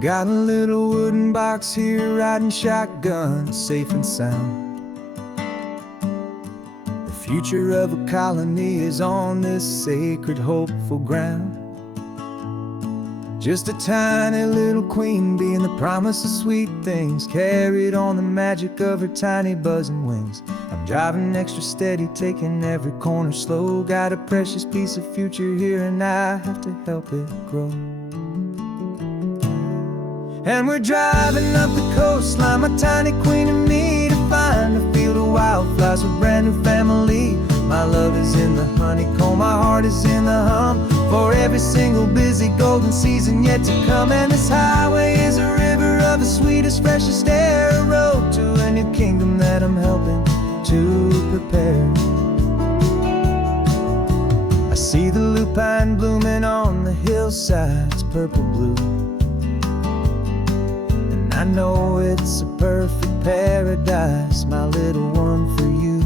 Got a little wooden box here, riding shotgun, safe and sound. The future of a colony is on this sacred, hopeful ground. Just a tiny little queen bee and the promise of sweet things, carried on the magic of her tiny buzzing wings. I'm driving extra steady, taking every corner slow. Got a precious piece of future here and I have to help it grow. And we're driving up the coastline, my tiny queen and me, to find a field of wildflowers with brand new family. My love is in the honeycomb, my heart is in the hum, for every single busy golden season yet to come. And this highway is a river of the sweetest, freshest air, a road to a new kingdom that I'm helping to prepare. I see the lupine blooming on the hillsides, purple blue, and I know it's a perfect paradise, my little one, for you.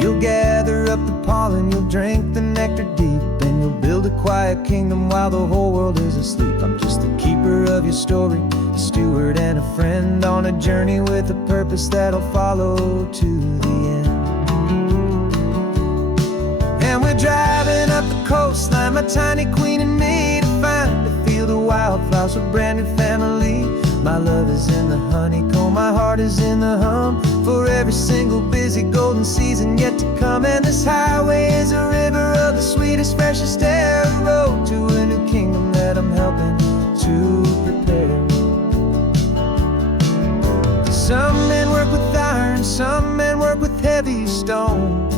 You'll gather up the pollen, you'll drink the nectar deep, and you'll build a quiet kingdom while the whole world is asleep. I'm just the keeper of your story, a steward and a friend, on a journey with a purpose that'll follow to the end. And we're driving up the coastline, my tiny queen and me, to find a field of wildflowers with brand new family. My love is in the honeycomb, my heart is in the hum, for every single busy golden season yet to come. And this highway is a river of the sweetest, freshest air, a road to a new kingdom that I'm helping to prepare. Some men work with iron, some men work with heavy stone.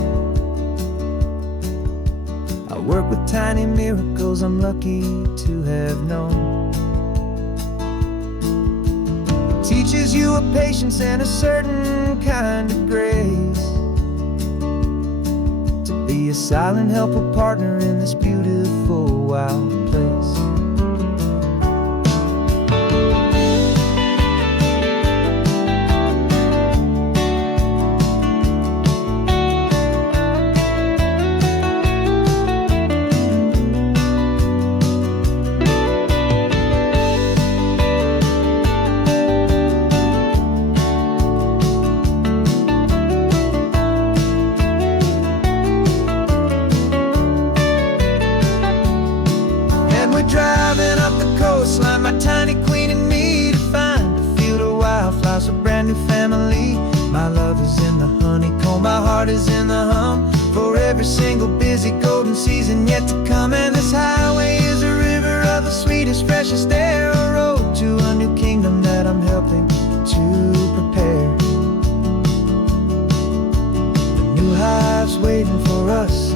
I work with tiny miracles I'm lucky to have known. Teaches you a patience and a certain kind of grace, to be a silent, helpful partner in this beautiful, wild place. Driving up the coastline, my tiny queen and me, to find a field of wildflowers, a brand new family. My love is in the honeycomb, my heart is in the hum, for every single busy golden season yet to come. And this highway is a river of the sweetest, freshest air, a road to a new kingdom that I'm helping to prepare. The new hive's waiting for us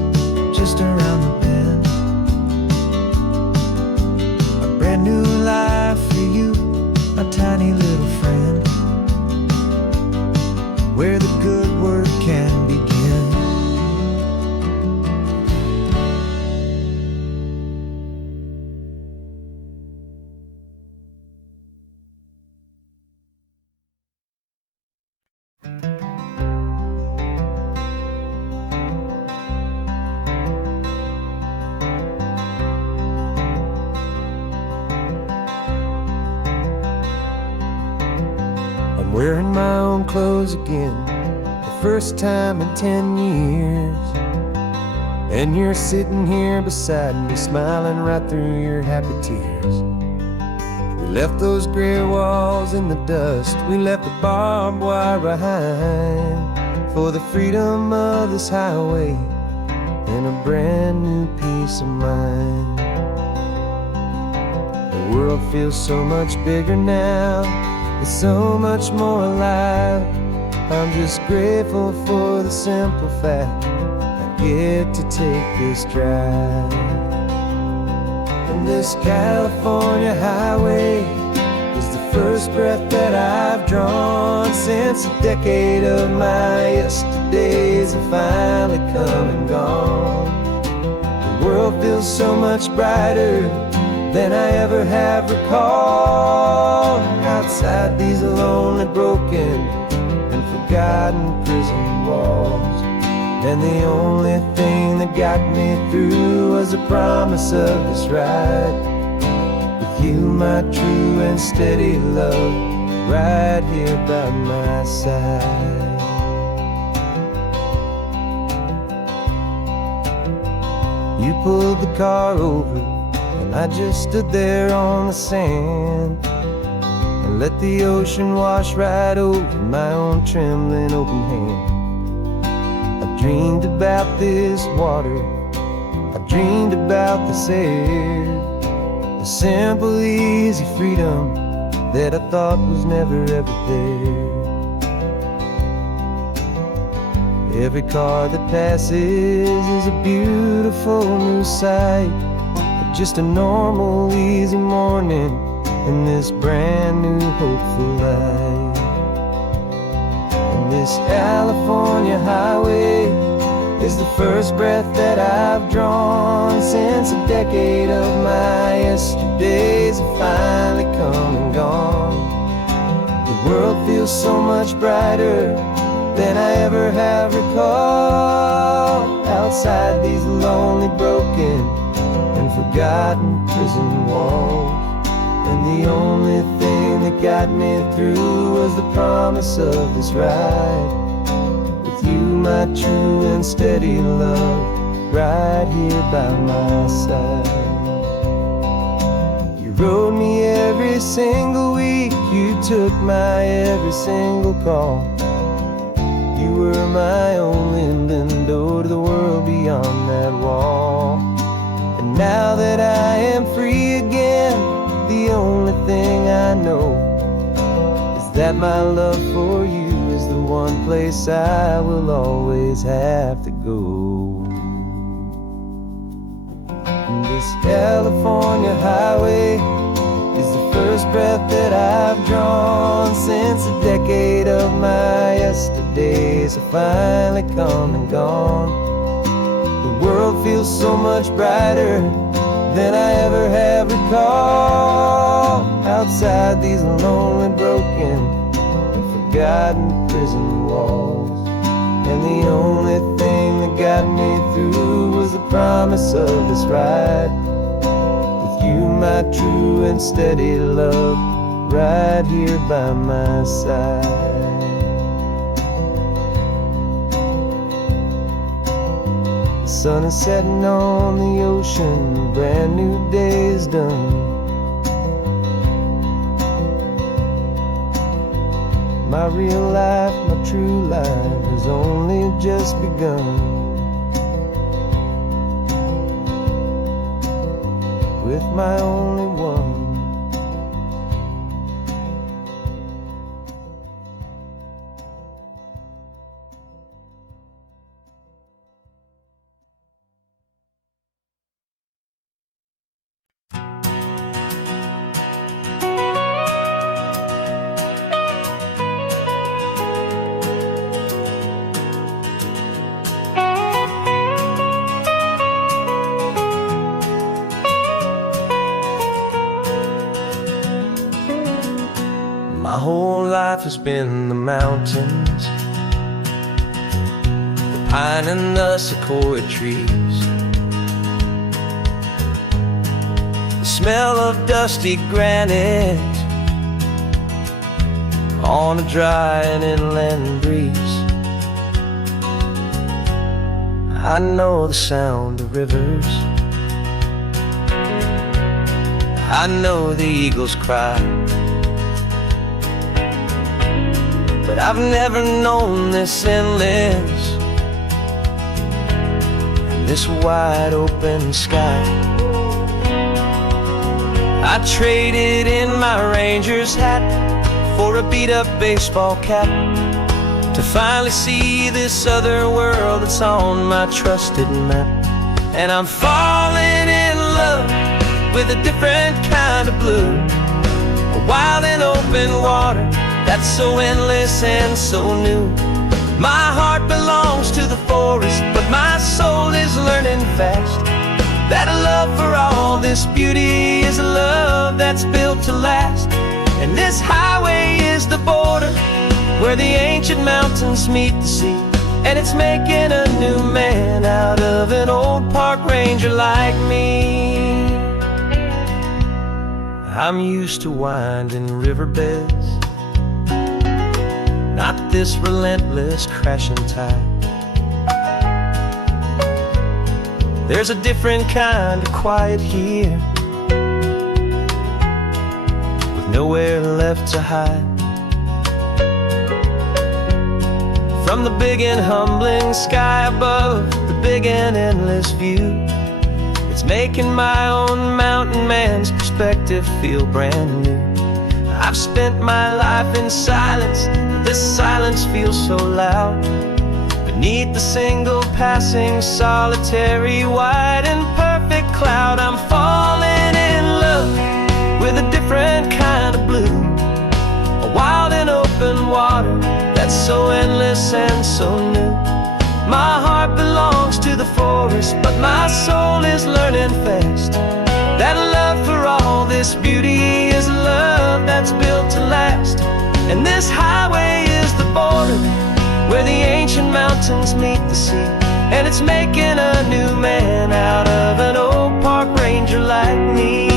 just around the bend. Brand new life for you, my tiny little friend, where the good work can begin. Wearing my own clothes again, the first time in 10 years. And you're sitting here beside me, smiling right through your happy tears. We left those gray walls in the dust, we left the barbed wire behind, for the freedom of this highway and a brand new peace of mind. The world feels so much bigger now, it's so much more alive. I'm just grateful for the simple fact I get to take this drive. And this California highway is the first breath that I've drawn since a decade of my yesterdays have finally come and gone. The world feels so much brighter than I ever have recalled. Outside these lonely, broken, and forgotten prison walls, and the only thing that got me through was the promise of this ride with you, my true and steady love, right here by my side. You pulled the car over, and I just stood there on the sand and let the ocean wash right over my own trembling open hand. I dreamed about this water, I dreamed about this air, the simple, easy freedom that I thought was never ever there. Every car that passes is a beautiful new sight, but just a normal, easy morning in this brand new, hopeful life. And this California highway is the first breath that I've drawn since a decade of my yesterdays have finally come and gone. The world feels so much brighter than I ever have recalled, outside these lonely, broken and forgotten prison walls. And the only thing that got me through was the promise of this ride with you, my true and steady love, right here by my side. You rode me every single week, you took my every single call. You were my only window to the world beyond that wall. And now that I am free again, the only thing I know is that my love for you is the one place I will always have to go. And this California highway is the first breath that I've drawn since a decade of my yesterdays have finally come and gone. The world feels so much brighter than I ever have recalled, outside these lonely, broken and forgotten prison walls. And the only thing that got me through was the promise of this ride with you, my true and steady love, right here by my side. The sun is setting on the ocean, a brand new day is done. My real life, my true life has only just begun. With my only one. My whole life has been the mountains, the pine and the sequoia trees, the smell of dusty granite on a dry and inland breeze. I know the sound of rivers, I know the eagles cry, but I've never known this endless and this wide open sky. I traded in my Ranger's hat for a beat-up baseball cap to finally see this other world that's on my trusted map. And I'm falling in love with a different kind of blue, a wild and open water that's so endless and so new. My heart belongs to the forest, but my soul is learning fast that a love for all this beauty is a love that's built to last. And this highway is the border where the ancient mountains meet the sea, and it's making a new man out of an old park ranger like me. I'm used to winding riverbeds, not this relentless crashing tide. There's a different kind of quiet here, with nowhere left to hide. From the big and humbling sky above, the big and endless view, it's making my own mountain man's perspective feel brand new. I've spent my life in silence, this silence feels so loud. Beneath the single passing solitary white and perfect cloud, I'm falling in love with a different kind of blue, a wild and open water that's so endless and so new. My heart belongs to the forest, but my soul is learning fast that love for all this beauty is a love that's built to last. And this highway is the border where the ancient mountains meet the sea, and it's making a new man out of an old park ranger like me.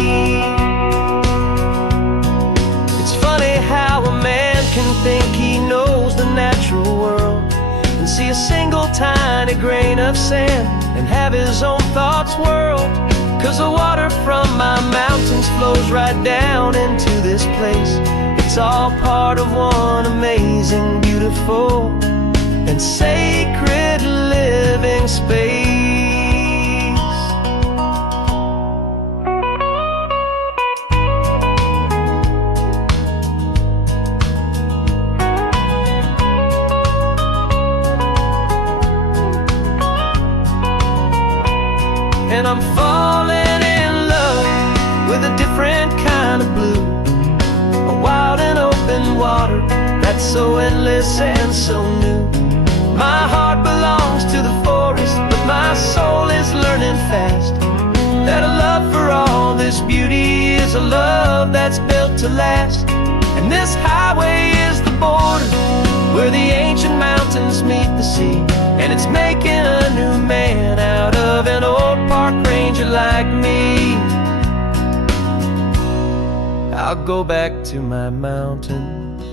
It's funny how a man can think he knows the natural world and see a single tiny grain of sand and have his own thoughts whirled. 'Cause the water from my mountains flows right down into this place. It's all part of one amazing, beautiful, and sacred living space. And I'm falling in love with a different kind of blue, a wild and open water that's so endless and so new. My heart belongs to the forest, but my soul is learning fast that a love for all this beauty is a love that's built to last. And this highway is the border where the ancient mountains meet the sea, and it's making a new man out of an old park ranger like me. I'll go back to my mountains,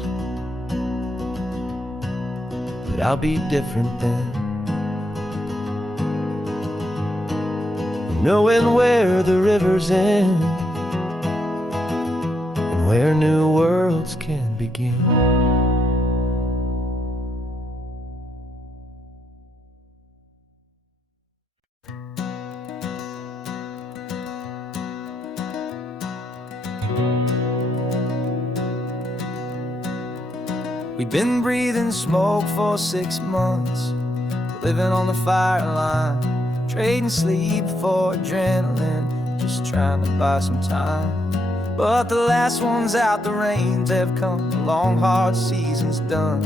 but I'll be different then, knowing where the rivers end and where new worlds can begin. We've been breathing smoke for 6 months, living on the fire line, trading sleep for adrenaline, just trying to buy some time. But the last one's out, the rains have come, the long hard season's done.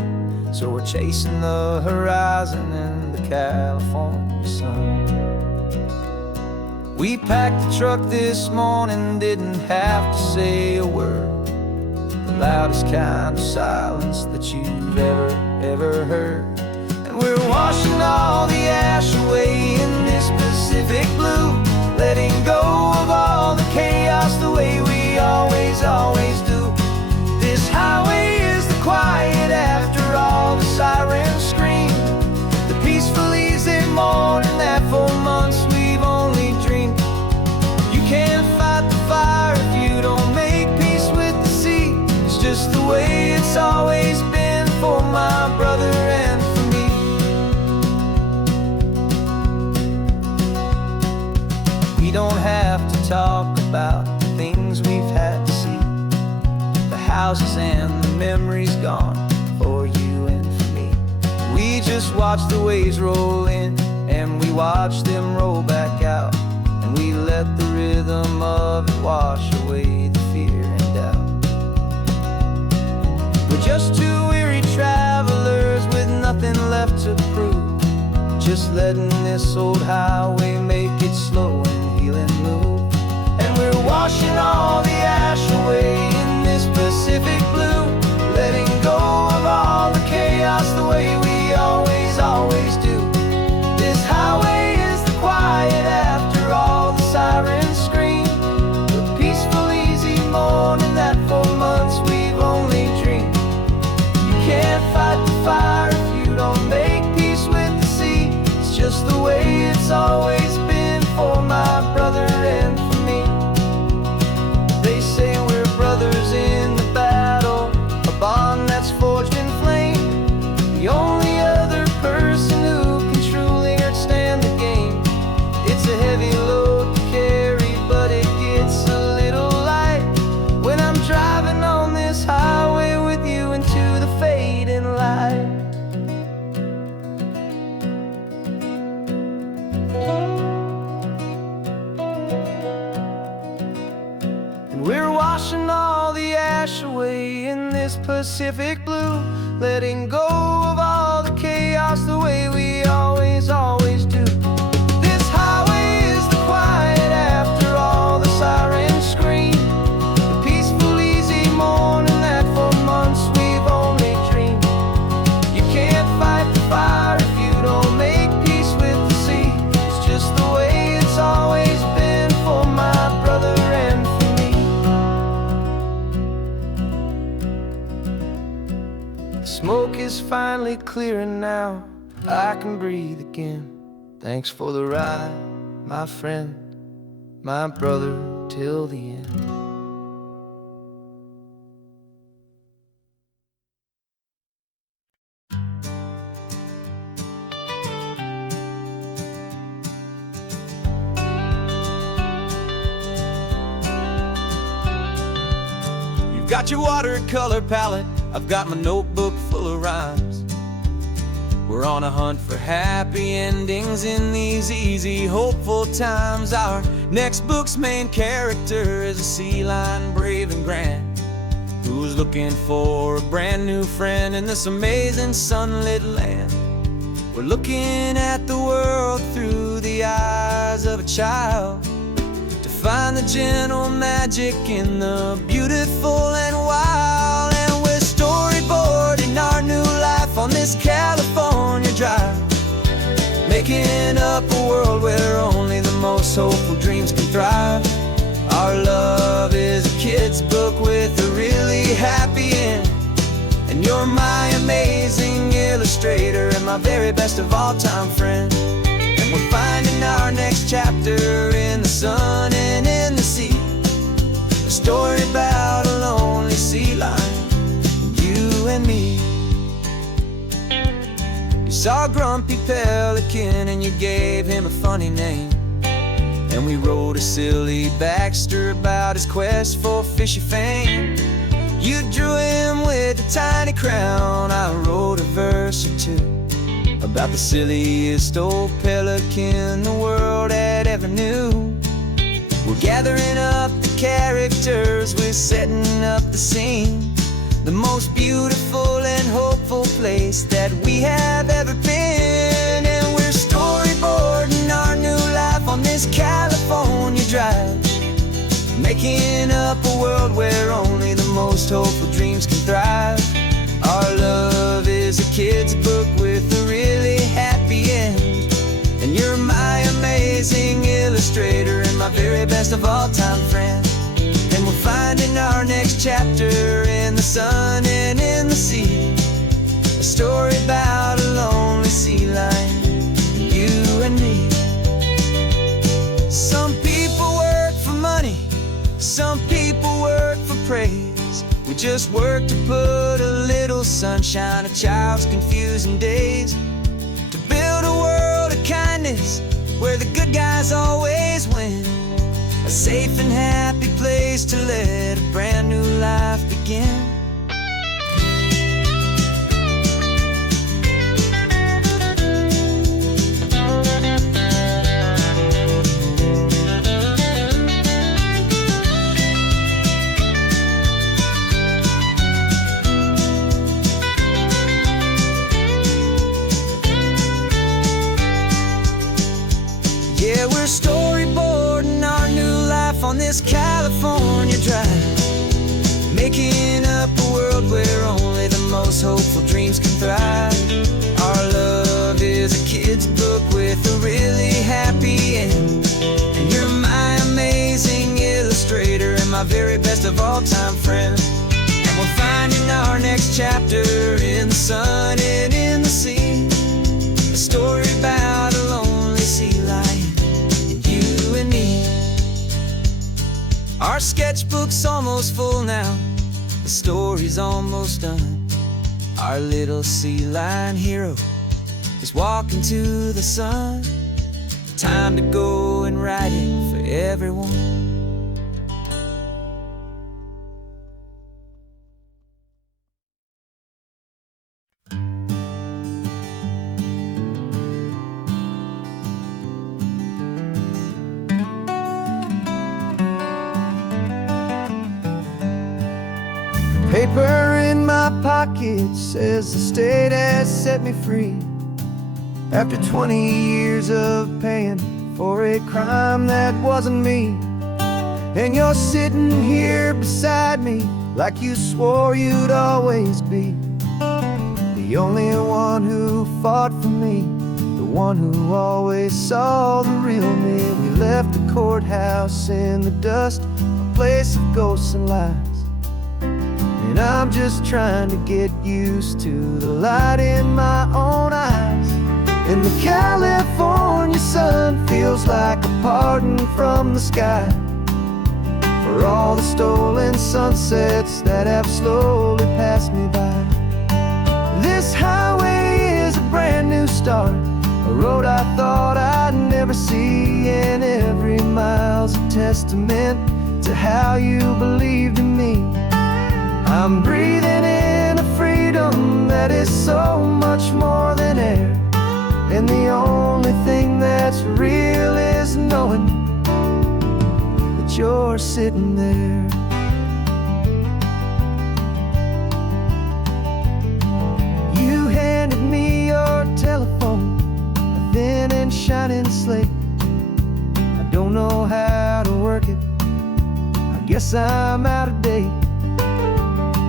So we're chasing the horizon in the California sun. We packed the truck this morning, didn't have to say a word, the loudest kind of silence that you've ever heard. And we're washing all the ash away in this Pacific blue, letting go of all the chaos the way we always do. This highway is the quiet after all the sirens scream, the peaceful easy morning that for months we've only dreamed. You can't fight the fire if you don't make peace with the sea. It's just the way it's always been for my brother and for me. We don't have to talk about the things we've had to see, the houses and the memories gone for you and for me. We just watch the waves roll in and we watch them roll back out, and we let the rhythm of it wash away the fear and doubt. We're just two weary travelers with nothing left to prove, just letting this old highway make it slow and healing move. And we're washing all the ash away in this Pacific blue, letting go of all the chaos the way we always do. This highway is the quiet after all the sirens scream, the peaceful easy morning this Pacific blue, letting go of all the chaos the way we always do. This highway is the quiet after all the sirens scream, the peaceful, easy morning that for months we've only dreamed. You can't fight the fire if you don't make peace with the sea. It's just the way it's always been for my brother and for me. The smoke is finally clearing now, I can breathe again. Thanks for the ride, my friend, my brother, till the end. You've got your watercolor palette, I've got my notebook full of rhymes. We're on a hunt for happy endings in these easy, hopeful times. Our next book's main character is a sea lion, brave and grand, who's looking for a brand new friend in this amazing sunlit land. We're looking at the world through the eyes of a child, to find the gentle magic in the beautiful and wild. And we're storyboarding our new life on this California drive, making up a world where only the most hopeful dreams can thrive. Our love is a kid's book with a really happy end, and you're my amazing illustrator and my very best of all time friend. And we're finding our next chapter in the sun and in the sea, a story about a lonely sea lion, you and me. You saw a grumpy pelican and you gave him a funny name, and we wrote a silly Baxter about his quest for fishy fame. You drew him with a tiny crown, I wrote a verse or two about the silliest old pelican the world had ever knew. We're gathering up the characters, we're setting up the scene, the most beautiful and hopeful place that we have ever been. And we're storyboarding our new life on this California drive, making up a world where only the most hopeful dreams can thrive. Our love is a kid's book with a really happy end, and you're my amazing illustrator and my very best of all time friend. And we're finding our next chapter in the sun and in the sea, a story about a lonely sea lion, you and me. Some people work for money, some people work for praise. We just work to put a little sunshine in a child's confusing days, to build a world of kindness where the good guys always win, a safe and happy place to let a brand new life begin. Yeah, we're storyboarding our new life on this California drive, making up a world where only the most hopeful dreams can thrive. Our love is a kid's book with a really happy end, and you're my amazing illustrator and my very best of all time friend. And we're finding our next chapter in the sun and in the sea, a story about a lonely sea lion, you and me. Our sketchbook's almost full now, the story's almost done. Our little sea lion hero is walking to the sun. Time to go and write it for everyone. paper in my pocket says the state has set me free. After 20 years of paying for a crime that wasn't me. And you're sitting here beside me like you swore you'd always be. The only one who fought for me, the one who always saw the real me. We left the courthouse in the dust, a place of ghosts and lies. And I'm just trying to get used to the light in my own eyes. And the California sun feels like a pardon from the sky for all the stolen sunsets that have slowly passed me by. This highway is a brand new start, a road I thought I'd never see, and every mile's a testament to how you believed in me. I'm breathing in a freedom that is so much more than air, and the only thing that's real is knowing that you're sitting there. You handed me your telephone, a thin and shining slate. I don't know how to work it, I guess I'm out of date.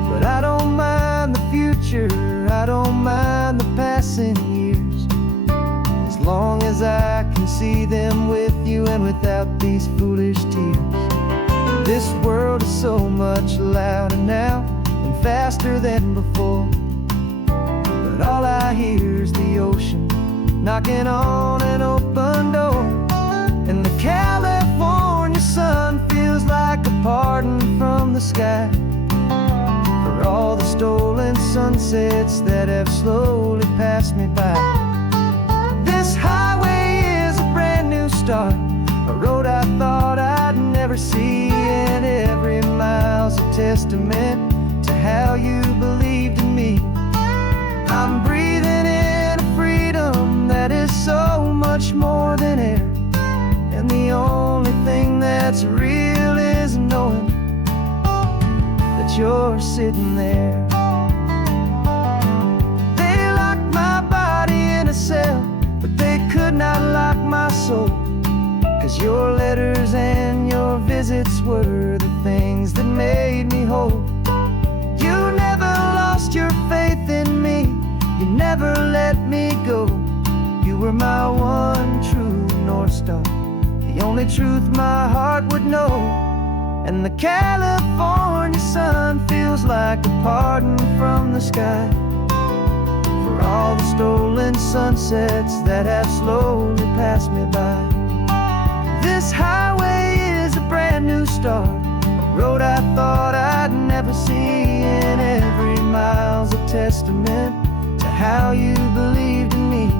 But I don't mind the future, I don't mind the passing years, as long as I can see them with you and without these foolish tears. This world is so much louder now and faster than before, but all I hear is the ocean knocking on an open door. And the California sun feels like a pardon from the sky for all the stolen sunsets that have slowly passed me by. This highway is a brand new start, a road I thought I'd never see, and every mile's a testament to how you believed in me. I'm breathing in a freedom that is so much more than air, and the only thing that's real is knowing that you're sitting there. They locked my body in a cell, but they could not lock my soul, 'cause your letters and your visits were the things that made me whole. You never lost your faith in me, you never let me go. You were my one true North Star, the only truth my heart would know. And the California sun feels like a pardon from the sky for all the stolen sunsets that have slowly passed me by. This highway is a brand new start, a road I thought I'd never see, and every mile's a testament to how you believed in me.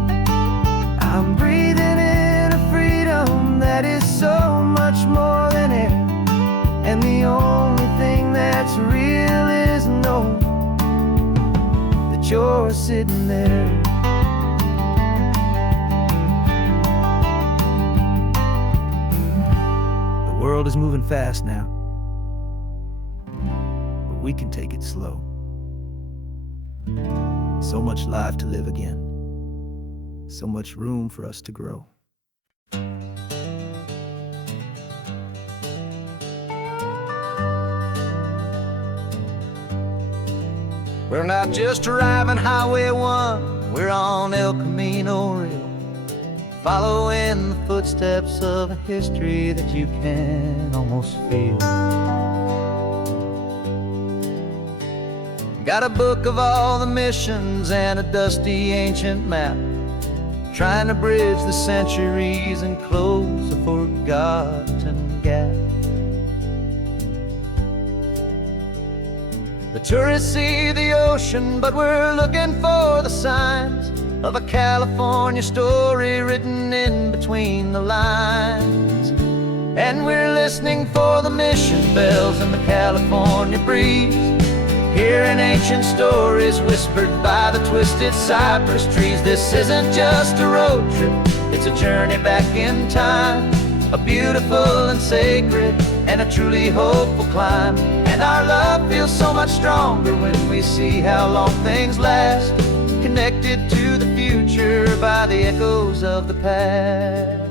I'm breathing in a freedom that is so much more than air, and the only thing that's real is knowing that you're sitting there. The world is moving fast now, but we can take it slow. So much life to live again, so much room for us to grow. We're not just driving Highway 1, we're on El Camino Real, following the footsteps of a history that you can almost feel. Got a book of all the missions and a dusty ancient map, trying to bridge the centuries and close a forgotten gap. The tourists see the ocean, but we're looking for the signs of a California story written in between the lines. And we're listening for the mission bells in the California breeze, hearing ancient stories whispered by the twisted cypress trees. This isn't just a road trip, it's a journey back in time, a beautiful and sacred and a truly hopeful climb. And our love feels so much stronger when we see how long things last, connected to the future by the echoes of the past.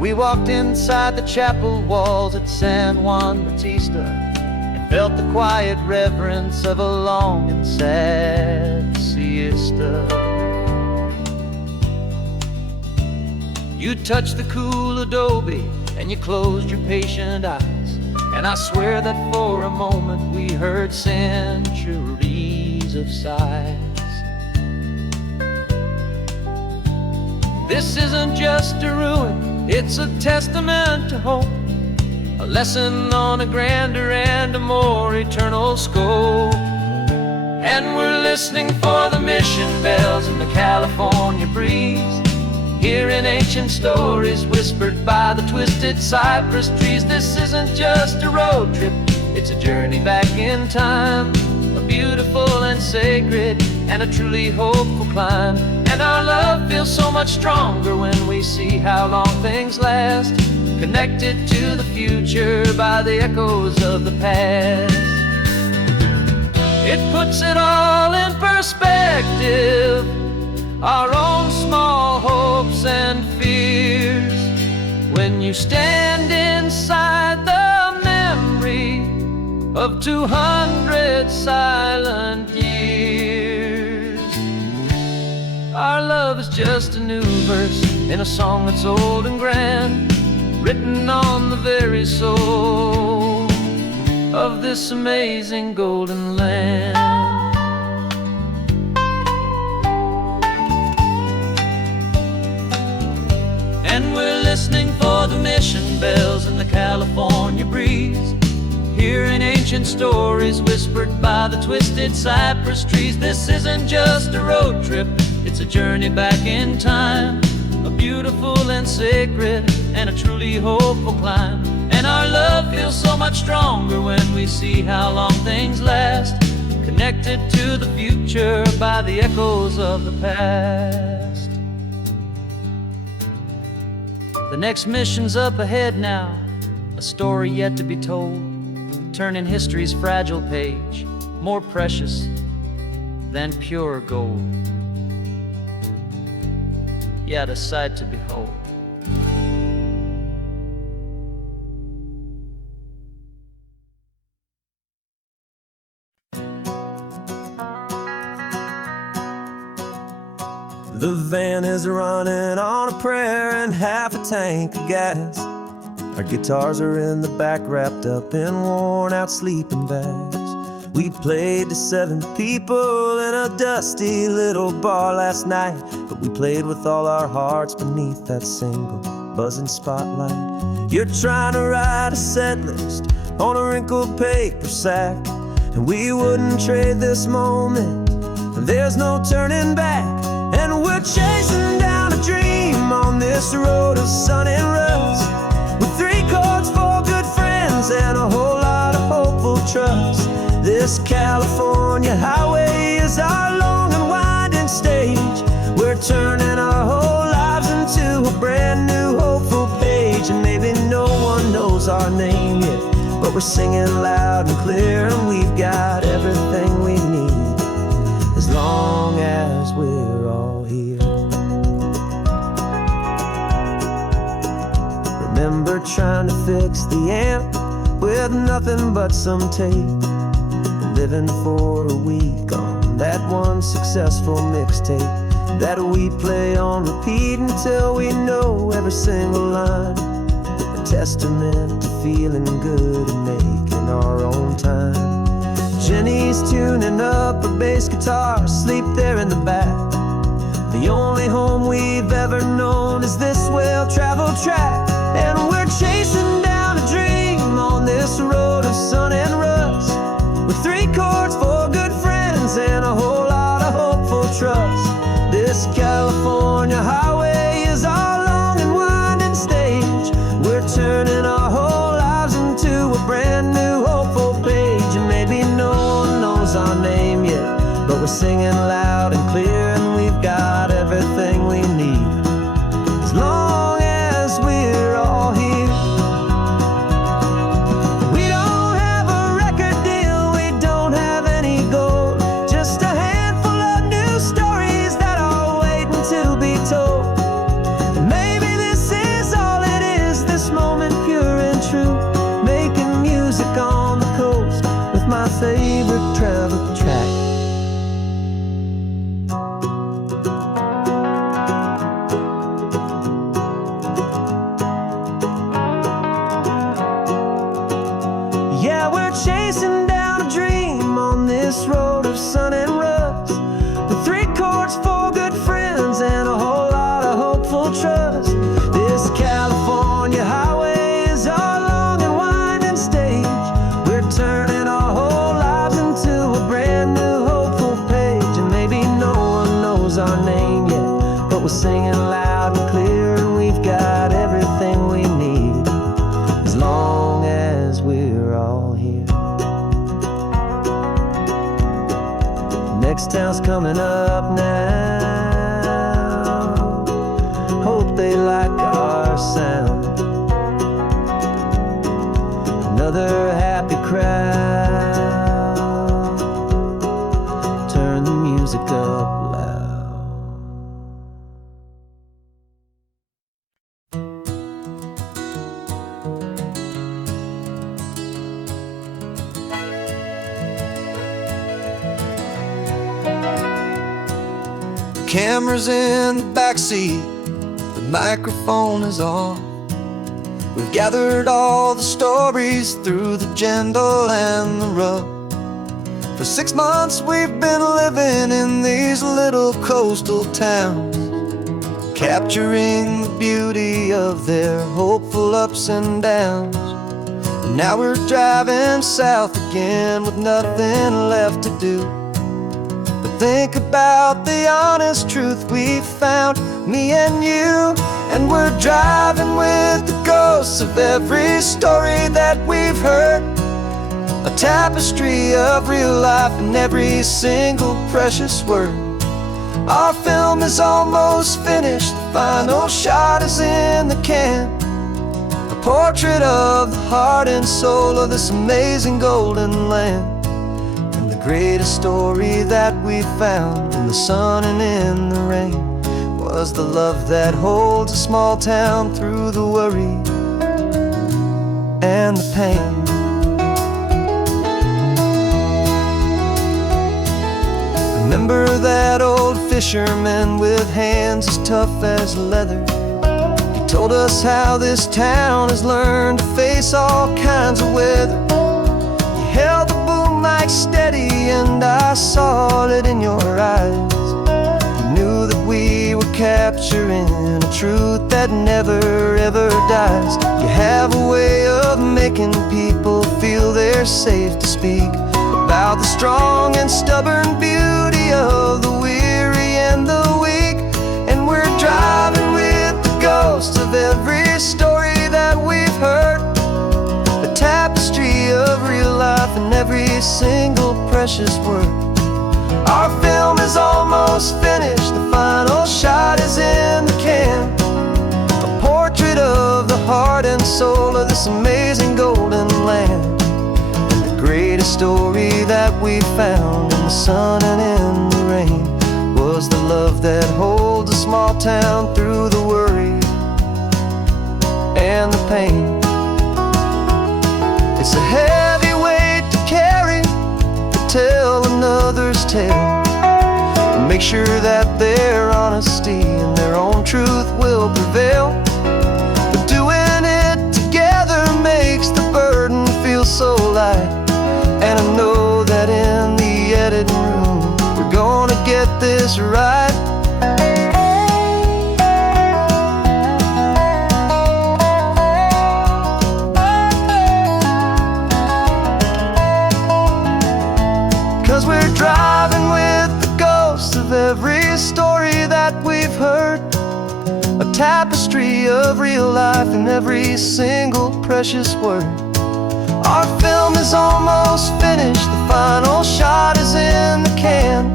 We walked inside the chapel walls at San Juan Bautista and felt the quiet reverence of a long and sad siesta. You touched the cool adobe and you closed your patient eyes, and I swear that for a moment we heard centuries of sighs. This isn't just a ruin, it's a testament to hope, a lesson on a grander and a more eternal scope. And we're listening for the mission bells in the California breeze, hearing ancient stories whispered by the twisted cypress trees. This isn't just a road trip, it's a journey back in time, a beautiful and sacred and a truly hopeful climb. And our love feels so much stronger when we see how long things last, connected to the future by the echoes of the past. It puts it all in perspective, our own small hopes and fears, when you stand inside the memory of 200 silent years. Our love is just a new verse in a song that's old and grand, written on the very soul of this amazing golden land. And we're listening for the mission bells in the California breeze, hearing ancient stories whispered by the twisted cypress trees. This isn't just a road trip, it's a journey back in time, a beautiful and sacred and a truly hopeful climb. And our love feels so much stronger when we see how long things last, connected to the future by the echoes of the past. The next mission's up ahead now, a story yet to be told, turning history's fragile page more precious than pure gold. Yet a sight to behold. The van is running on a prayer and half a tank of gas. Our guitars are in the back, wrapped up in worn-out sleeping bags. We played to 7 people in a dusty little bar last night, but we played with all our hearts beneath that single buzzing spotlight. You're trying to write a set list on a wrinkled paper sack, and we wouldn't trade this moment, and there's no turning back. And we're chasing down a dream on this road of sun and rust, with 3 chords, 4 good friends, and a whole lot of hopeful trust. This California highway is our long and winding stage. We're turning our whole lives into a brand new hopeful page. And maybe no one knows our name yet, but we're singing loud and clear, and we've got everything we need, as long as we're all here. Remember trying to fix the amp with nothing but some tape, living for a week on that one successful mixtape that we play on repeat until we know every single line, a testament to feeling good and making our own time. Jenny's tuning up her bass guitar, asleep there in the back. The only home we've ever known is this well-traveled track. And we're chasing down a dream on this road of sun and rust, with 3 chords, 4 good friends, and a whole lot of hopeful trust. This California highway is our long and winding stage. We're turning our whole lives into a brand new hopeful page. And maybe no one knows our name yet, but we're singing loud and clear, and we've got everything we need, as long as we're all here. chasing down a dream on this road of sun and rust, with 3 chords, 4 good friends, and a whole lot of hopeful trust. This California highway is our long and winding stage. We're turning our whole lives into a brand new hopeful page. And maybe no one knows our name yet, but we're singing loud and clear, and we've got everything we need, as long as we're all here. Next town's coming up now. Hope they like our sound. Another happy crowd. Turn the music up loud. Camera's in the backseat, the microphone is on. We've gathered all the stories through the gentle and the rough. For 6 months we've been living in these little coastal towns, capturing the beauty of their hopeful ups and downs. And now we're driving south again with nothing left to do. Think about the honest truth we found, me and you. And we're driving with the ghosts of every story that we've heard, a tapestry of real life in every single precious word. Our film is almost finished, the final shot is in the can, a portrait of the heart and soul of this amazing golden land. The greatest story that we found in the sun and in the rain was the love that holds a small town through the worry and the pain. Remember that old fisherman with hands as tough as leather? He told us how this town has learned to face all kinds of weather. He held the boom mic steady and I saw it in your eyes. You knew that we were capturing a truth that never ever dies. You have a way of making people feel they're safe to speak about the strong and stubborn beauty of the weary and the weak. And we're driving with the ghosts of every story that we've heard, a tapestry of real life in every single precious word. Our film is almost finished, the final shot is in the can, a portrait of the heart and soul of this amazing golden land. And the greatest story that we found in the sun and in the rain was the love that holds a small town through the worry and the pain. It's a heavy weight to carry, to tell another's tale, and make sure that their honesty and their own truth will prevail. But doing it together makes the burden feel so light. And I know that in the editing room we're gonna get this right. 'Cause we're driving with the ghosts of every story that we've heard, a tapestry of real life in every single precious word. Our film is almost finished, the final shot is in the can,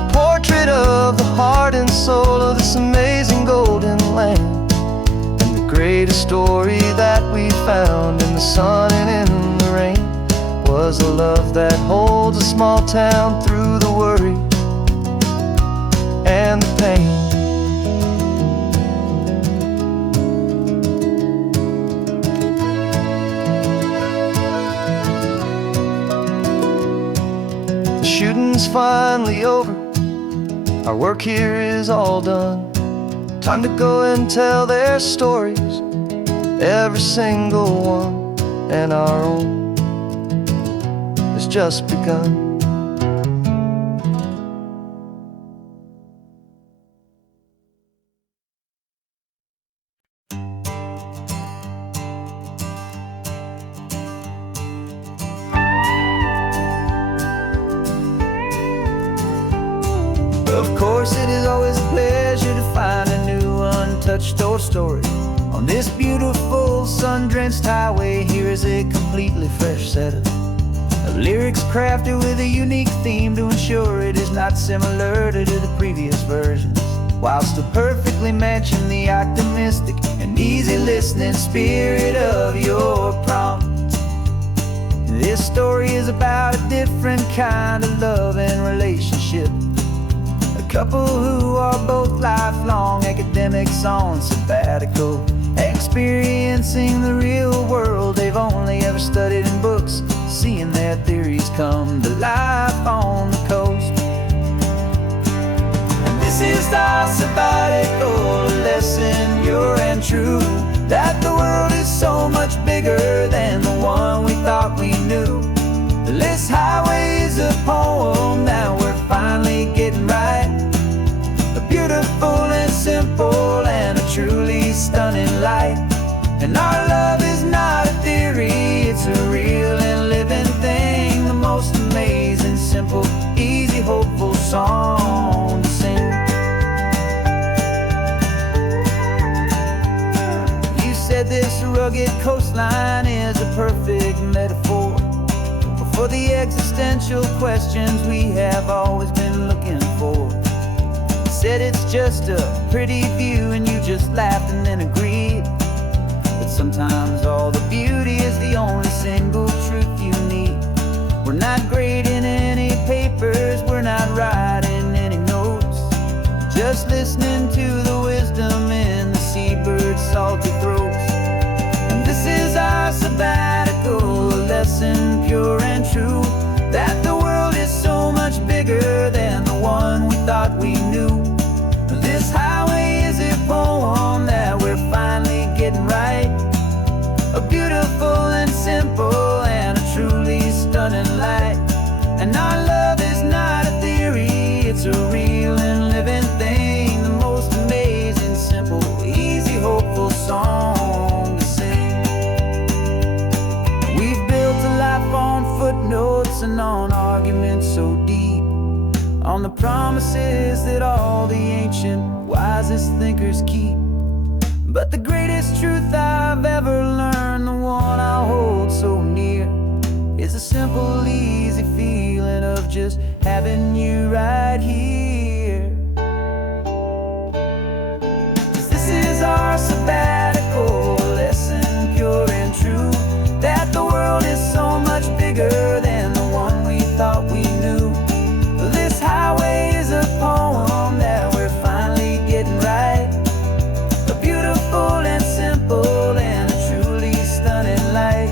a portrait of the heart and soul of this amazing golden land. And the greatest story that we found in the sun and in the rain was a love that holds a small town through the worry and the pain. The shooting's finally over, our work here is all done. Time to go and tell their stories, every single one, and our own. just begun. Of course, it is always a pleasure to find a new untouched old story. On this beautiful sun-drenched highway, here is a completely fresh set of lyrics crafted with a unique theme to ensure it is not similar to the previous versions, while still perfectly matching the optimistic and easy listening spirit of your prompt. This story is about a different kind of love and relationship. A couple who are both lifelong academics on sabbatical, experiencing the real world they've only ever studied in books, seeing their theories come to life on the coast. And this is our sabbatical lesson, pure and true, that the world is so much bigger than the one we thought we knew. This highway is a poem that we're finally getting right. A beautiful and simple and a truly stunning light. And our love is not a theory, it's a real and living thing. The most amazing, simple, easy, hopeful song to sing. You said this rugged coastline is a perfect metaphor for the existential questions we have always been looking for. Said it's just a pretty view and you just laughed and then agreed. But sometimes all the beauty is the only single truth you need. We're not grading any papers, we're not writing any notes, just listening to the wisdom in the seabird's salty throats. And this is our sabbatical lesson, pure and true, that the world is so much bigger than the one we thought we knew. This highway is a poem that we're finally getting right. A beautiful and simple and a truly stunning light. And our love is not a theory, it's a real and living thing. The most amazing, simple, easy, hopeful song to sing. We've built a life on footnotes and on arguments so deep, on the promises that all the ancient, wisest thinkers keep. But the greatest truth I've ever learned, the one I hold so near, is a simple, easy feeling of just having you right here. 'Cause this is our sabbatical lesson, pure and true, that the world is so much bigger than the one we thought we knew. This highway is a poem that we're finally getting right. A beautiful and simple and a truly stunning light.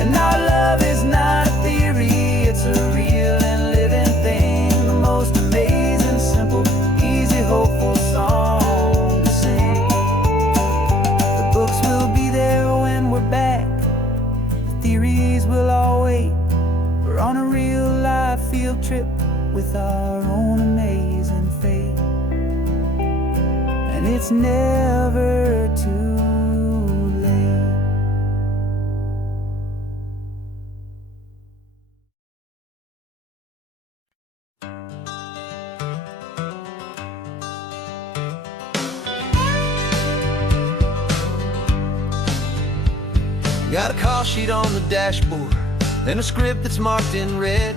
And our love is not a theory, it's a real and living thing. The most amazing, simple, easy, hopeful song to sing. The books will be there when we're back, the theories will all wait. We're on a real life field trip with our own amazing fate. And it's never too late. Got a call sheet on the dashboard and a script that's marked in red.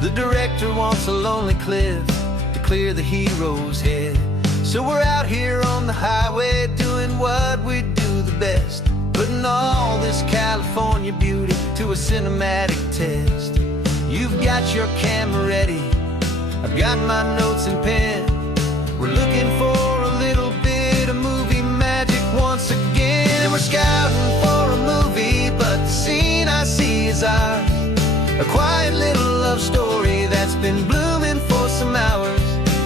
The director wants a lonely cliff to clear the hero's head. So we're out here on the highway doing what we do the best, putting all this California beauty to a cinematic test. You've got your camera ready, I've got my notes and pen. We're looking for a little bit of movie magic once again. And we're scouting for a movie, but the scene I see is ours. A quiet little love story that's been blooming for some hours.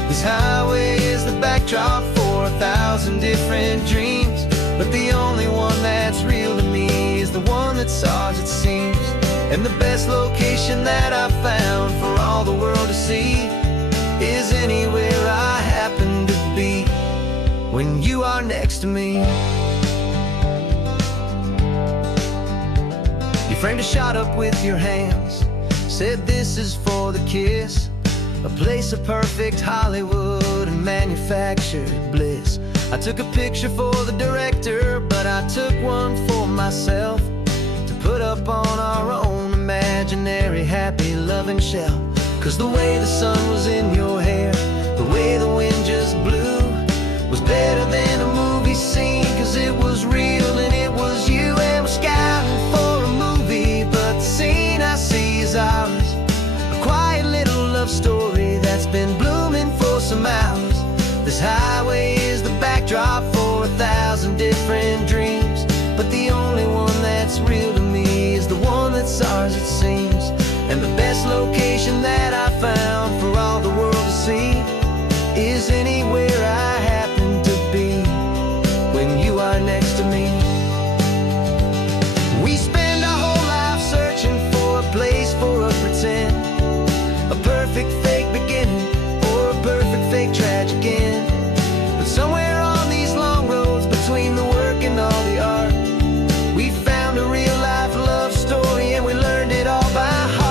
This highway is the backdrop for 1,000 different dreams, but the only one that's real to me is the one that's ours, it seems. And the best location that I've found for all the world to see is anywhere I happen to be when you are next to me. You framed a shot up with your hands, said this is for the kiss, a place of perfect Hollywood and manufactured bliss. I took a picture for the director, but I took one for myself to put up on our own imaginary happy loving shelf. 'Cause the way the sun was in your hair, the way the wind just blew, was better than a movie scene. 'Cause it was real and it was you, and we're scouting for a movie, but the scene I see is ours. A quiet little love story that's been blooming for some hours. This highway is the backdrop for 1,000 different dreams, but the only one that's real to me is the one that's ours, it seems. And the best location that I found for all the world to see is anywhere I happen to be when you are next to me. We spend our whole life searching for a place for a pretend, a perfect fake beginning or a perfect fake tragic end. But somewhere on these long roads between the work and all the art, we found a real life love story, and we learned it all by heart.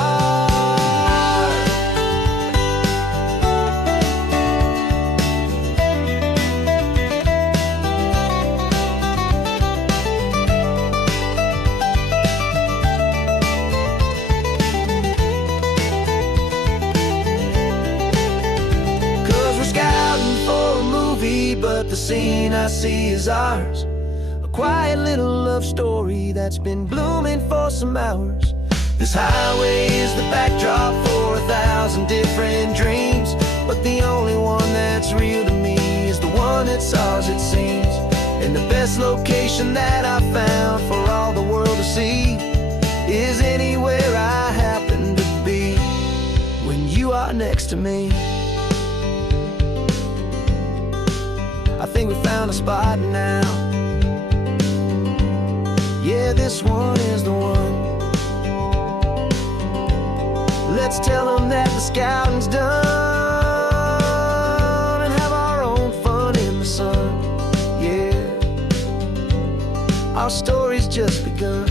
But the scene I see is ours, a quiet little love story that's been blooming for some hours. This highway is the backdrop for 1,000 different dreams, but the only one that's real to me is the one that's ours, it seems. And the best location that I found for all the world to see is anywhere I happen to be when you are next to me. I think we found a spot now. Yeah, this one is the one. Let's tell them that the scouting's done and have our own fun in the sun. Yeah, our story's just begun.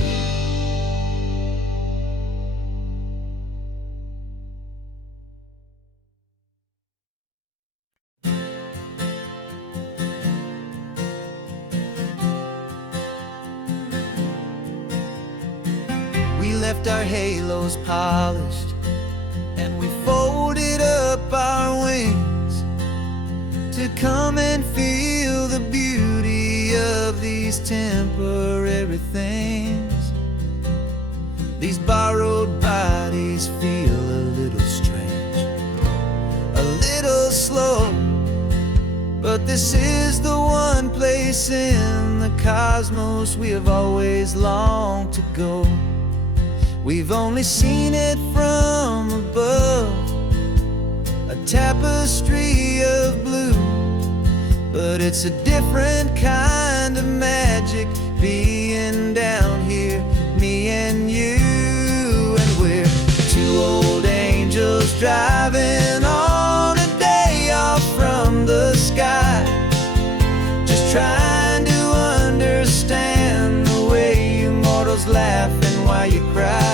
Left our halos polished, and we folded up our wings to come and feel the beauty of these temporary things. These borrowed bodies feel a little strange, a little slow, but this is the one place in the cosmos we have always longed to go. We've only seen it from above, a tapestry of blue, but it's a different kind of magic being down here, me and you. And we're two old angels driving on a day off from the sky, just trying to understand the way you mortals laugh and why you cry.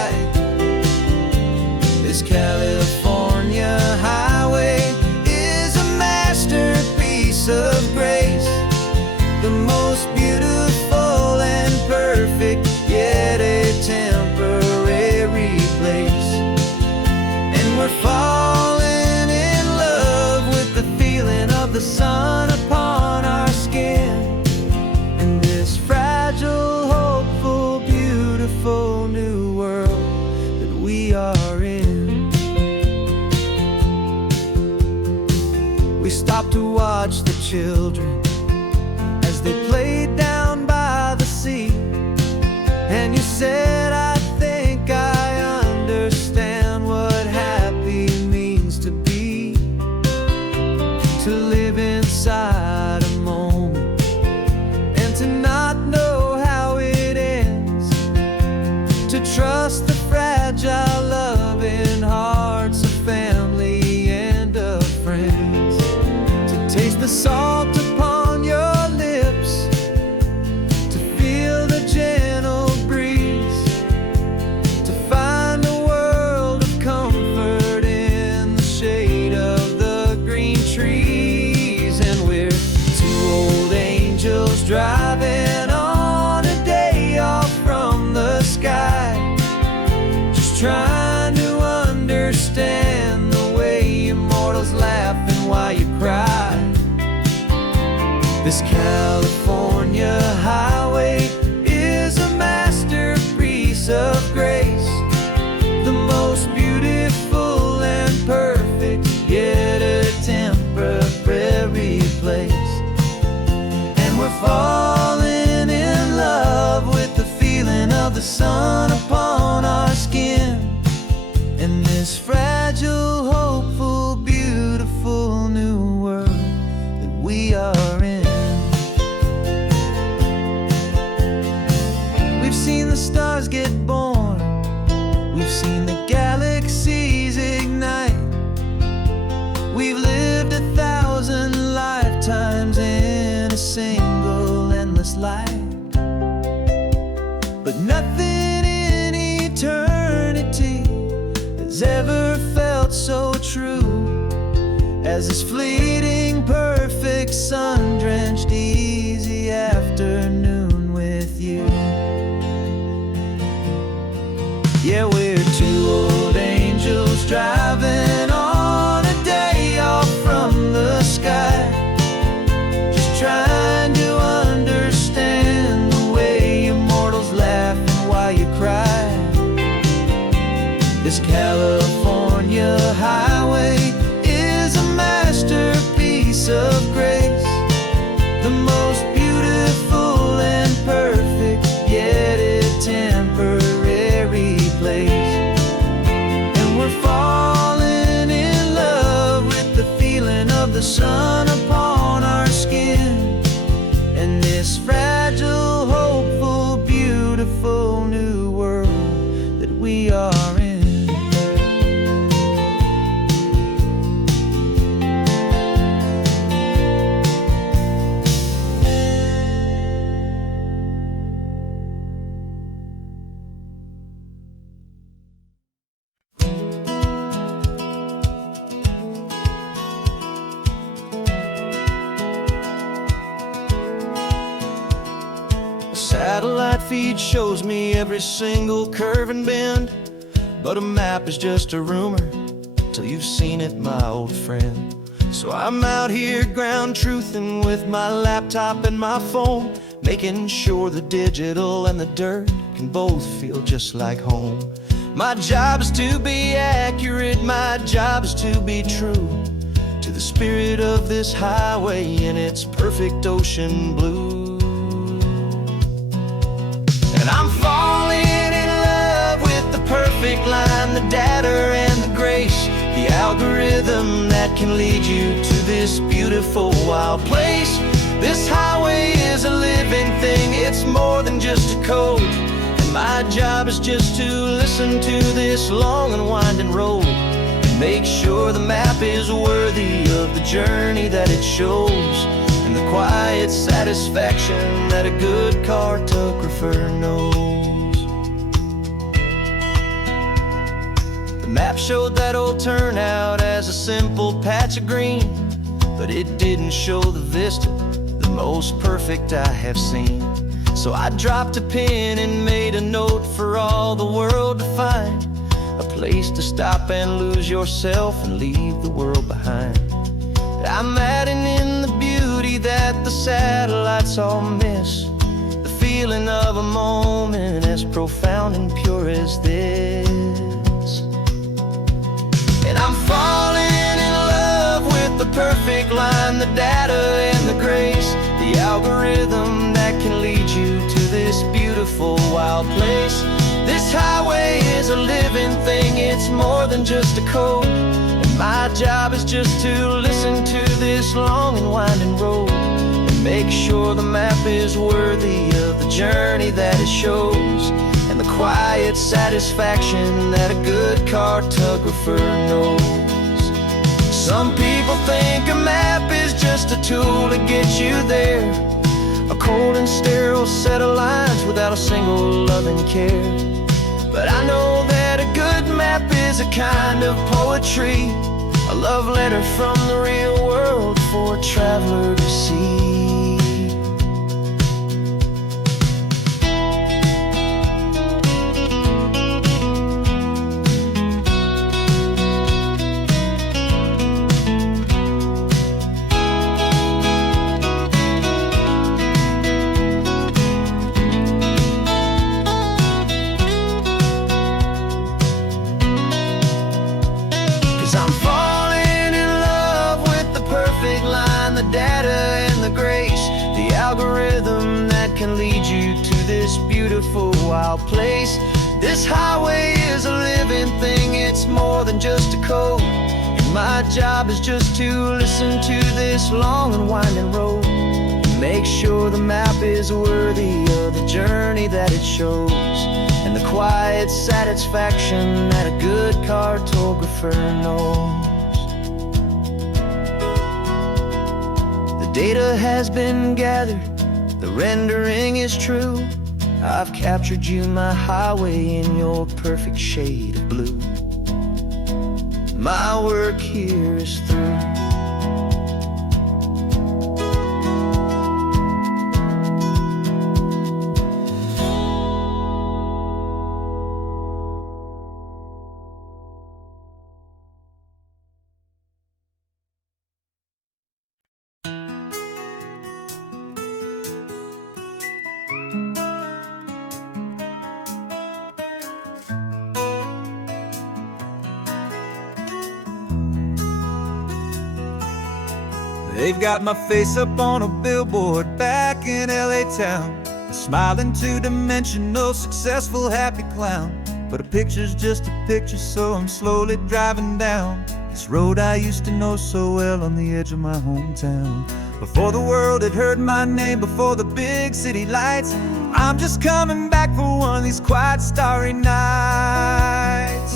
This California highway is a masterpiece of grace, the most beautiful and perfect, yet a temporary place. And we're falling in love with the feeling of the sun upon our skin, and this fragile, hopeful, beautiful new world that we are in. We stopped to watch the children as they played down by the sea, and you said, I think I understand what happy means to be, to live inside a moment and to not know how it ends, to trust the fragile this fragile, hopeful, beautiful new world that we are in. We've seen the stars get born, we've seen the galaxies ignite. We've lived 1,000 lifetimes in a single endless life. But nothing in eternity has ever felt so true as this fleeting, perfect, sun-drenched, easy afternoon with you. Yeah, we're two old angels driving on a day off from the sky, just trying to understand the way immortals laugh and why you cry. This California highway is a masterpiece of grace, the most beautiful and perfect, yet a temporary place. And we're falling in love with the feeling of the sun upon our skin, and this fragile, hopeful, beautiful new world that we are in. Satellite feed shows me every single curve and bend, but a map is just a rumor till you've seen it, my old friend. So I'm out here ground truthing with my laptop and my phone, making sure the digital and the dirt can both feel just like home. My job is to be accurate, my job is to be true to the spirit of this highway in its perfect ocean blue. And I'm falling in love with the perfect line, the data and the grace, the algorithm that can lead you to this beautiful wild place. This highway is a living thing, it's more than just a code. And my job is just to listen to this long and winding road and make sure the map is worthy of the journey that it shows, and the quiet satisfaction that a good cartographer knows. The map showed that old turnout as a simple patch of green, but it didn't show the vista, the most perfect I have seen. So I dropped a pin and made a note for all the world to find, a place to stop and lose yourself and leave the world behind. I'm adding in the beauty that the satellites all miss, the feeling of a moment as profound and pure as this. And I'm falling in love with the perfect line, the data and the grace, the algorithm that can lead you to this beautiful wild place. This highway is a living thing, it's more than just a code. My job is just to listen to this long and winding road and make sure the map is worthy of the journey that it shows, and the quiet satisfaction that a good cartographer knows. Some people think a map is just a tool to get you there, a cold and sterile set of lines without a single loving care. But I know that a good map is a kind of poetry, a love letter from the real world for a traveler to see. Wild place. This highway is a living thing, it's more than my job is just to listen to this long and winding road, make sure the map is worthy of the journey that it shows, and the quiet satisfaction that a good cartographer knows. The data has been gathered, the rendering is true. I've captured you, my highway, in your perfect shade of blue. My work here is through. They've got my face up on a billboard back in LA town, a smiling two-dimensional, successful, happy clown. But a picture's just a picture, so I'm slowly driving down this road I used to know so well on the edge of my hometown. Before the world had heard my name, before the big city lights, I'm just coming back for one of these quiet, starry nights.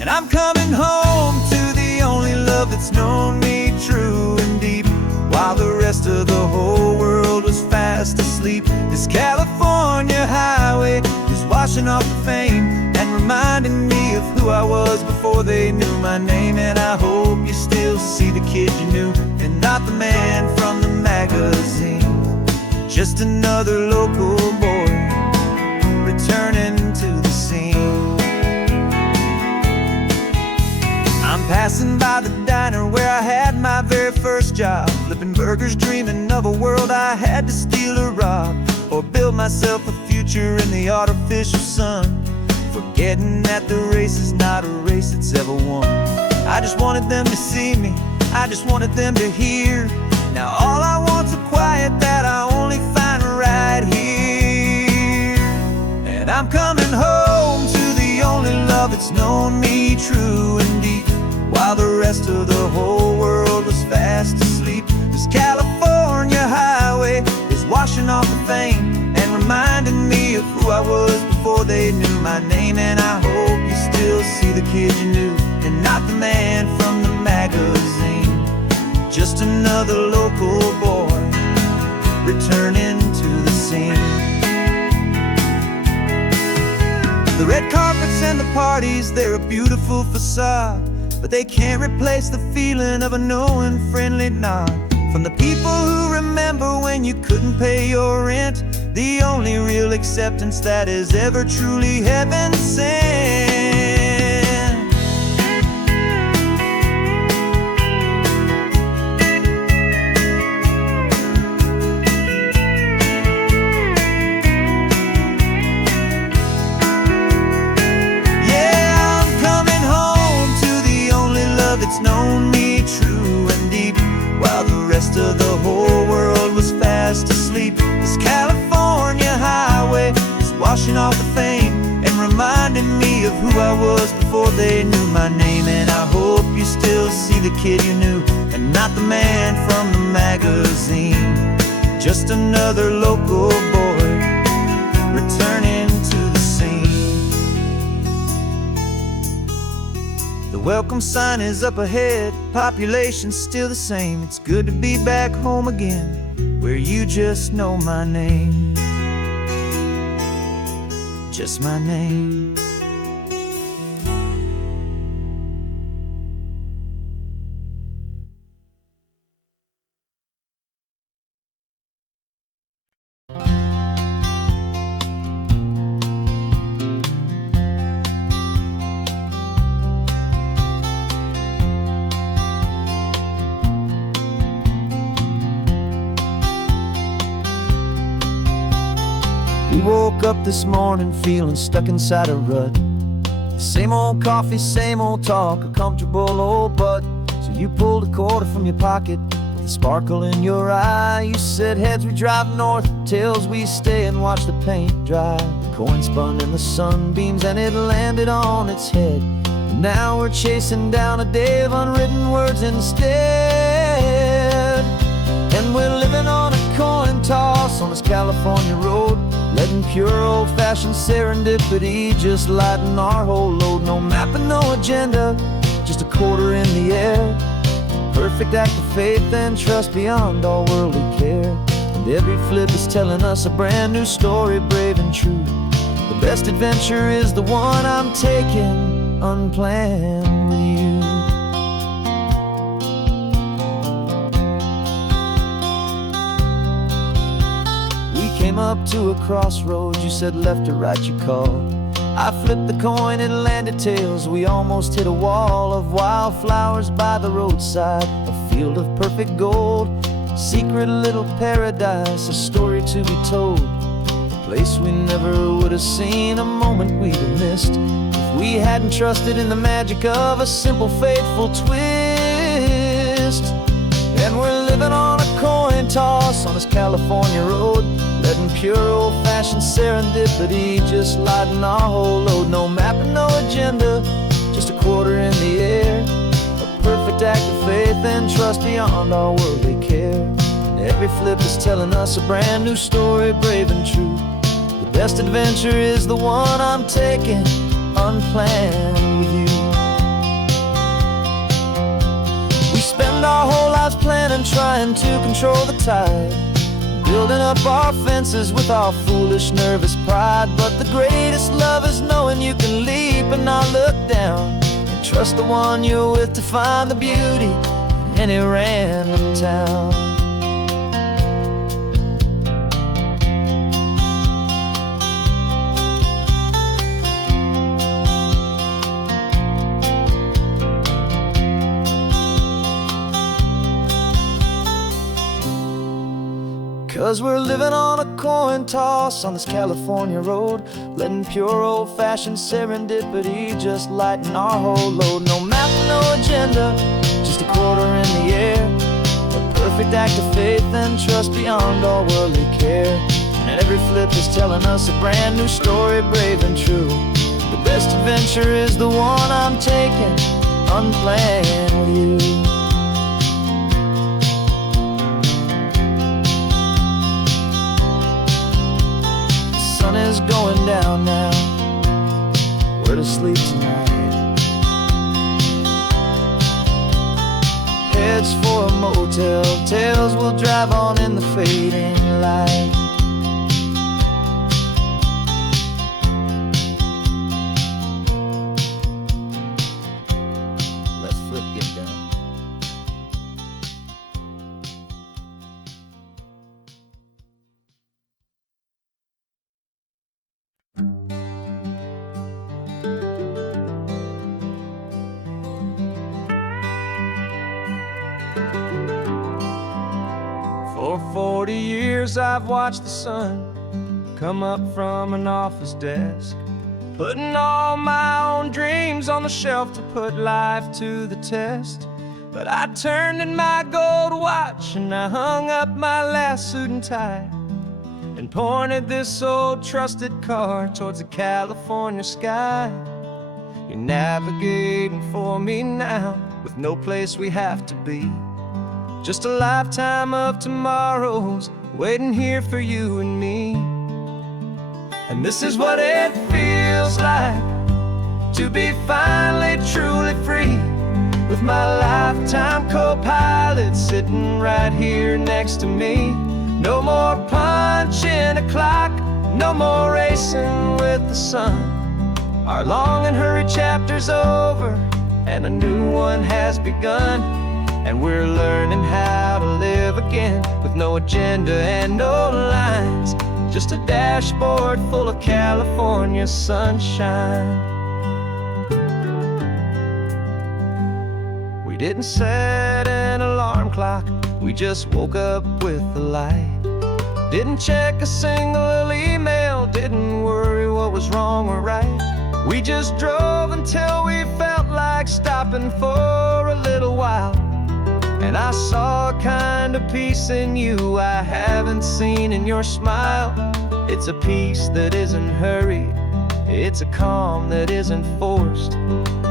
And I'm coming home to the only love that's known me true and deep, while the rest of the whole world was fast asleep. This California highway is washing off the fame and reminding me of who I was before they knew my name. And I hope you still see the kid you knew, and not the man from the magazine. Just another local boy returning to the scene. I'm passing by the diner where I had my very first job, flipping burgers, dreaming of a world I had to steal or rob, or build myself a future in the artificial sun, forgetting that the race is not a race that's ever won. I just wanted them to see me, I just wanted them to hear. Now all I want's a quiet that I only find right here. And I'm coming home to the only love that's known me true and deep, while the rest of the whole world was fast asleep. This California highway is washing off the fame and reminding me of who I was before they knew my name. And I hope you still see the kid you knew, and not the man from the magazine. Just another local boy returning to the scene. The red carpets and the parties, they're a beautiful facade, but they can't replace the feeling of a knowing, friendly nod from the people who remember when you couldn't pay your rent. The only real acceptance that is ever truly heaven sent. Yeah, I'm coming home to the only love that's known me true and deep, while the rest of the whole world was fast asleep. This California highway is washing off the fame and reminding me of who I was before they knew my name. And I hope you still see the kid you knew, and not the man from the magazine. Just another local boy returning to the scene. The welcome sign is up ahead, population's still the same. It's good to be back home again, where you just know my name. Just my name. We woke up this morning feeling stuck inside a rut. Same old coffee, same old talk, a comfortable old butt. So you pulled a quarter from your pocket with a sparkle in your eye. You said, heads we drive north, tails we stay and watch the paint dry. The coin spun in the sunbeams and it landed on its head, and now we're we're chasing down a day of unwritten words instead. And we're living on a coin toss on this California road, letting pure old-fashioned serendipity just lighten our whole load. No map and no agenda, just a quarter in the air. Perfect act of faith and trust beyond all worldly care. And every flip is telling us a brand new story, brave and true. The best adventure is the one I'm taking unplanned with you. We came up to a crossroads, you said left or right you called. I flipped the coin, it landed tails. We almost hit a wall of wildflowers by the roadside, a field of perfect gold, secret little paradise, a story to be told. A place we never would have seen, a moment we'd have missed if we hadn't trusted in the magic of a simple, faithful twist. And we're living on a coin toss on this California road, letting pure old-fashioned serendipity just lighten our whole load. No map and no agenda, just a quarter in the air. A perfect act of faith and trust beyond all worldly care. And every flip is telling us a brand new story, brave and true. The best adventure is the one I'm taking unplanned with you. We spend our whole lives planning, trying to control the tide, building up our fences with our foolish, nervous pride. But the greatest love is knowing you can leap and not look down, and trust the one you're with to find the beauty in any random town. 'Cause we're living on a coin toss on this California road, letting pure old-fashioned serendipity just lighten our whole load. No map, no agenda, just a quarter in the air. A perfect act of faith and trust beyond all worldly care. And every flip is telling us a brand new story, brave and true. The best adventure is the one I'm taking unplanned with you. The sun is going down now, we're to sleep tonight. Heads for a motel, tails will drive on in the fading light. Let's flip get down. For 40 years I've watched the sun come up from an office desk, putting all my own dreams on the shelf to put life to the test. But I turned in my gold watch and I hung up my last suit and tie, and pointed this old trusted car towards the California sky. You're navigating for me now, with no place we have to be. Just a lifetime of tomorrows waiting here for you and me. And this is what it feels like to be finally truly free, with my lifetime co-pilot sitting right here next to me. No more punching a clock, no more racing with the sun. Our long and hurried chapter's over and a new one has begun. And we're learning how to live again, with no agenda and no lines, just a dashboard full of California sunshine. We didn't set an alarm clock, we just woke up with the light. Didn't check a single email, didn't worry what was wrong or right. We just drove until we felt like stopping for a little while. And I saw a kind of peace in you I haven't seen in your smile. It's a peace that isn't hurried, it's a calm that isn't forced.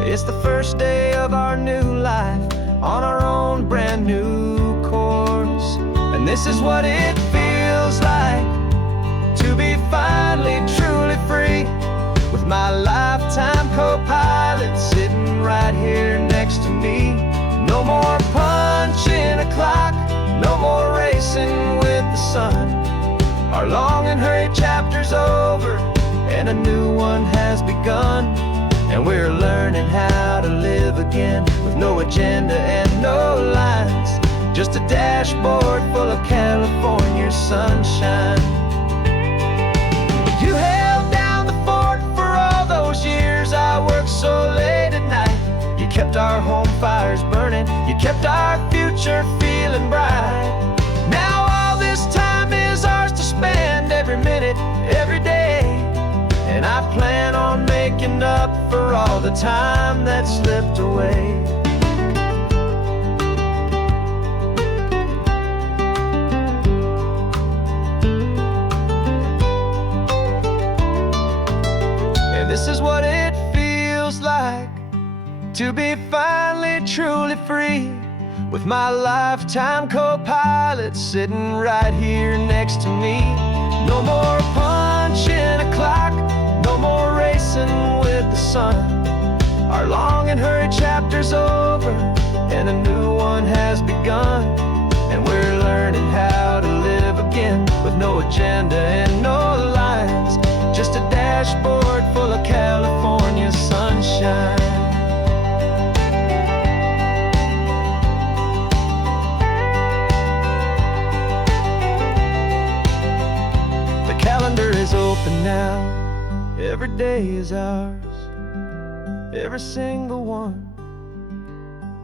It's the first day of our new life on our own brand new course. And this is what it feels like to be finally truly free, with my lifetime co-pilot sitting right here next to me. No more punching a clock, no more racing with the sun. Our long and hurried chapter's over, and a new one has begun. And we're learning how to live again, with no agenda and no lines, just a dashboard full of California sunshine. You held down the fort for all those years I worked so late at night. You kept our home fires burning, you kept our future feeling bright. Now all this time is ours to spend, every minute, every day. And I plan on making up for all the time that slipped away. And this is what it feels like to be finally truly free, with my lifetime co-pilot sitting right here next to me. No more punching a clock, no more racing with the sun. Our long and hurried chapter's over, and a new one has begun. And we're learning how to live again, with no agenda and no lines, just a dashboard full of California sunshine. The calendar is open now, every day is ours, every single one,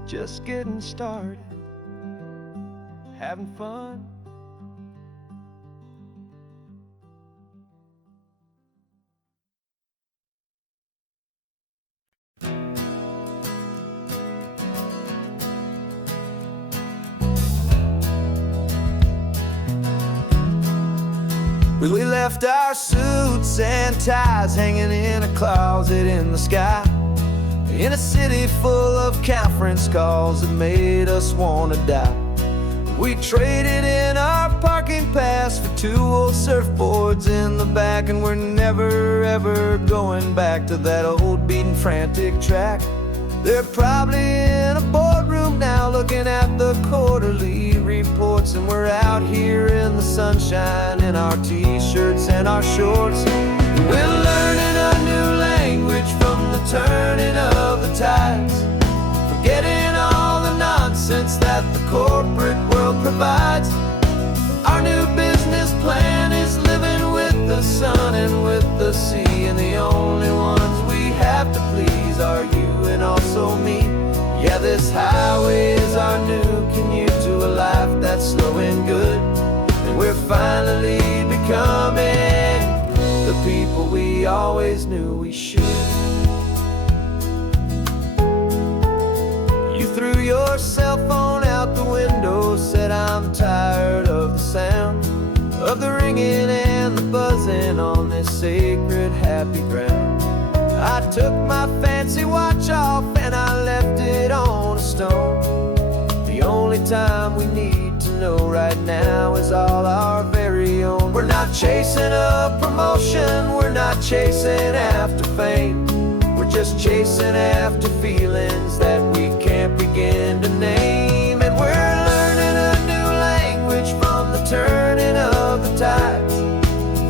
just getting started, having fun. We left our suits and ties hanging in a closet in the sky, in a city full of conference calls that made us wanna die. We traded in our parking pass for 2 old surfboards in the back, and we're never ever going back to that old beaten frantic track. They're probably in a boardroom now looking at the quarterly reports, and we're out here in the sunshine in our t-shirts and our shorts. We're learning a new language from the turning of the tides, forgetting all the nonsense that the corporate world provides. Our new business plan is living with the sun and with the sea, and the only ones we have to please are you and also me. Yeah, this highway is our new commute to a life that's slow and good, and we're finally becoming the people we always knew we should. You threw your cell phone out the window, said I'm tired of the sound of the ringing and the buzzing on this sacred happy ground. I took my fancy watch off and I left it on a stone. The only time we need to know right now is all our very own. We're not chasing a promotion, we're not chasing after fame, we're just chasing after feelings that we can't begin to name. And we're learning a new language from the turning of the tides,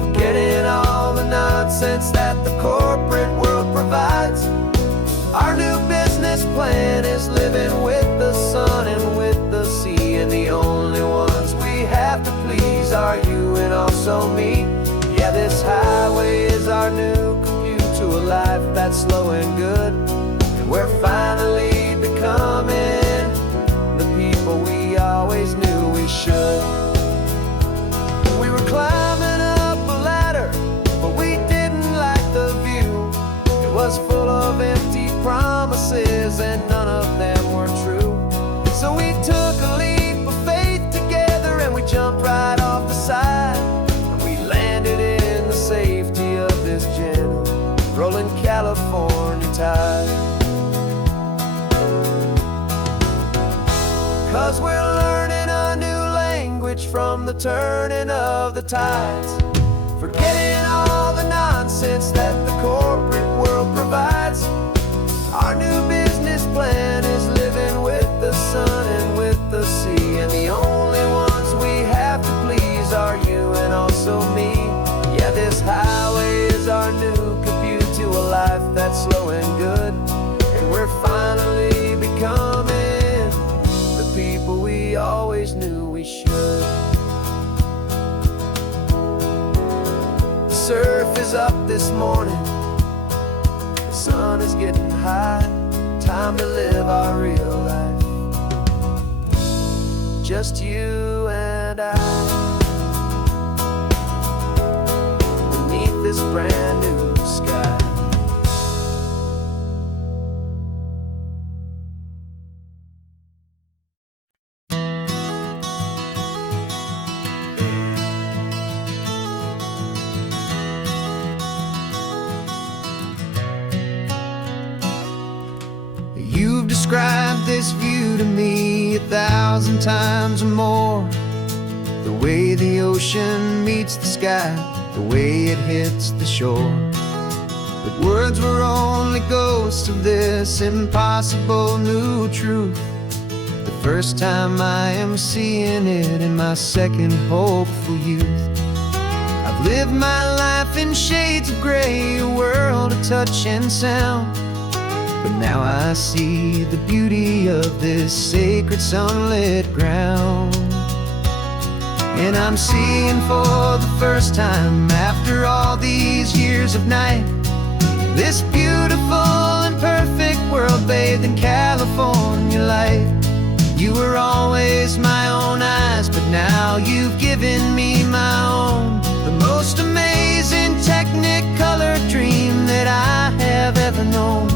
forgetting all the nonsense that the corporate world provides. Our new business plan is living with the sun and with the sea, and the only ones we have to please are you and also me. Yeah, this highway is our new commute to a life that's slow and good, and we're finally becoming the people we always knew we should. We were climbing up a ladder, but we didn't like the view. It was full of empty promises and none of them were true. So we took a leap of faith together and we jumped right off the side, and we landed in the safety of this gentle rolling California tide. 'cause we're learning a new language from the turning of the tides. Forgetting all the nonsense that the corporate world provides. Our new business plan is living with the sun and with the sea, and the only ones we have to please are you and also me. Yeah, this highway is our new commute to a life that's slow and good, and we're finally becoming the people we always knew we should. The surf is up this morning, the sun is getting high. Time to live our real life, just you and I, beneath this brand new sky. You've described this view to me 1,000 times or more. The way the ocean meets the sky, the way it hits the shore. But words were only ghosts of this impossible new truth. The first time I am seeing it in my second hopeful youth. I've lived my life in shades of gray, a world of touch and sound. But now I see the beauty of this sacred sunlit ground. And I'm seeing for the first time after all these years of night, this beautiful and perfect world bathed in California light. You were always my own eyes, but now you've given me my own. The most amazing Technicolor dream that I have ever known.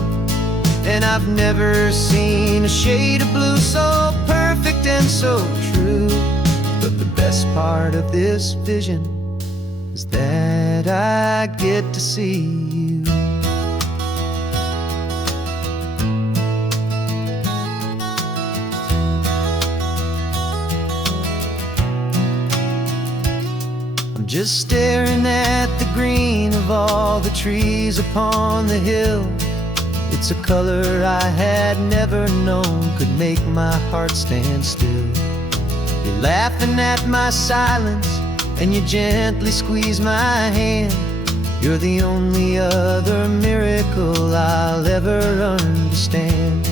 And I've never seen a shade of blue so perfect and so true. But the best part of this vision is that I get to see you. I'm just staring at the green of all the trees upon the hill. It's a color I had never known could make my heart stand still. You're laughing at my silence, and you gently squeeze my hand. You're the only other miracle I'll ever understand.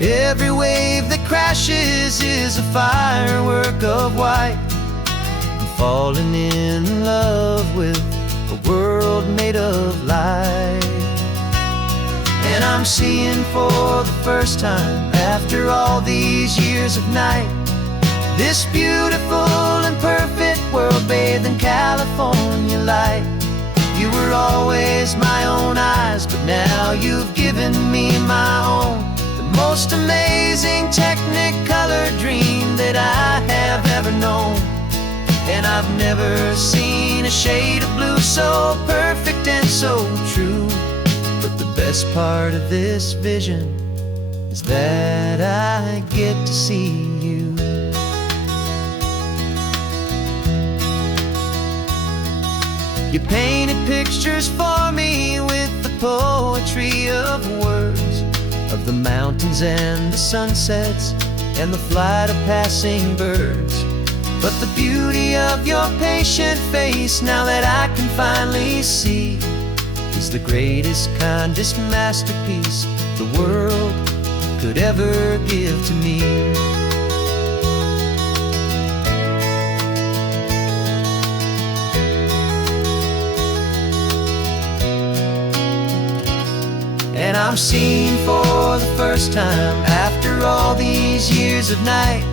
Every wave that crashes is a firework of white. I'm falling in love with a world made of light. And I'm seeing for the first time after all these years of night, this beautiful and perfect world bathed in California light. You were always my own eyes, but now you've given me my own. The most amazing Technicolor dream that I have ever known. And I've never seen a shade of blue so perfect and so true. But the best part of this vision is that I get to see you. You painted pictures for me with the poetry of words, of the mountains and the sunsets and the flight of passing birds. But the beauty of your patient face, now that I can finally see, is the greatest, kindest masterpiece the world could ever give to me. And I'm seeing for the first time after all these years of night,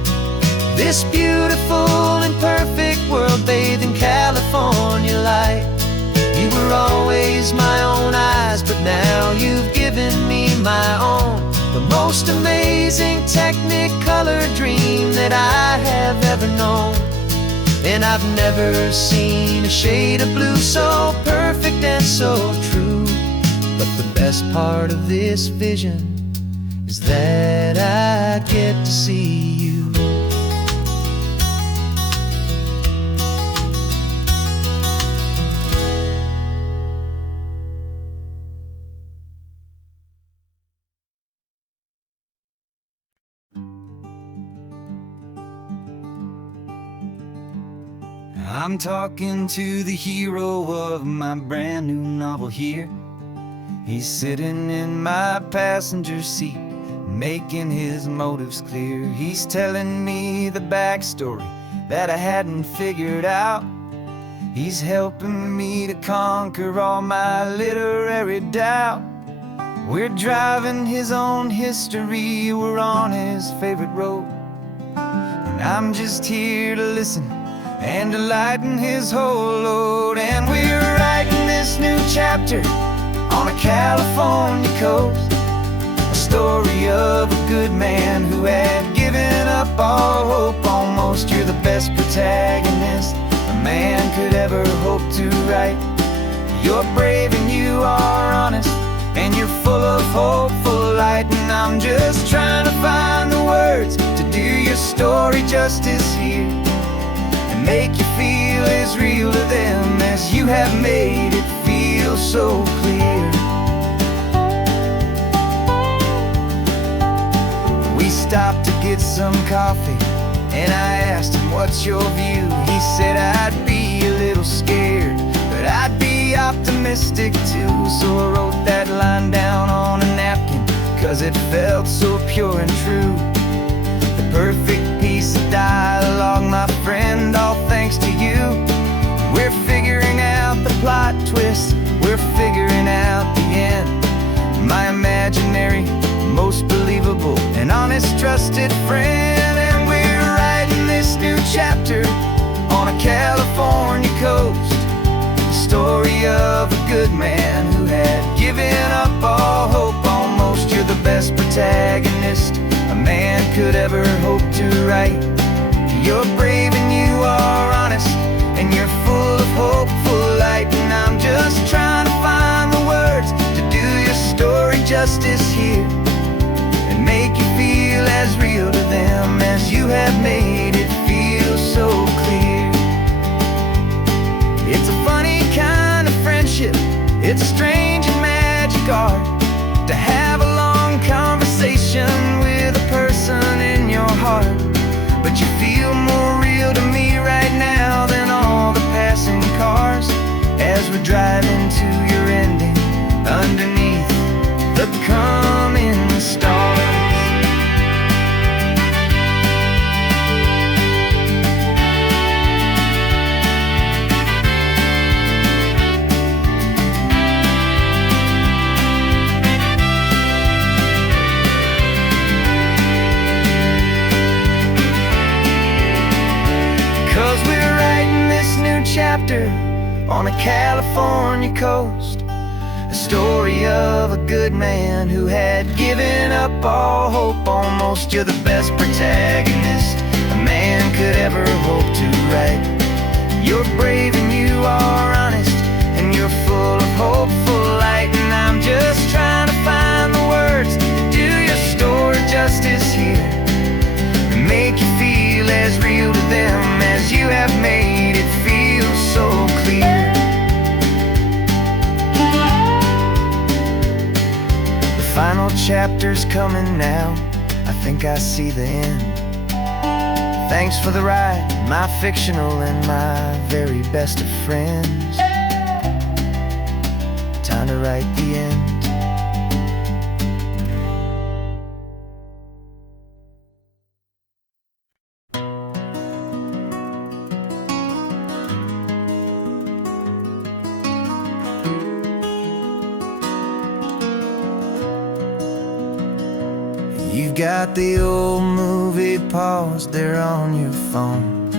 this beautiful and perfect world bathed in California light. You were always my own eyes, but now you've given me my own. The most amazing Technicolor dream that I have ever known. And I've never seen a shade of blue so perfect and so true. But the best part of this vision is that I get to see you. I'm talking to the hero of my brand new novel here. He's sitting in my passenger seat, making his motives clear. He's telling me the backstory that I hadn't figured out. He's helping me to conquer all my literary doubt. We're driving his own history, we're on his favorite road, and I'm just here to listen and to lighten his whole load. And we're writing this new chapter on a California coast, a story of a good man who had given up all hope almost. You're the best protagonist a man could ever hope to write. You're brave and you are honest, and you're full of hopeful light. And I'm just trying to find the words to do your story justice here, and make you feel as real to them as you have made it feel so clear. We stopped to get some coffee, and I asked him, what's your view? He said, I'd be a little scared, but I'd be optimistic too. So I wrote that line down on a napkin, 'cause it felt so pure and true. The perfect piece of dialogue, my friend, all thanks to you. We're figuring out the plot twist, we're figuring out the end. My imaginary, most believable and honest trusted friend. And we're writing this new chapter on a California coast, the story of a good man who had given up all hope almost. You're the best protagonist a man could ever hope to write. You're brave and you are honest, and you're full of hopeful light. And I'm just trying to find the words to do your story justice here, and make you feel as real to them as you have made it feel so clear. It's a funny kind of friendship, it's a strange and magic art to have a long conversation with a person in your heart. But you feel more real to me right now than all the passing cars, as we're driving to your ending underneath the coming stars. 'Cause we're writing this new chapter on a California coast, a story of a good man who had given up all hope almost. You're the best protagonist a man could ever hope to write. You're brave and you are honest, and you're full of hopeful light. And I'm just trying to find the words to do your story justice here, and make you feel as real to them as you have made it feel so clear. The final chapter's coming now, I think I see the end. Thanks for the ride, my fictional and my very best of friends. Time to write the end. You've got the old movie paused there on your phone,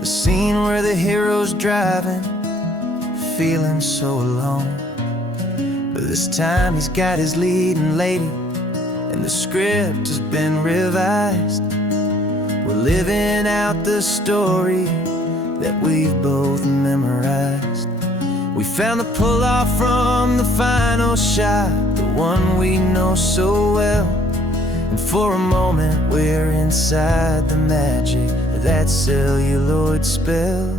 the scene where the hero's driving, feeling so alone. But this time he's got his leading lady, and the script has been revised. We're living out the story that we've both memorized. We found the pull-off from the final shot, the one we know so well. And for a moment we're inside the magic of that celluloid spell.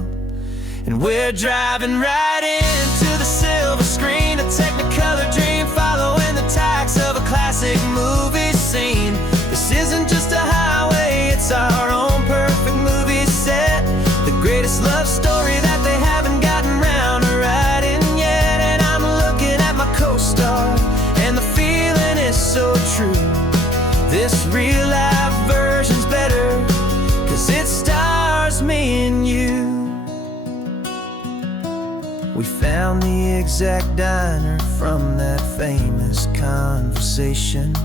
And we're driving right into the silver screen, a Technicolor dream following the tacks of a classic movie scene. This isn't just a highway, it's our own perfect movie set. This real life version's better, 'cause it stars me and you. We found the exact diner from that famous conversation,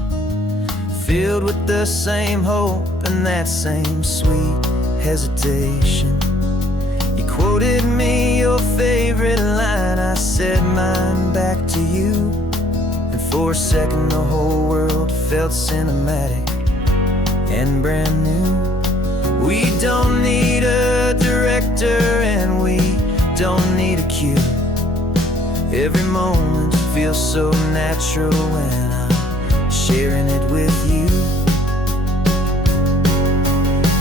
filled with the same hope and that same sweet hesitation. You quoted me your favorite line, I said mine back to you, and for a second the whole world felt cinematic and brand new. We don't need a director and we don't need a cue. Every moment feels so natural when I'm sharing it with you.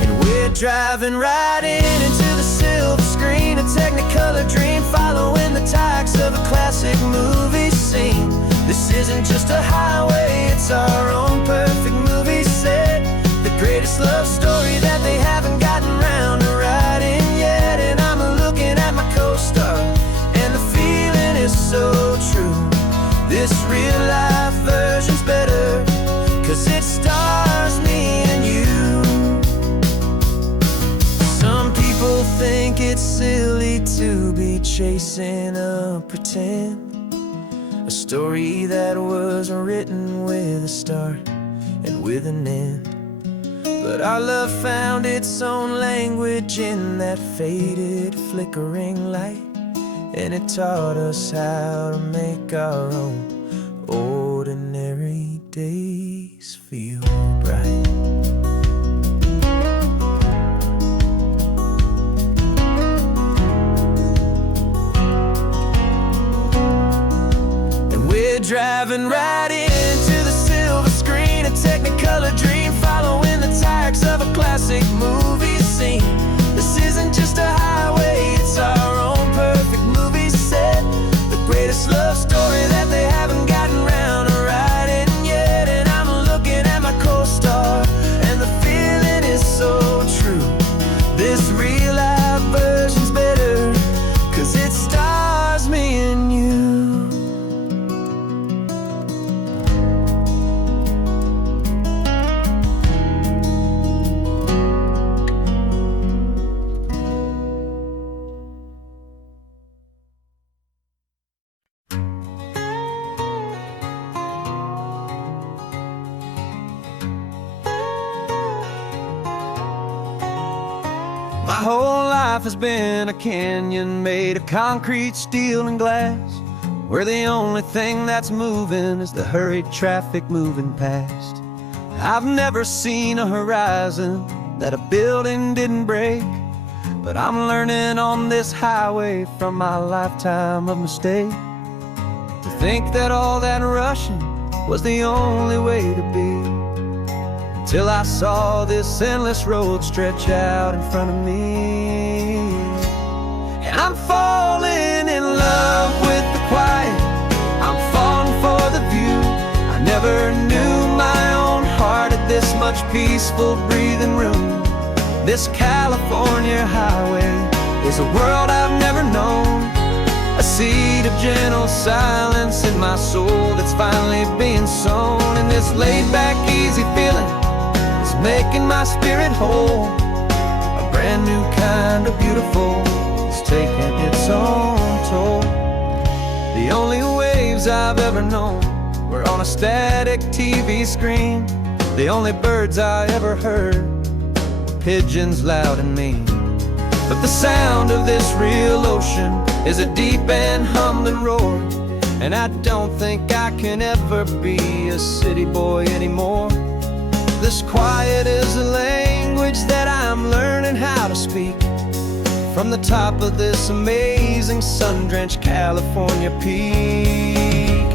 And we're driving right into the silver screen, a Technicolor dream, following the tacks of a classic movie scene. This isn't just a highway, it's our own perfect movie set, the greatest love story that they haven't gotten round to writing yet. And I'm looking at my co-star, and the feeling is so true. This real life version's better, 'cause it stars me and you. Some people think it's silly to be chasing a pretend, a story that was written with a start and with an end. But our love found its own language in that faded, flickering light, and it taught us how to make our own ordinary days feel bright. And we're driving right into the silver screen, a Technicolor dream, following the tacks of a classic movie scene. This isn't just a highway, it's our own perfect movie set, the greatest love story that they haven't gotten round to writing yet. And I'm looking at my co-star, and the feeling is so true. This real life version's better, 'cause it stars me and you. My whole life has been a canyon made of concrete, steel, and glass, where the only thing that's moving is the hurried traffic moving past. I've never seen a horizon that a building didn't break, but I'm learning on this highway from my lifetime of mistakes, to think that all that rushing was the only way to be. Till I saw this endless road stretch out in front of me, and I'm falling in love with the quiet, I'm falling for the view. I never knew my own heart had this much peaceful breathing room. This California highway is a world I've never known, a seed of gentle silence in my soul that's finally being sown. And this laid-back, easy feeling making my spirit whole, a brand new kind of beautiful is taking its own toll. The only waves I've ever known were on a static TV screen. The only birds I ever heard were pigeons loud and mean. But the sound of this real ocean is a deep and humbling roar, and I don't think I can ever be a city boy anymore. This quiet is a language that I'm learning how to speak, from the top of this amazing sun-drenched California peak.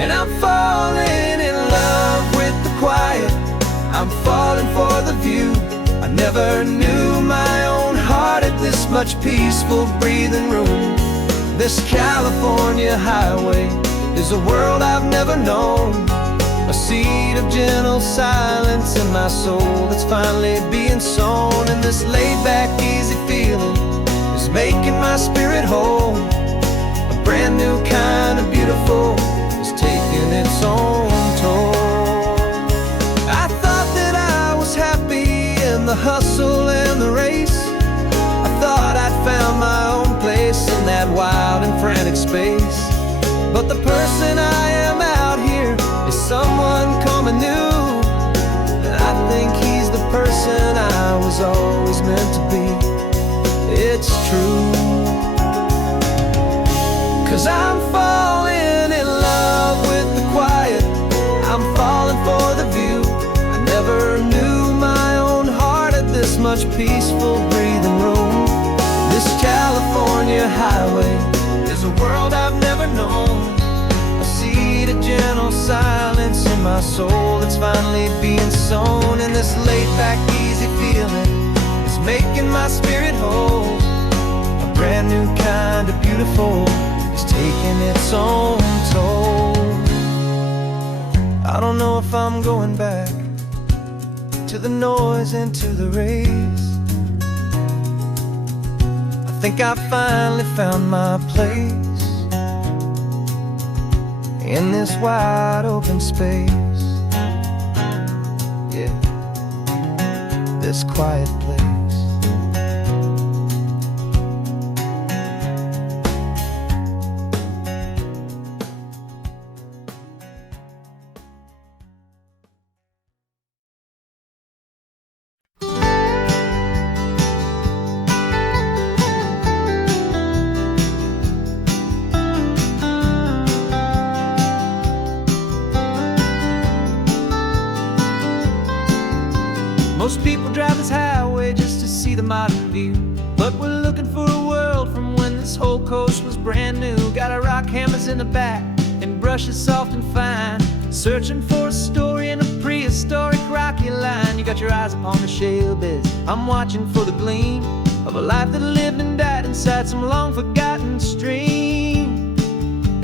And I'm falling in love with the quiet, I'm falling for the view. I never knew my own heart had this much peaceful breathing room. This California highway is a world I've never known, a seed of gentle silence in my soul that's finally being sown. And this laid-back, easy feeling is making my spirit whole, a brand new kind of beautiful is taking its own toll. I hustle and the race, I thought I'd found my own place in that wild and frantic space. But the person I am out here is someone coming new, and I think he's the person I was always meant to be. It's true, 'cause I'm falling in love with the quiet, I'm falling for the view. I never knew my own heart had this much peaceful breathing room. This California highway is a world I've never known. I see the gentle silence in my soul that's finally being sown, and this laid-back, easy feeling is making my spirit whole. A brand new kind of beautiful is taking its own toll. I don't know if I'm going back to the noise and to the race. I think I finally found my place in this wide open space. Yeah, this quiet place. Most people drive this highway just to see the modern view, but we're looking for a world from when this whole coast was brand new. Got our rock hammers in the back and brushes soft and fine, searching for a story in a prehistoric rocky line. You got your eyes upon the shale beds, I'm watching for the gleam of a life that lived and died inside some long forgotten stream.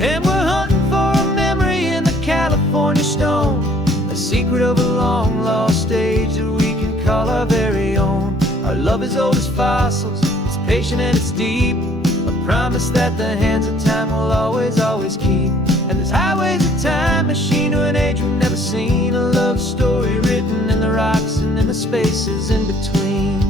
And we're hunting for a memory in the California stone, a secret of a long lost age that we can call our very own. Our love is old as fossils, it's patient and it's deep, a promise that the hands of time will always, always keep. And this highway's a time machine to an age we've never seen, a love story written in the rocks and in the spaces in between.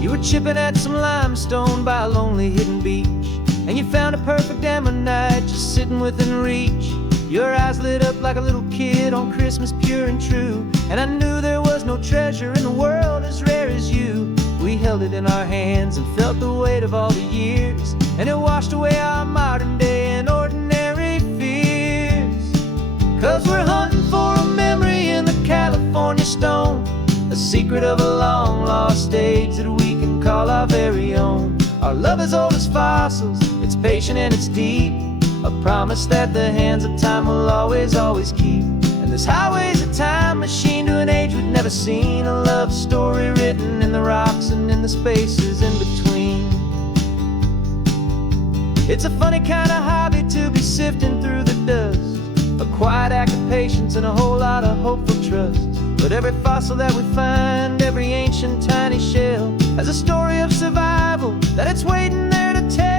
You were chipping at some limestone by a lonely hidden beach, and you found a perfect ammonite just sitting within reach. Your eyes lit up like a little kid on Christmas, pure and true, and I knew there was no treasure in the world as rare as you. We held it in our hands and felt the weight of all the years, and it washed away our modern day and ordinary fears. 'Cause we're hunting for a memory in the California stone, a secret of a long lost age that we can call our very own. Our love is old as fossils, it's patient and it's deep, a promise that the hands of time will always, always keep. And this highway's a time machine to an age we've never seen, a love story written in the rocks and in the spaces in between. It's a funny kind of hobby to be sifting through the dust, a quiet act of patience and a whole lot of hopeful trust. But every fossil that we find, every ancient tiny shell, has a story of survival that it's waiting there to tell.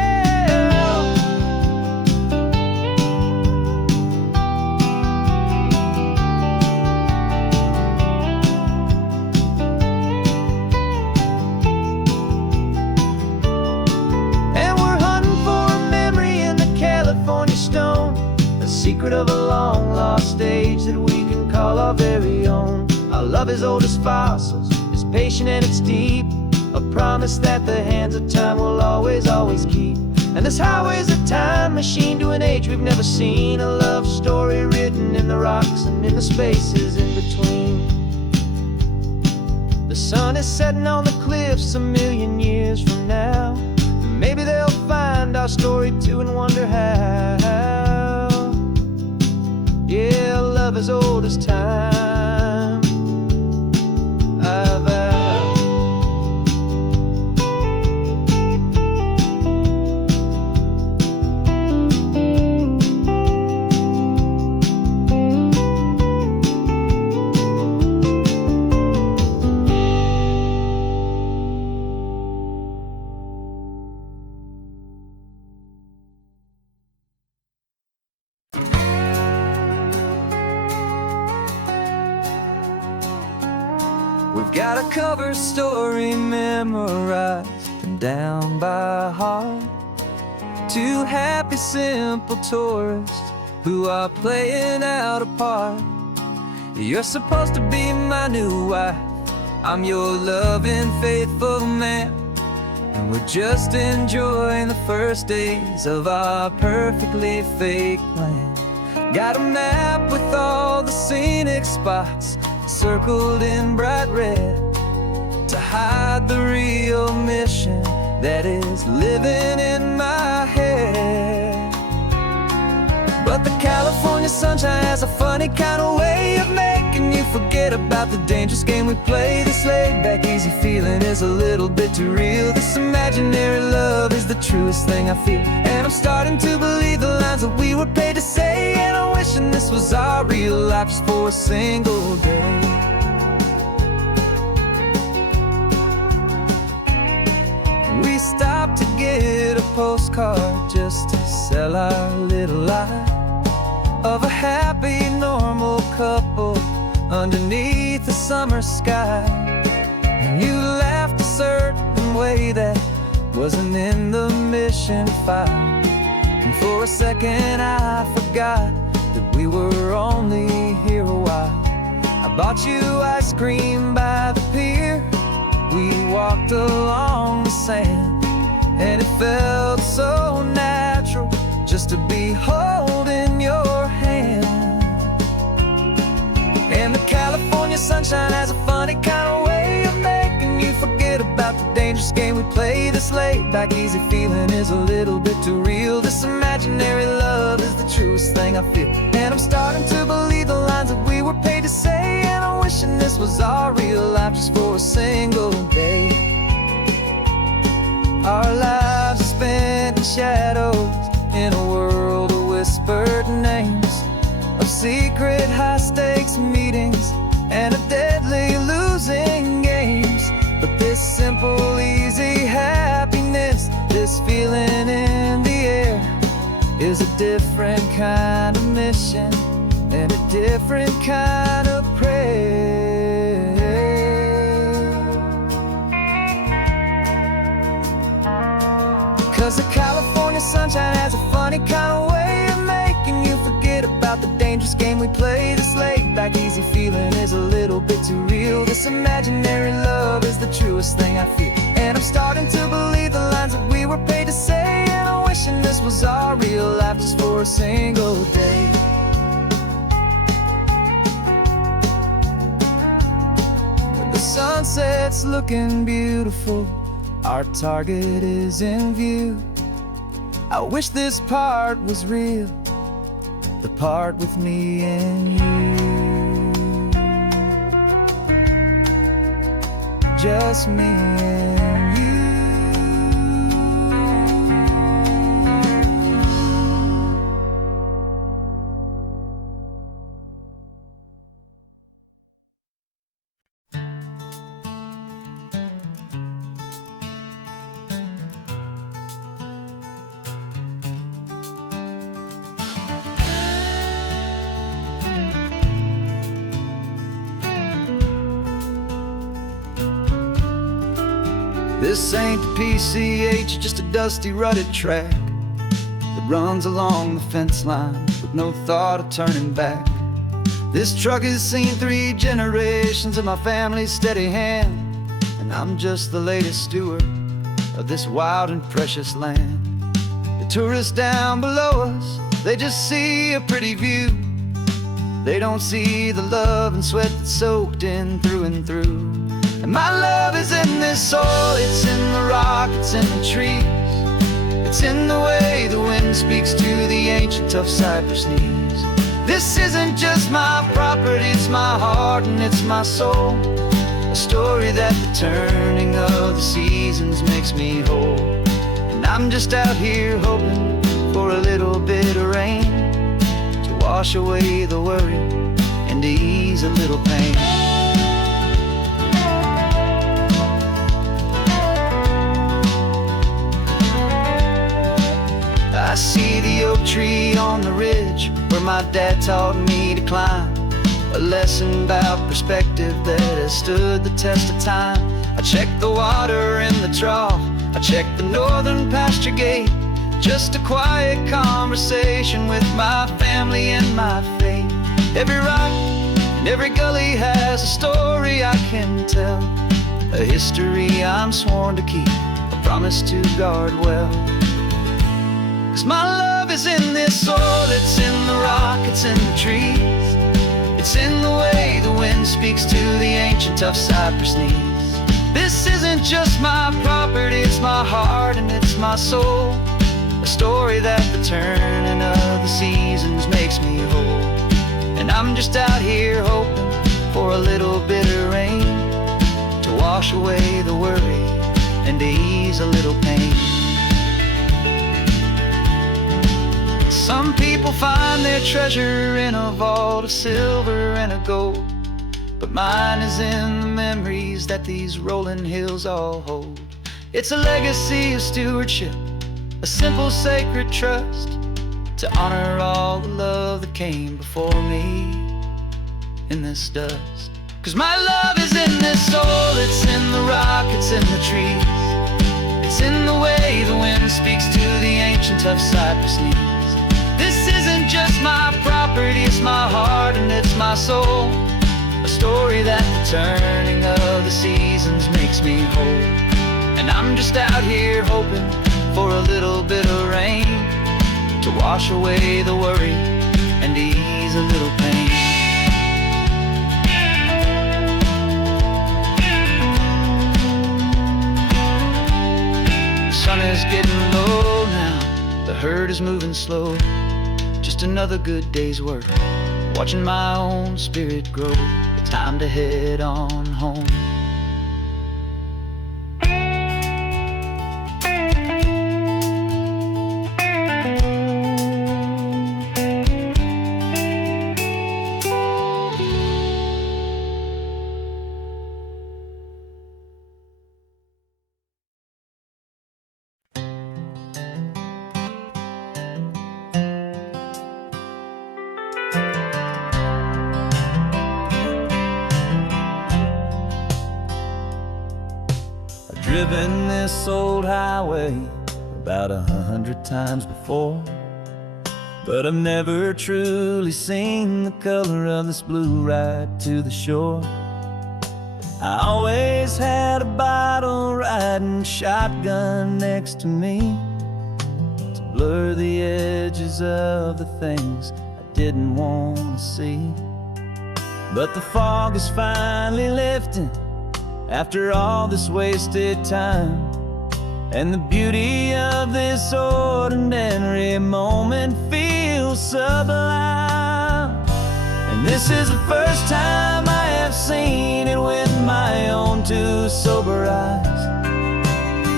Secret of a long lost age that we can call our very own. Our love is old as fossils, it's patient and it's deep, a promise that the hands of time will always, always keep. And this highway's a time machine to an age we've never seen, a love story written in the rocks and in the spaces in between. The sun is setting on the cliffs a million years from now, maybe they'll find our story too and wonder how. Yeah, love as old as time, I vow. We've got a cover story memorized and down by heart. Two happy, simple tourists who are playing out a part. You're supposed to be my new wife, I'm your loving, faithful man, and we're just enjoying the first days of our perfectly fake plan. Got a map with all the scenic spots circled in bright red to hide the real mission that is living in my head. But the California sunshine has a funny kind of way of making you forget about the dangerous game we play. This laid-back, easy feeling is a little bit too real. This imaginary love is the truest thing I feel, and I'm starting to believe the lines that we were paid to say. And I'm wishing this was our real life just for a single day. We stopped to get a postcard just to sell our little lie of a happy, normal couple underneath the summer sky. And you laughed a certain way that wasn't in the mission file, and for a second I forgot that we were only here a while. I bought you ice cream by the pier, we walked along the sand, and it felt so natural just to be holding your hand. And the California sunshine has a funny kind of way of making you forget about the dangerous game we play. This laid-back, easy feeling is a little bit too real. This imaginary love is the truest thing I feel, and I'm starting to believe the lines that we were paid to say. And I'm wishing this was our real life just for a single day. Our lives are spent in shadows, in a world of whispered names, of secret high-stakes meetings and of deadly losing games. But this simple, easy happiness, this feeling in the air, is a different kind of mission and a different kind of prayer. 'Cause the California sunshine has a funny kind of way of making you forget about the dangerous game we play. This laid-back, easy feeling is a little bit too real. This imaginary love is the truest thing I feel, and I'm starting to believe the lines that we were paid to say. And I'm wishing this was our real life just for a single day. When the sunset's looking beautiful, our target is in view. I wish this part was real, the part with me and you. Just me and you. This ain't the PCH, just a dusty, rutted track that runs along the fence line with no thought of turning back. This truck has seen 3 generations of my family's steady hand, and I'm just the latest steward of this wild and precious land. The tourists down below us, they just see a pretty view. They don't see the love and sweat that's soaked in through and through. And my love is in this soil, it's in the rock, it's in the trees. It's in the way the wind speaks to the ancient tough cypress knees. This isn't just my property, it's my heart and it's my soul. A story that the turning of the seasons makes me whole. And I'm just out here hoping for a little bit of rain to wash away the worry and to ease a little pain. I see the oak tree on the ridge where my dad taught me to climb. a lesson about perspective that has stood the test of time. I checked the water in the trough, I checked the northern pasture gate. Just a quiet conversation with my family and my faith. Every rock and every gully has a story I can tell, a history I'm sworn to keep, a promise to guard well. 'Cause my love is in this soil, it's in the rock, it's in the trees. It's in the way the wind speaks to the ancient tough cypress knees. This isn't just my property, it's my heart and it's my soul. A story that the turning of the seasons makes me whole. And I'm just out here hoping for a little bit of rain to wash away the worry and to ease a little pain. Some people find their treasure in a vault of silver and a gold, but mine is in the memories that these rolling hills all hold. It's a legacy of stewardship, a simple sacred trust, to honor all the love that came before me in this dust. 'Cause my love is in this soul, it's in the rock, it's in the trees. It's in the way the wind speaks to the ancient tough cypress knees. This isn't just my property, it's my heart and it's my soul. A story that the turning of the seasons makes me whole. And I'm just out here hoping for a little bit of rain to wash away the worry and ease a little pain. The sun is getting low now, the herd is moving slow. Just another good day's work, watching my own spirit grow. Time to head on home. Driven this old highway about 100 times before, but I've never truly seen the color of this blue right to the shore. I always had a bottle riding shotgun next to me to blur the edges of the things I didn't want to see. But the fog is finally lifting after all this wasted time, and the beauty of this ordinary moment feels sublime. And this is the first time I have seen it with my own two sober eyes,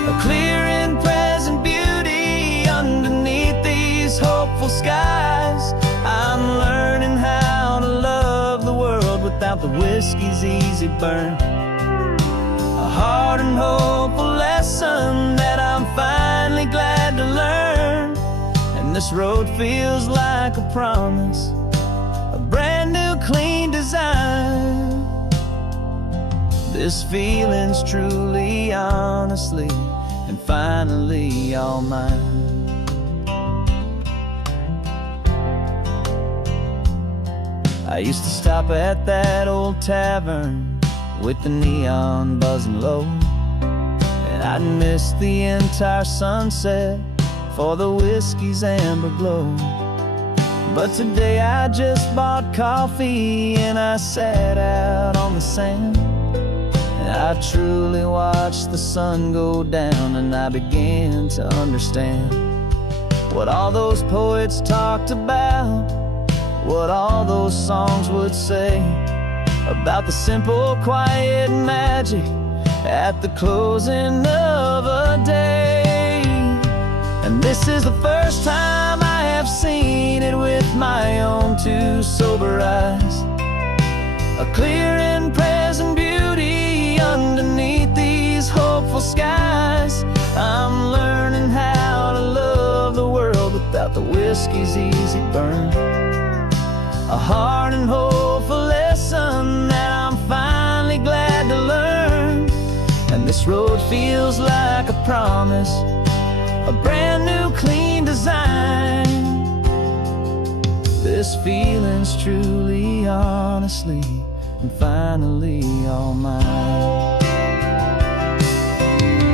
a clear and present beauty underneath these hopeful skies. I'm learning how to love the world without the whiskey's easy burn, a hard and hopeful lesson that I'm finally glad to learn. And this road feels like a promise, a brand new clean design. This feeling's truly, honestly, and finally all mine. I used to stop at that old tavern with the neon buzzing low, and I'd miss the entire sunset for the whiskey's amber glow. But today I just bought coffee and I sat out on the sand, and I truly watched the sun go down, and I began to understand what all those poets talked about, what all those songs would say about the simple, quiet magic at the closing of a day. And this is the first time I have seen it with my own two sober eyes, a clear and present beauty underneath these hopeful skies. I'm learning how to love the world without the whiskey's easy burn, a hard and hopeful lesson road feels like a promise, a brand new clean design. This feeling's truly, honestly, and finally all mine.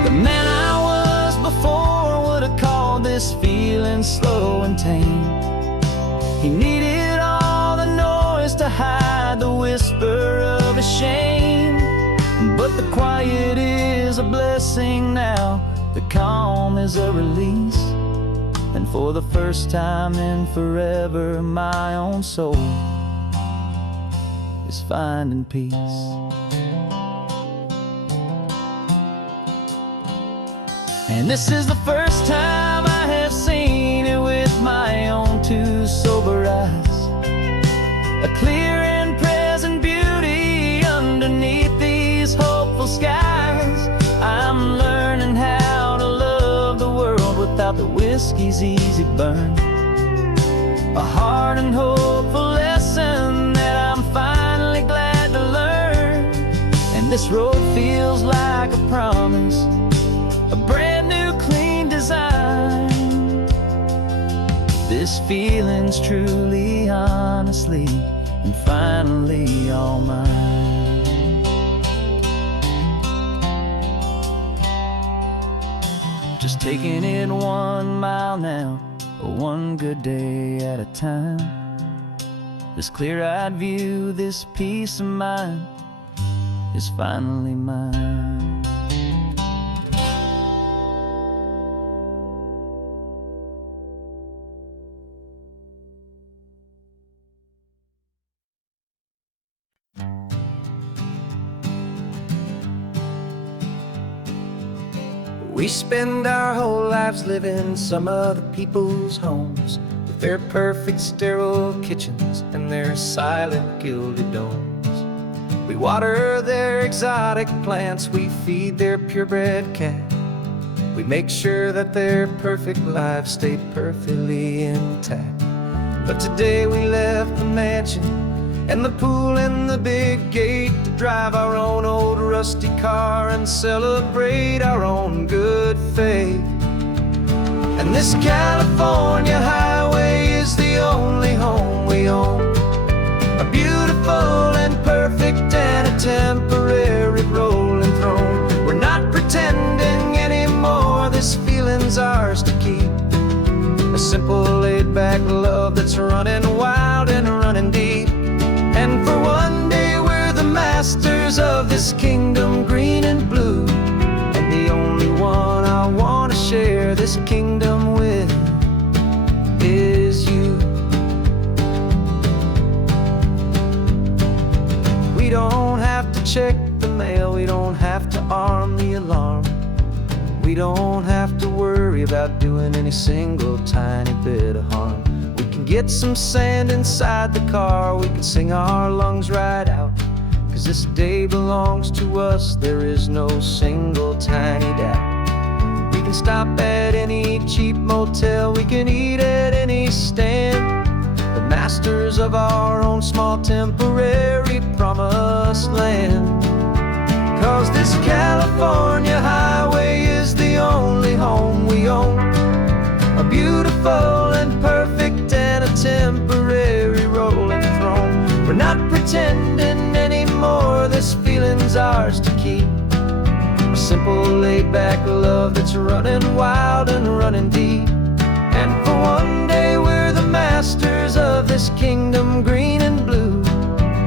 The man I was before would have called this feeling slow and tame. He needed all the noise to hide the whisper of his shame. But the quiet is a blessing now, the calm is a release. And for the first time in forever, my own soul is finding peace. And this is the first time I have seen it with my own two sober eyes. A clear and present beauty underneath these hopeful skies. I'm learning how to love the world without the whiskey's easy burn. A hard and hopeful lesson that I'm finally glad to learn. And this road feels like a promise, a brand new clean design. This feeling's truly, honestly, and finally all mine. Just taking it 1 mile now, one good day at a time. This clear-eyed view, this peace of mind is finally mine. We spend our whole lives living some other people's homes, with their perfect sterile kitchens and their silent gilded domes. We water their exotic plants, we feed their purebred cat. We make sure that their perfect lives stay perfectly intact. But today we left the mansion and the pool and the big gate to drive our own old rusty car and celebrate our own good faith. And this California highway is the only home we own, a beautiful and perfect and a temporary rolling throne. We're not pretending anymore, this feeling's ours to keep. A simple laid-back love that's running wild and running deep. And for one day we're the masters of this kingdom green and blue, and the only one I want to share this kingdom with is you. We don't have to check the mail, we don't have to arm the alarm. We don't have to worry about doing any single tiny bit of harm. We can get some sand inside the car, we can sing our lungs right out. 'Cause this day belongs to us, there is no single tiny doubt. We can stop at any cheap motel, we can eat at any stand. The masters of our own small temporary promised land. 'Cause this California highway is the only home we own, a beautiful and perfect and a temporary rolling throne. We're not pretending anymore, this feeling's ours to keep. A simple laid-back love that's running wild and running deep. And for one day we're the masters of this kingdom green and blue,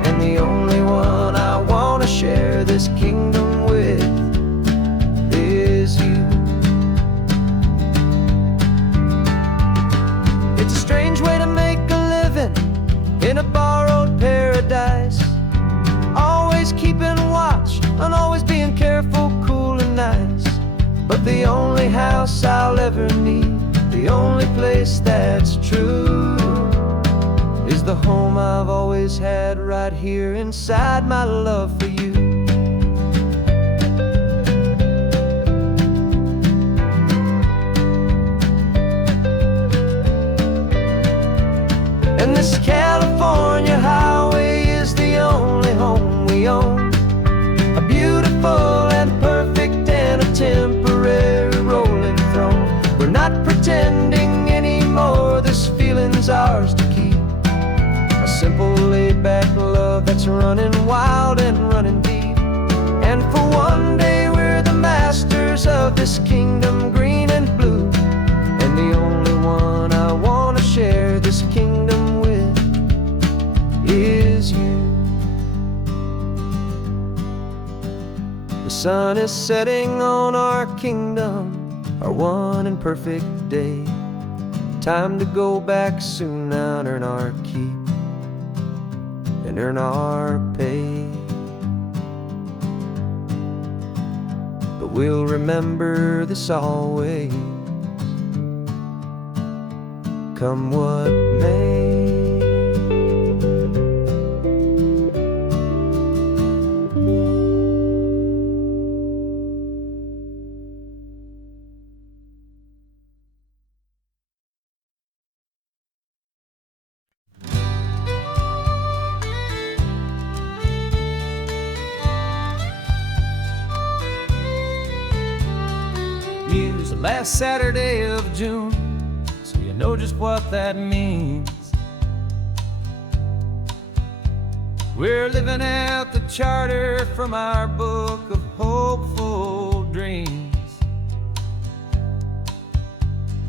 and the only one I want to share this kingdom with is you. It's a strange way to make a living in a borrowed paradise, always keeping watch and always being careful, cool and nice. But the only house I'll ever need, the only place that's true, is the home I've always had right here inside my love for you. And this California highway is the only home we own, a beautiful and perfect running wild and running deep. And for one day we're the masters of this kingdom, green and blue. And the only one I want to share this kingdom with is you. The sun is setting on our kingdom, our one and perfect day. Time to go back soon now and earn our keep and earn our pay. But we'll remember this always, come what may. News the last Saturday of June, so you know just what that means. We're living out the charter from our book of hopeful dreams.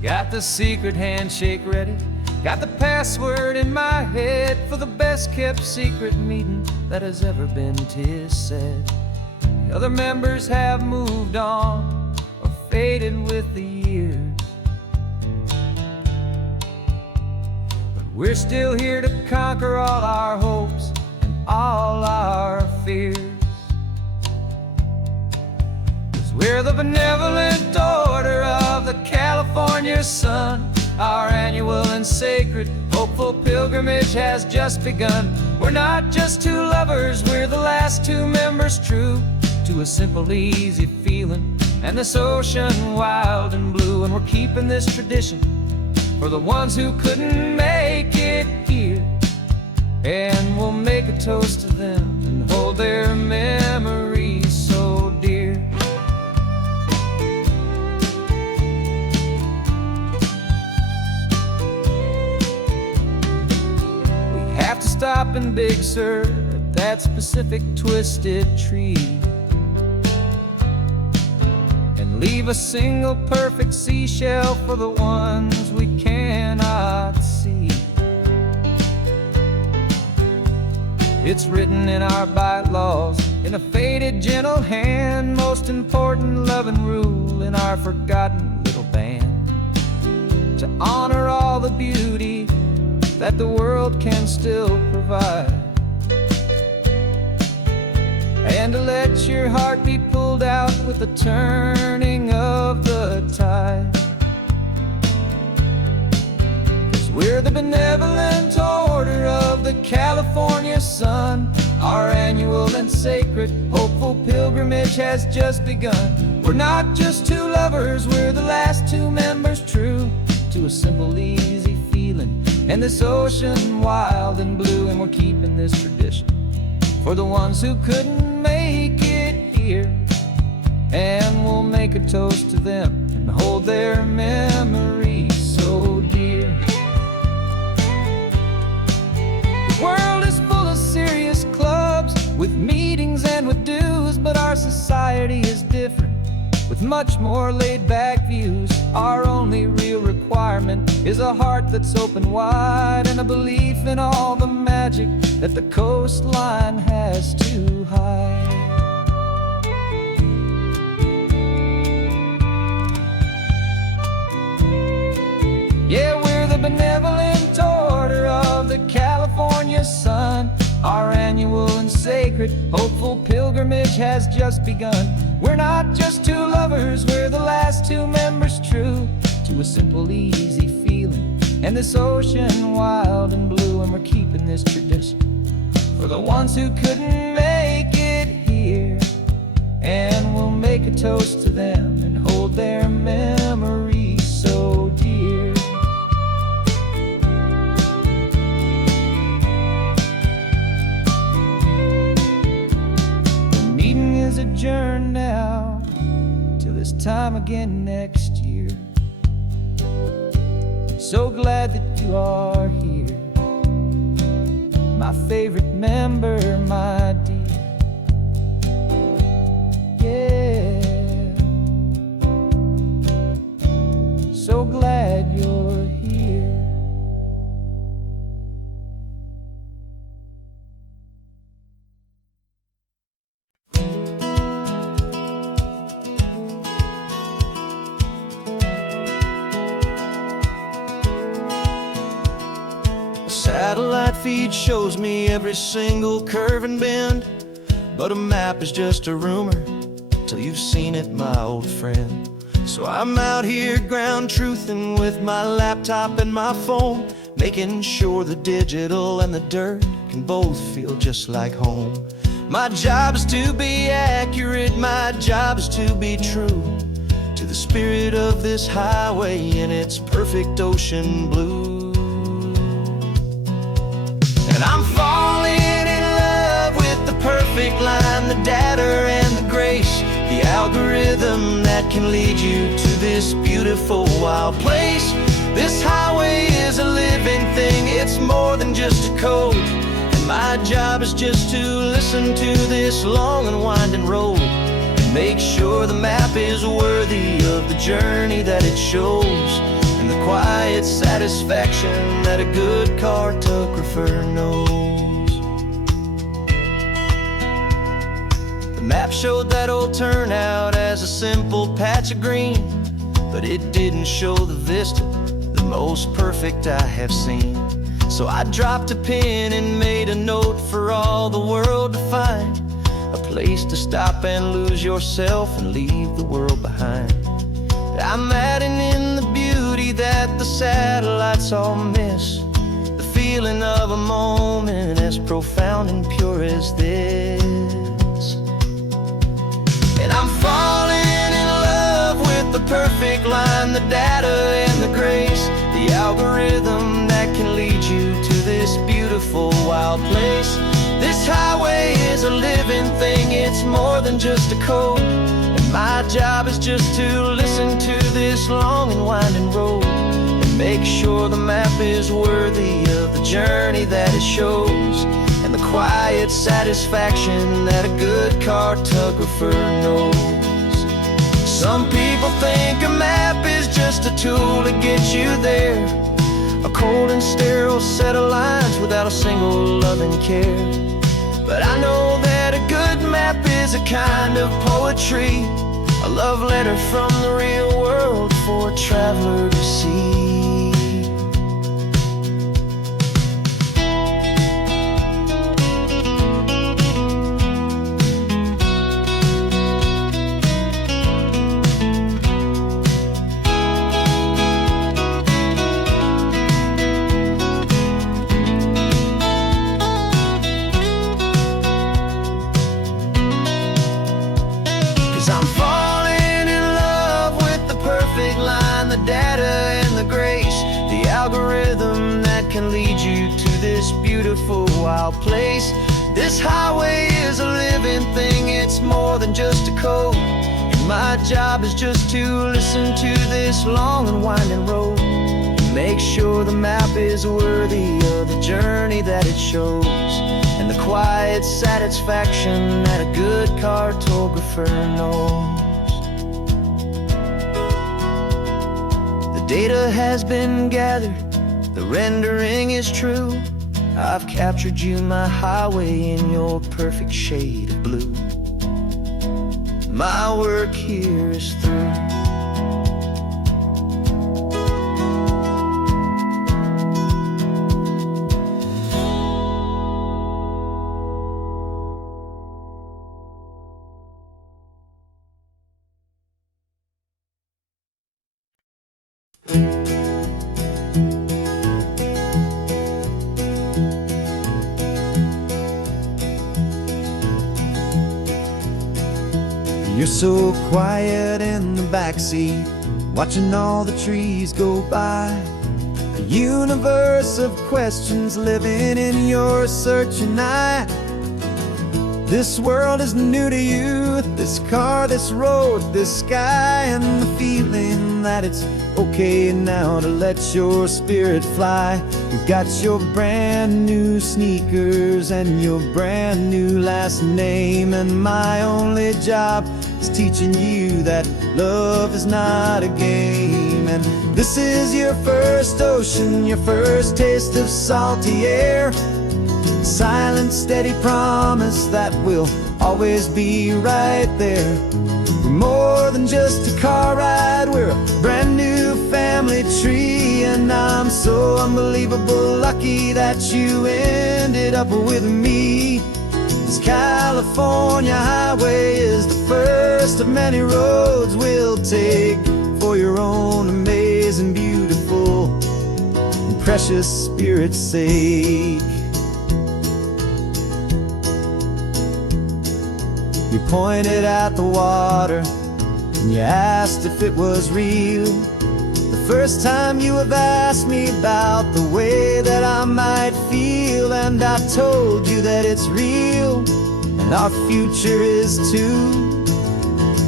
Got the secret handshake ready, got the password in my head for the best kept secret meeting that has ever been, 'tis said. The other members have moved on, faded with the years, but we're still here to conquer all our hopes and all our fears. 'Cause we're the benevolent order of the California sun. Our annual and sacred hopeful pilgrimage has just begun. We're not just two lovers, we're the last two members true to a simple, easy feeling and this ocean wild and blue. And we're keeping this tradition for the ones who couldn't make it here. And we'll make a toast to them and hold their memories so dear. We have to stop in Big Sur at that specific twisted tree, leave a single perfect seashell for the ones we cannot see. It's written in our bylaws in a faded gentle hand, most important loving rule in our forgotten little band, to honor all the beauty that the world can still provide, and to let your heart be pulled out with the turning of the tide. 'Cause we're the benevolent order of the California sun. Our annual and sacred hopeful pilgrimage has just begun. We're not just two lovers, we're the last two members true to a simple, easy feeling and this ocean wild and blue. And we're keeping this tradition for the ones who couldn't make it here. And we'll make a toast to them and hold their memories so dear. The world is full of serious clubs with meetings and with dues, but our society is different with much more laid-back views. Our only real requirement is a heart that's open wide and a belief in all the magic that the coastline has to hide. Yeah, we're the benevolent order of the California sun. Our annual and sacred hopeful pilgrimage has just begun. We're not just two lovers, we're the last two members true to a simple, easy feeling and this ocean wild and blue. And we're keeping this tradition for the ones who couldn't make it here. And we'll make a toast to them and hold their memories so dear. The meeting is adjourned now till this time again next year. So glad that you are here, my favorite member, my feed shows me every single curve and bend, but a map is just a rumor till you've seen it, my old friend. So I'm out here ground truthing with my laptop and my phone, making sure the digital and the dirt can both feel just like home. My job is to be accurate, my job is to be true to the spirit of this highway in its perfect ocean blue. And I'm falling in love with the perfect line, the data and the grace, the algorithm that can lead you to this beautiful wild place. This highway is a living thing, it's more than just a code. And my job is just to listen to this long and winding road and make sure the map is worthy of the journey that it shows, and the quiet satisfaction that a good cartographer knows. The map showed that old turnout as a simple patch of green, but it didn't show the vista, the most perfect I have seen. So I dropped a pin and made a note for all the world to find, a place to stop and lose yourself and leave the world behind. I'm adding in the beauty that the satellites all miss, the feeling of a moment as profound and pure as this. And I'm falling in love with the perfect line, the data and the grace, the algorithm that can lead you to this beautiful wild place. This highway is a living thing, it's more than just a code. And my job is just to listen to this long and winding road and make sure the map is worthy of the journey that it shows, and the quiet satisfaction that a good cartographer knows. Some people think a map is just a tool to get you there, a cold and sterile set of lines without a single loving care. But I know that a good map is a kind of poetry, a love letter from the real world for a traveler to see. I'm falling in love with the perfect line, the data and the grace, the algorithm that can lead you to this beautiful wild place. This highway is a living thing, it's more than just a code. And my job is just to listen to this long and winding road and make sure the map is worthy of the journey that it shows, and the quiet satisfaction that a good cartographer knows. The data has been gathered, the rendering is true. I've captured you, my highway, in your perfect shade of blue. My work here is through. You're so quiet in the backseat, watching all the trees go by. A universe of questions living in your searching eye. This world is new to you, this car, this road, this sky, and the feeling that it's okay now to let your spirit fly. You've got your brand new sneakers and your brand new last name, and my only job is teaching you that love is not a game. And this is your first ocean, your first taste of salty air. Silent, steady promise that we'll always be right there. We're more than just a car ride, we're a brand new family tree. And I'm so unbelievable lucky that you ended up with me. This California highway is the first of many roads we'll take for your own amazing, beautiful, and precious Spirit's sake. You pointed at the water and you asked if it was real. The first time you have asked me about the way that I might feel, and I told you that it's real and our future is too.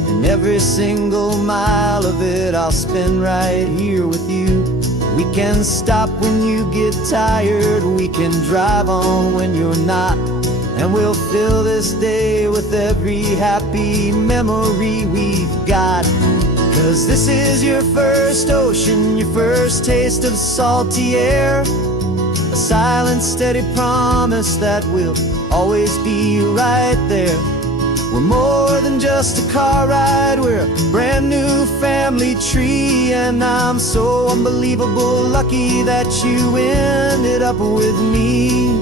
And every single mile of it I'll spend right here with you. We can stop when you get tired, we can drive on when you're not, and we'll fill this day with every happy memory we've got. 'Cause this is your first ocean, your first taste of salty air. A silent, steady promise that we'll always be right there. We're more than just a car ride, we're a brand new family tree. And I'm so unbelievable lucky that you ended up with me.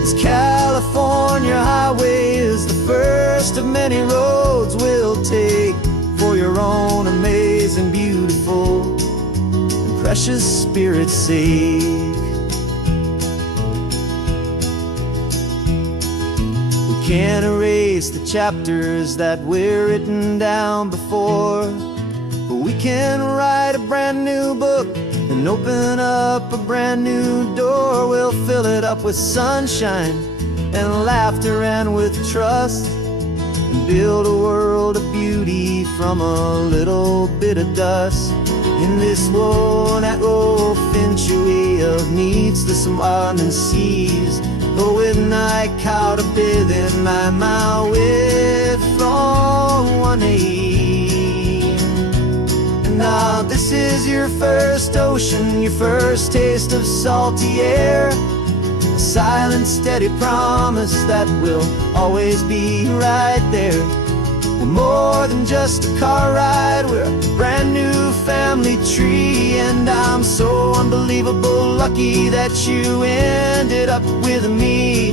This California highway is the first of many roads we'll take for your own amazing, beautiful, and precious Spirit's sake. We can't erase the chapters that were written down before, but we can write a brand new book and open up a brand new door. We'll fill it up with sunshine and laughter and with trust, and build a world of beauty from a little bit of dust. In this world century of needless wandering seas, but with night caught a bit in my mouth with from one aim. And now this is your first ocean, your first taste of salty air. A silent, steady promise that we'll always be right there. We're more than just a car ride, we're a brand new family tree. And I'm so unbelievable lucky that you ended up with me.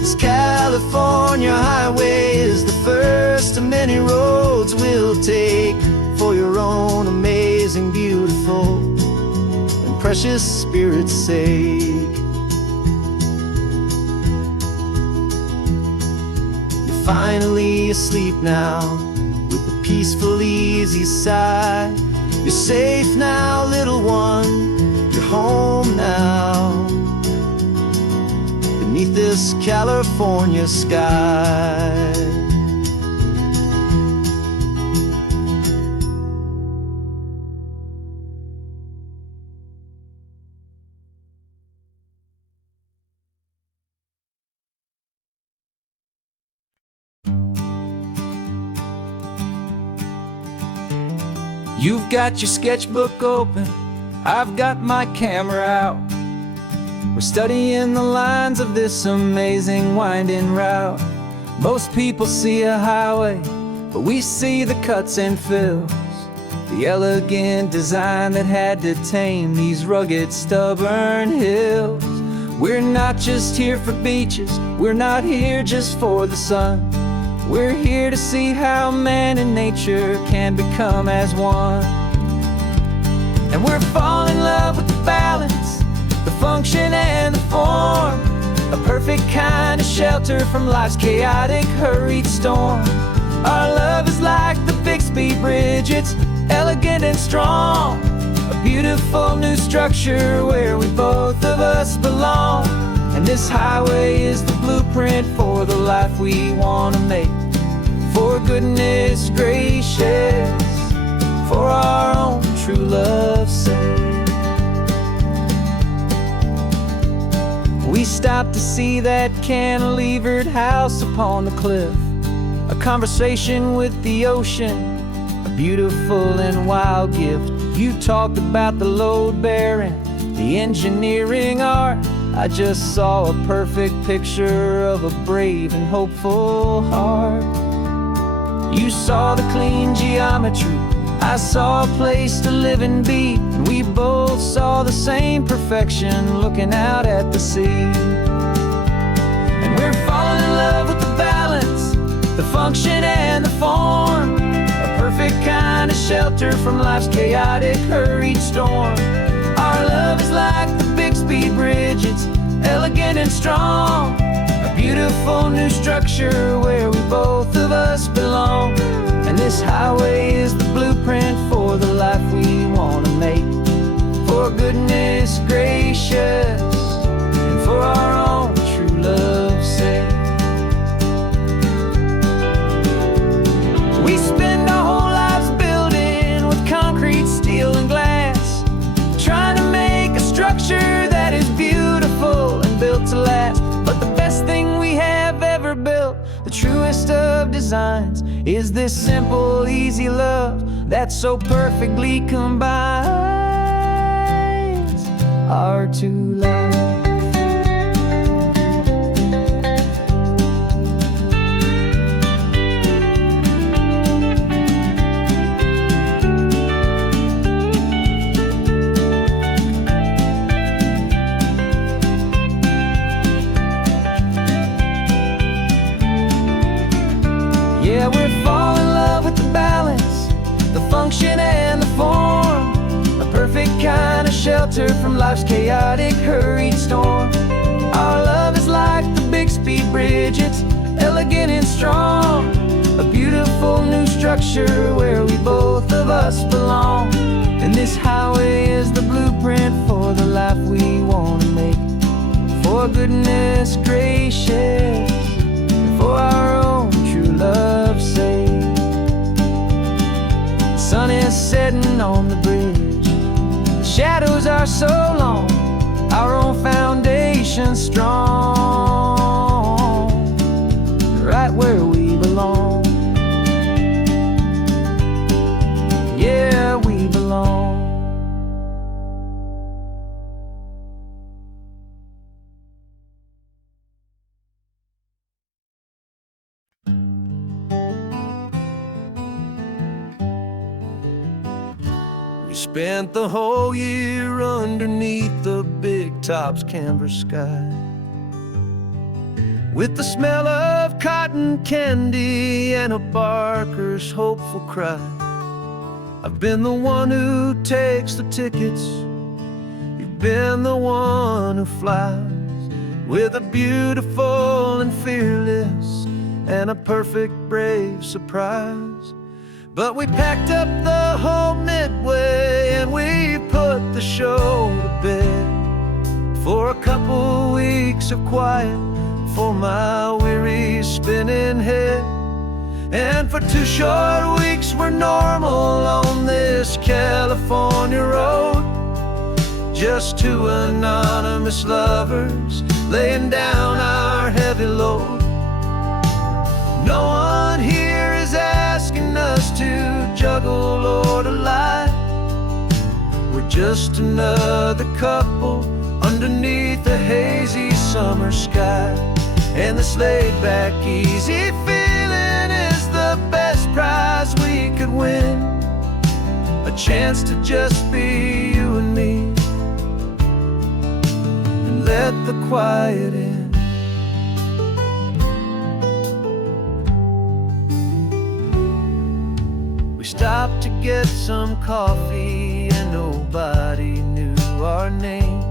This California highway is the first of many roads we'll take for your own amazing, beautiful, and precious Spirit's sake. Finally asleep now with a peaceful, easy sigh. You're safe now, little one, you're home now, beneath this California sky. You've got your sketchbook open, I've got my camera out. We're studying the lines of this amazing winding route. Most people see a highway, but we see the cuts and fills, the elegant design that had to tame these rugged, stubborn hills. We're not just here for beaches, we're not here just for the sun. We're here to see how man and nature can become as one. And we're falling in love with the balance, the function and the form, a perfect kind of shelter from life's chaotic, hurried storm. Our love is like the Bixby Bridge, it's elegant and strong, a beautiful new structure where we both of us belong. And this highway is the blueprint for the life we want to make. For goodness gracious, for our own true love's sake. We stopped to see that cantilevered house upon the cliff, a conversation with the ocean, a beautiful and wild gift. You talked about the load bearing, the engineering art, I just saw a perfect picture of a brave and hopeful heart. You saw the clean geometry, I saw a place to live and be, and we both saw the same perfection looking out at the sea. And we're falling in love with the balance, the function and the form, a perfect kind of shelter from life's chaotic, hurried storm. Our love is like the Bixby Bridge, it's elegant and strong, a beautiful new structure where we both of us belong. And this highway is the blueprint for the life we want to make, for goodness gracious and for our own true love's sake. We spend our whole lives building with concrete, steel and glass, trying to make a structure that is beautiful and built to last. But the best thing we have ever built, the truest of designs, is this simple, easy love that so perfectly combines our two lives. Yeah, we're falling in love with the balance, the function and the form, a perfect kind of shelter from life's chaotic, hurried storm. Our love is like the Bixby Bridge, it's elegant and strong, a beautiful new structure where we both of us belong. And this highway is the blueprint for the life we want to make, for goodness gracious and for our own true love's sake. The sun is setting on the bridge, the shadows are so long, our own foundation strong, right where we belong. Yeah, we belong. We spent the whole year underneath the big top's canvas sky, with the smell of cotton candy and a barker's hopeful cry. I've been the one who takes the tickets, you've been the one who flies, with a beautiful and fearless and a perfect brave surprise. But we packed up the whole Midway and we put the show to bed, for a couple weeks of quiet for my weary spinning head. And for 2 short weeks we're normal on this California road, just 2 anonymous lovers laying down our heavy load. No one here is asking us to juggle or to lie, we're just another couple underneath a hazy summer sky. And this laid-back, easy feeling is the best prize we could win, a chance to just be you and me, and let the quiet in. We stopped to get some coffee and nobody knew our names.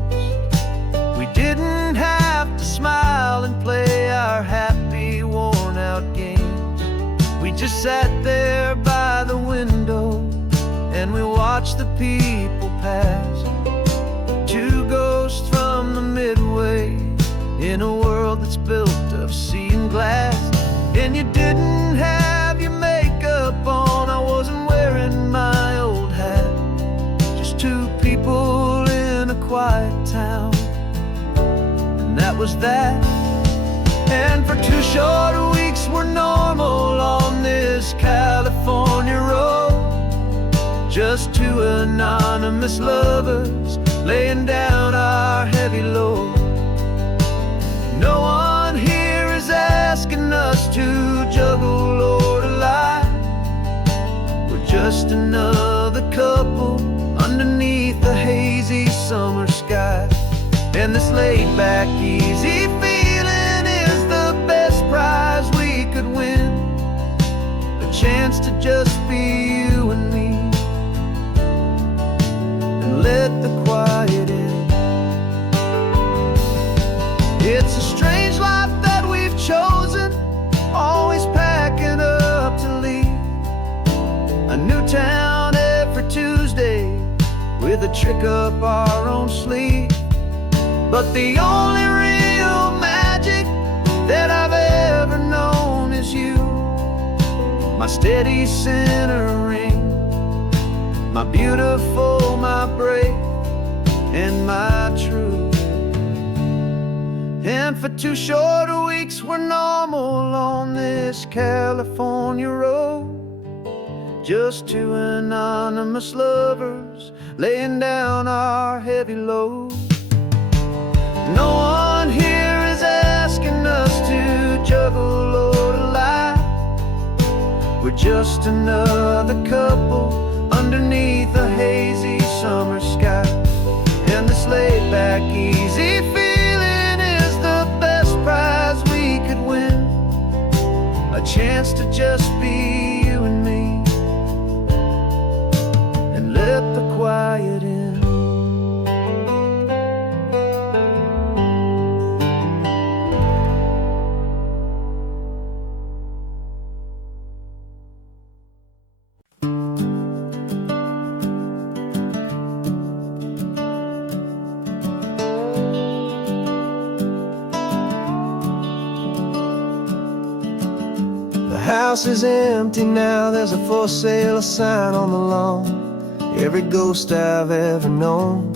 We didn't have to smile and play our happy, worn-out games. We just sat there by the window and we watched the people pass, 2 ghosts from the Midway in a world that's built of sea and glass. And you didn't have your makeup on, I wasn't wearing my old hat, just 2 people in a quiet town, and that was that. And for 2 short weeks we're normal on this California road, just 2 anonymous lovers laying down our heavy load. just another couple underneath the hazy summer sky. And this laid-back, easy feeling is the best prize we could win. A chance to just be you and me, and let the quiet in. It's a strange life that we've chosen, always packing up to leave. A new town every Tuesday, with a trick up our own sleeve. But the only real magic that I've ever known is you, my steady centering, my beautiful, my brave, and my true. And for 2 short weeks we're normal on this California road, just 2 anonymous lovers laying down our heavy load. No one here is asking us to juggle or to lie. We're just another couple underneath a hazy summer sky. And this laid-back, easy feeling is the best prize we could win. A chance to just be you and me, and let the quiet in. The house is empty now, there's a for sale sign on the lawn. Every ghost I've ever known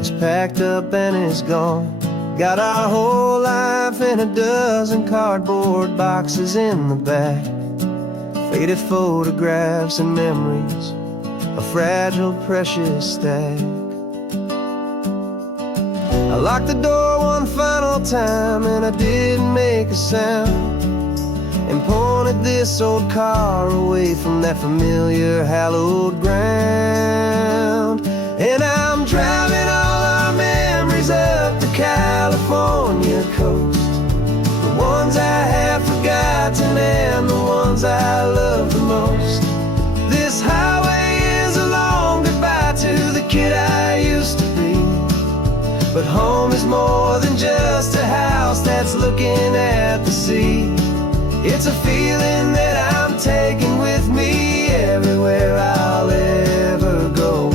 is packed up and is gone. Got our whole life in a dozen cardboard boxes in the back. Faded photographs and memories, a fragile, precious stack. I locked the door one final time and I didn't make a sound, and pointed this old car away from that familiar hallowed ground. And I'm driving all our memories up the California coast, the ones I have forgotten and the ones I love the most. This highway is a long goodbye to the kid I used to be, but home is more than just a house that's looking at the sea. It's a feeling that I'm taking with me everywhere I'll ever go.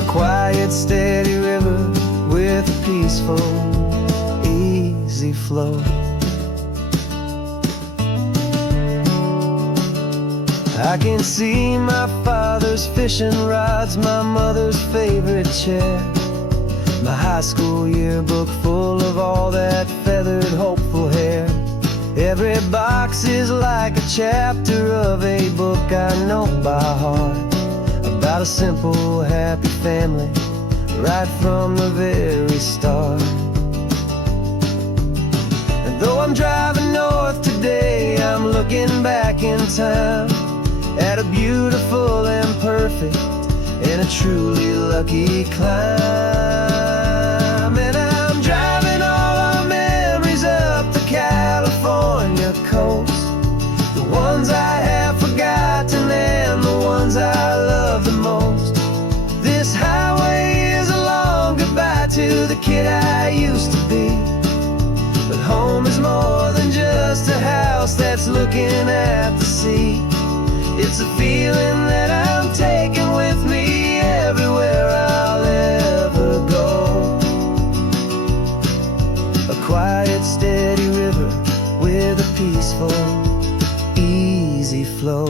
A quiet, steady river with a peaceful, easy flow. I can see my father's fishing rods, my mother's favorite chair, my high school yearbook full of all that feathered, hopeful hair. Every box is like a chapter of a book I know by heart, about a simple, happy family right from the very start. And though I'm driving north today, I'm looking back in time at a beautiful and perfect and a truly lucky climb. And I'm driving all our memories up the California coast, the ones I have forgotten and the ones I love the most. This highway is a long goodbye to the kid I used to be, but home is more than just a house that's looking at the sea. It's a feeling that I'm taking with me everywhere I'll ever go. A quiet, steady river with a peaceful, easy flow.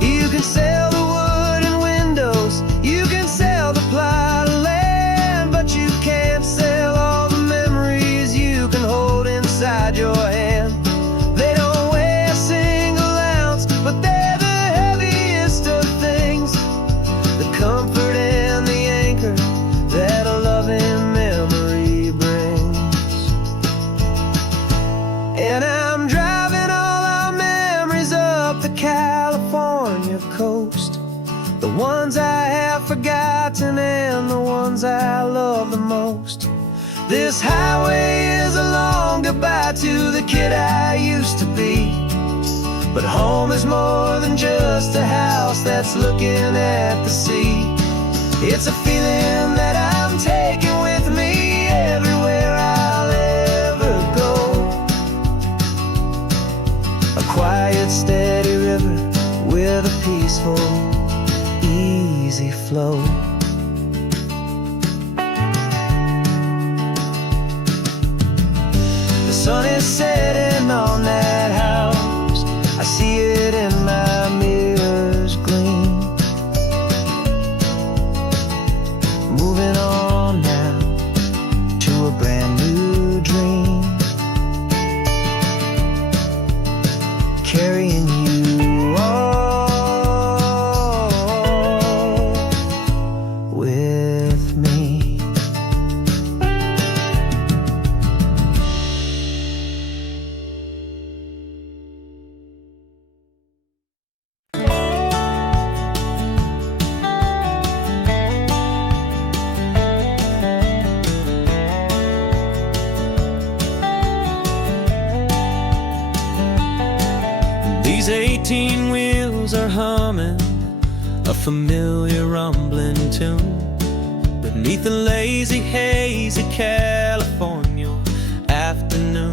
You can sail the wooden windows, you can sail the plot of land, but you can't sail all the memories you can hold inside your hand. They don't weigh a single ounce, but they're the heaviest of things, the comfort and the anchor that a loving memory brings. And I'm driving all our memories ones I love the most. This highway is a long goodbye to the kid I used to be. But home is more than just a house that's looking at the sea. It's a feeling that I'm taking with me everywhere I'll ever go. A quiet, steady river with a peaceful, easy flow. The sun is setting on that house. I see it in my mirror's gleam. Moving on now to a brand new dream. Carrying you all with me. These 18 wheels are humming a familiar rumbling tune beneath a lazy, hazy California afternoon.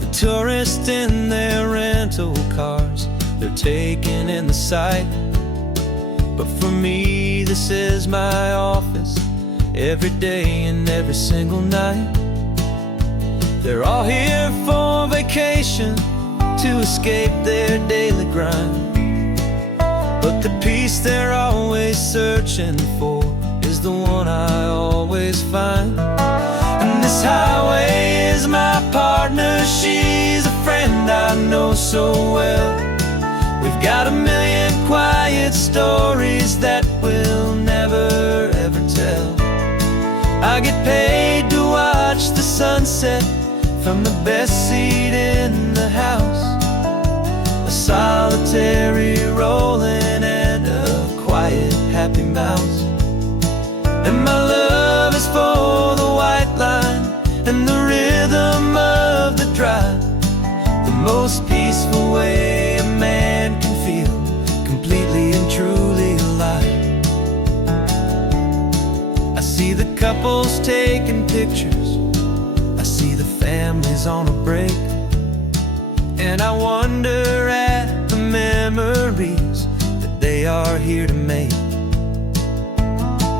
The tourists in their rental cars, they're taking in the sight. But for me, this is my office every day and every single night. They're all here for vacation, to escape their daily grind. But the peace they're always searching for is the one I always find. And this highway is my partner, she's a friend I know so well. We've got a million quiet stories that we'll never ever tell. I get paid to watch the sunset from the best seat in the house. A solitary rolling and a quiet, happy mouse. And my love is for the white line and the rhythm of the drive. The most peaceful way a man can feel completely and truly alive. I see the couples taking pictures, I see the families on a break, and I wonder at the memories that they are here to make.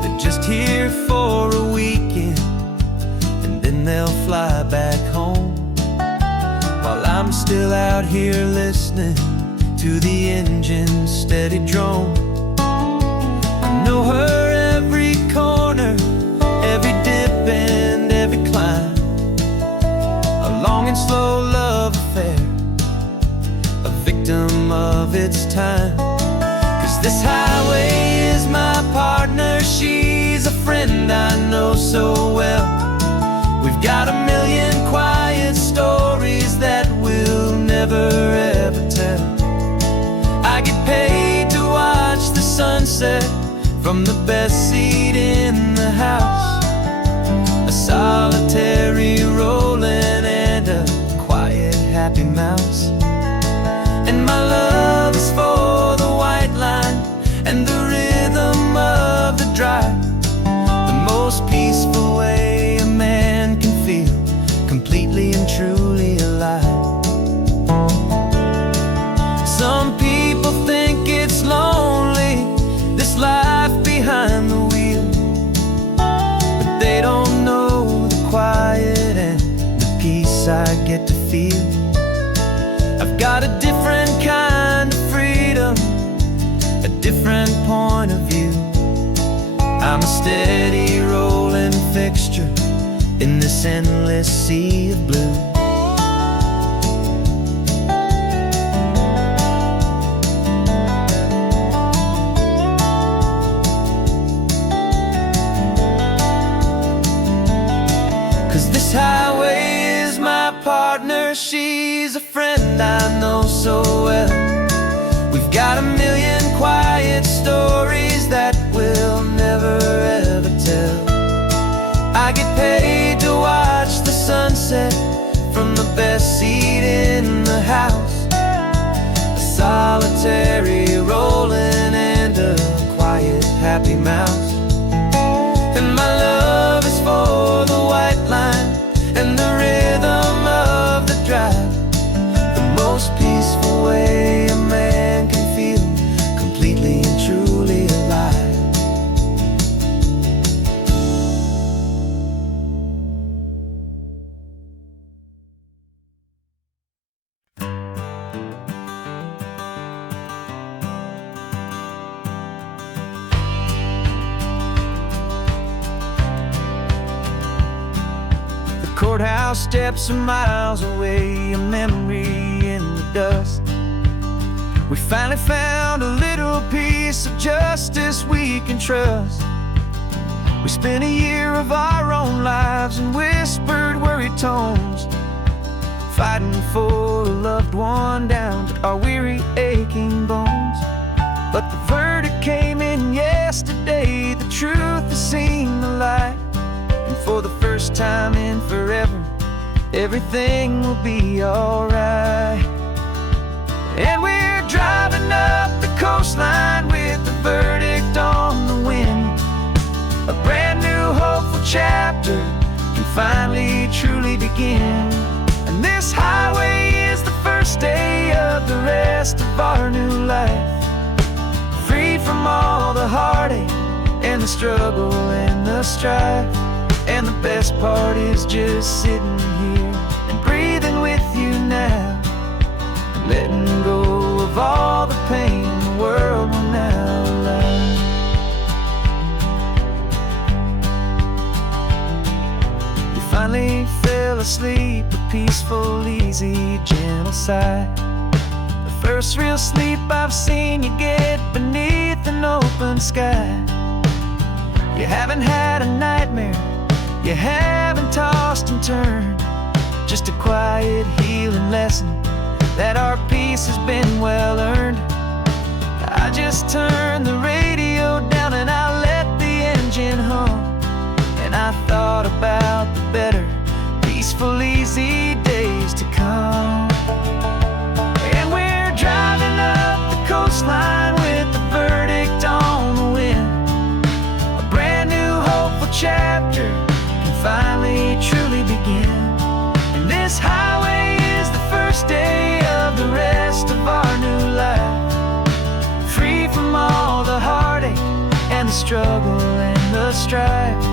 They're just here for a weekend, and then they'll fly back home, while I'm still out here listening to the engine's steady drone. I know her every corner, every dip and every climb. A long and slow love affair, a victim of its time. 'Cause this highway is my partner, she's a friend I know so well. We've got a million quiet stories that we'll never ever tell. I get paid to watch the sunset from the best seat in the house. A solitary rolling and a quiet, happy mouse. And my love is for the white line and the rhythm of the drive. The most peaceful way a man can feel completely and truly alive. Some people think it's lonely, this life behind the wheel, but they don't know the quiet and the peace I get to feel. I've got a different kind of freedom, a different point of view. I'm a steady rolling fixture in this endless sea of blue. 'Cause this highway is my partner, she's a friend I know so well. We've got a million quiet stories that we'll never I get paid to watch the sunset from the best seat in the house. A solitary rolling and a quiet, happy mouse. And my love is for the white line and the rhythm of the drive. The most peaceful way a man can feel completely and truly alive. Courthouse steps are miles away, a memory in the dust. We finally found a little piece of justice we can trust. We spent a year of our own lives in whispered, worried tones, fighting for a loved one down to our weary, aching bones. But the verdict came in yesterday, the truth has seen the light. And for the first time in forever, everything will be alright. And we're driving up the coastline with the verdict on the wind. A brand new hopeful chapter can finally truly begin. And this highway is the first day of the rest of our new life. Freed from all the heartache and the struggle and the strife. And the best part is just sitting here and breathing with you now, letting go of all the pain the world will now allow. You finally fell asleep, a peaceful, easy, gentle sigh. The first real sleep I've seen you get beneath an open sky. You haven't had a nightmare, you haven't tossed and turned, just a quiet healing lesson that our peace has been well earned. I just turn the radio down and I let the engine hum, and I thought about the better, peaceful, easy days to come. And we're driving up the coastline with the verdict on the wind. A brand new hopeful chapter finally truly begin. And this highway is the first day of the rest of our new life. Free from all the heartache and the struggle and the strife.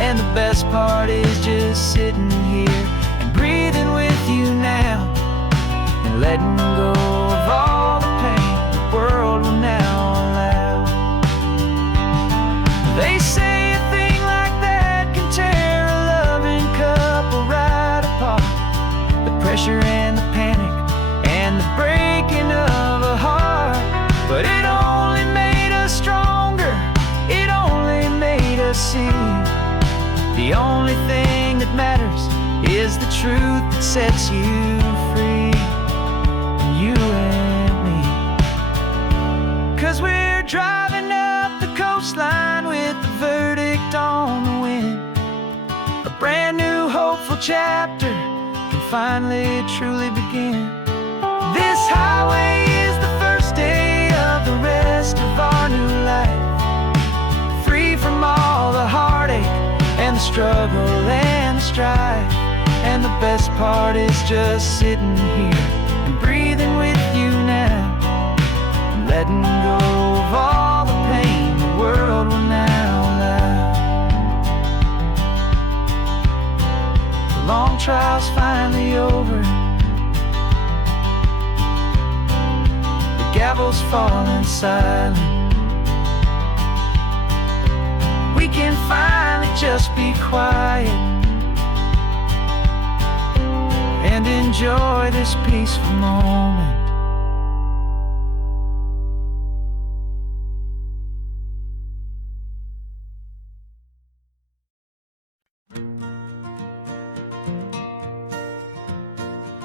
And the best part is just sitting here and breathing with you now, and letting go of all the pain the world will now allow. They say a thing like that can tear a loving couple right apart. The pressure and the panic and the breaking of a heart. But it only made us stronger, it only made us see the only thing that matters is the truth that sets you free, you and me. 'Cause we're driving up the coastline with the verdict on the wind. A brand new hopeful chapter can finally truly begin. This highway is the first day of the rest of our new life. Free from all the heartache and the struggle and the strife. And the best part is just sitting here and breathing with you now, and letting go of all the pain the world will now allow. The long trial's finally over, the gavel's falling silent. We can finally just be quiet and enjoy this peaceful moment.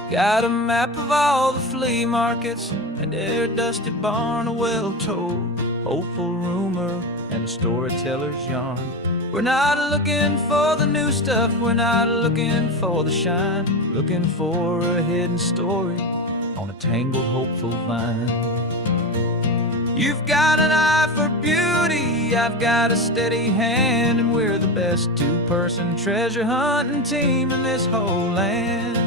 Got a map of all the flea markets, and their dusty barn, a well-told hopeful rumor, and a storyteller's yarn. We're not looking for the new stuff, we're not looking for the shine, looking for a hidden story on a tangled, hopeful vine. You've got an eye for beauty, I've got a steady hand, and we're the best two-person treasure hunting team in this whole land.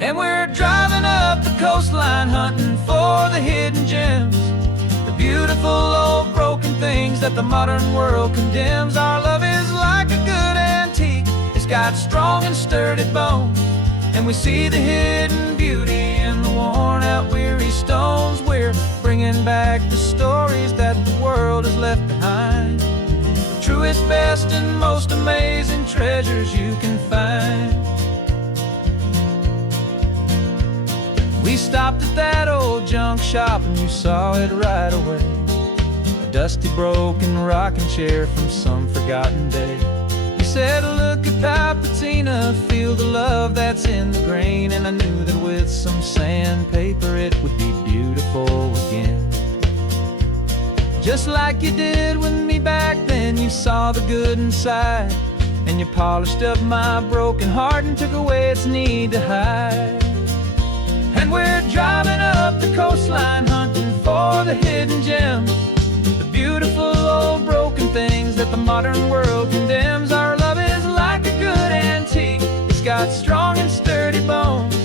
And we're driving up the coastline hunting for the hidden gems, the beautiful old broken things that the modern world condemns. Our love is like a good antique, it's got strong and sturdy bones, and we see the hidden beauty in the worn out weary stones. We're bringing back the stories that the world has left behind, the truest, best, and most amazing treasures you can find. We stopped at that old junk shop and you saw it right away, a dusty, broken rocking chair from some forgotten day. You said, look at that patina, feel the love that's in the grain, and I knew that with some sandpaper it would be beautiful again. Just like you did with me back then, you saw the good inside, and you polished up my broken heart and took away its need to hide. And we're driving up the coastline hunting for the hidden gems, the beautiful old broken things that the modern world condemns. Our love is like a good antique, it's got strong and sturdy bones,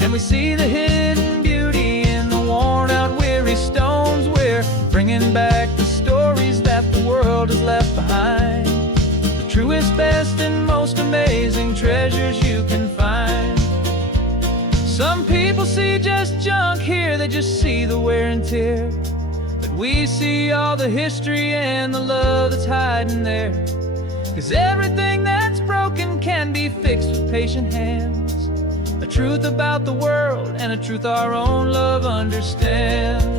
and we see the hidden beauty in the worn out weary stones. We're bringing back the stories that the world has left behind, the truest, best, and most amazing treasures you can find. Some people see just junk here, they just see the wear and tear, but we see all the history and the love that's hiding there. 'Cause everything that's broken can be fixed with patient hands, a truth about the world and a truth our own love understands.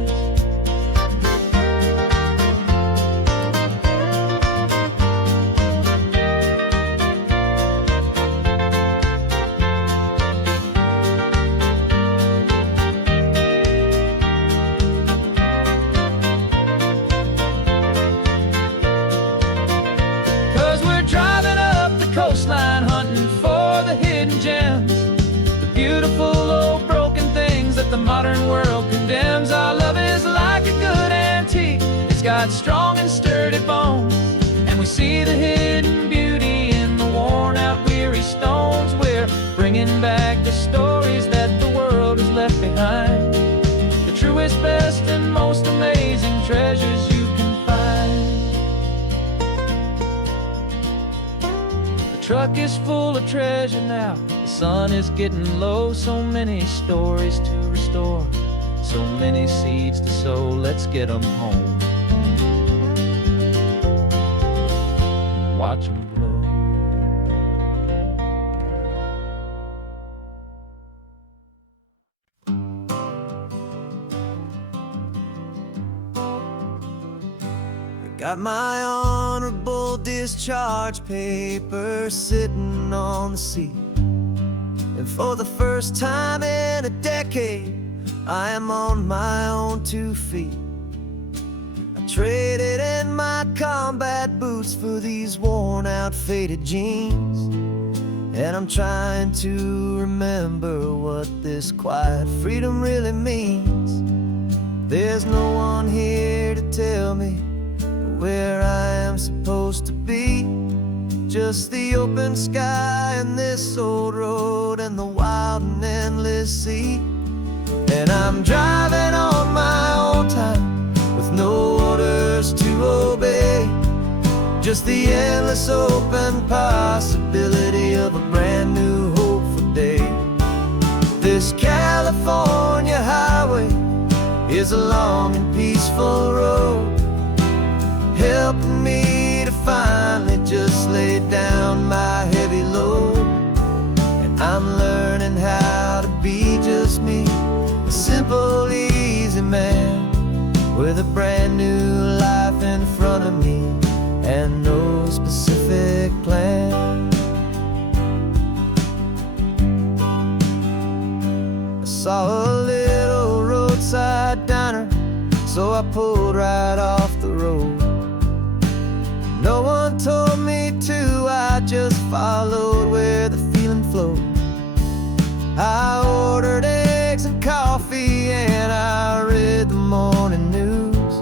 Coastline hunting for the hidden gems, the beautiful old broken things that the modern world condemns. Our love is like a good antique, it's got strong and sturdy bones, and we see the hidden beauty in the worn out weary stones. We're bringing back the stories that the world has left behind, the truest, best, and most amazing treasures you can find. The truck is full of treasure now, the sun is getting low. So many stories to restore, so many seeds to sow. Let's get them home, watch them blow. Got my honorable discharge papers sitting on the seat, and for the first time in a decade I am on my own 2 feet. I traded in my combat boots for these worn out faded jeans, and I'm trying to remember what this quiet freedom really means. There's no one here to tell me where I am supposed to be, just the open sky and this old road and the wild and endless sea. And I'm driving on my own time with no orders to obey, just the endless open possibility of a brand new hopeful day. This California highway is a long and peaceful road, helping me to finally just lay down my heavy load. And I'm learning how to be just me, a simple, easy man with a brand new life in front of me and no specific plan. I saw a little roadside diner, so I pulled right off the road. No one told me I just followed where the feeling flowed. I ordered eggs and coffee, and I read the morning news.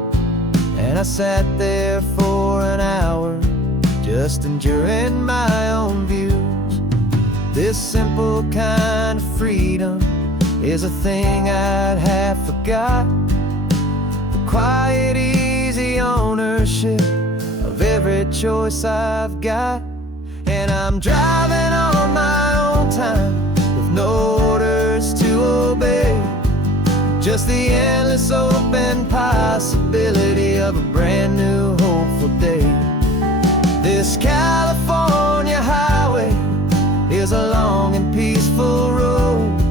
And I sat there for an hour, just enjoying my own views. This simple kind of freedom is a thing I'd have forgot. The quiet, easy ownership of every choice I've got. And I'm driving on my own time, with no orders to obey. Just the endless open possibility of a brand new hopeful day. This California highway is a long and peaceful road,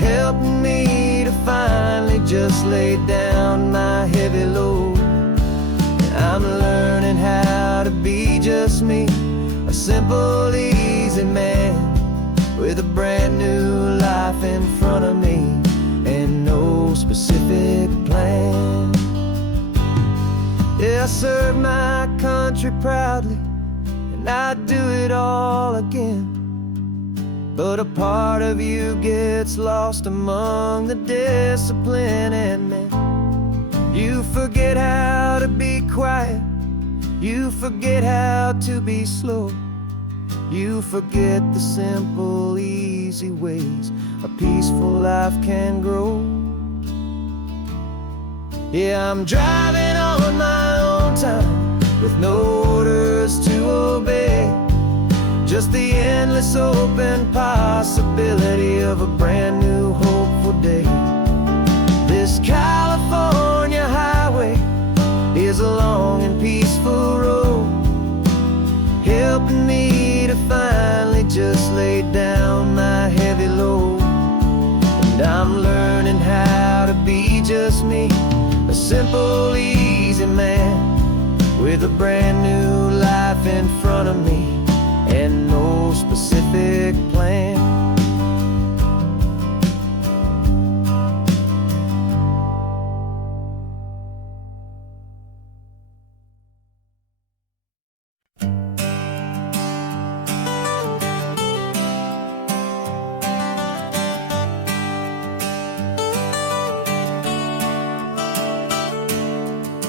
helping me to finally just lay down my heavy load. And I'm learning how to be just me, a simple, easy man, with a brand new life in front of me and no specific plan. Yeah, I serve my country proudly, and I'd do it all again. But a part of you gets lost among the discipline, and then you forget how to be quiet, you forget how to be slow, you forget the simple, easy ways a peaceful life can grow. Yeah, I'm driving on my own time, with no orders to obey. Just the endless open possibility of a brand new hopeful day. This California highway is a long and peaceful road, helping me to finally just lay down my heavy load. And I'm learning how to be just me, a simple, easy man, with a brand new life in front of me and no specific plan.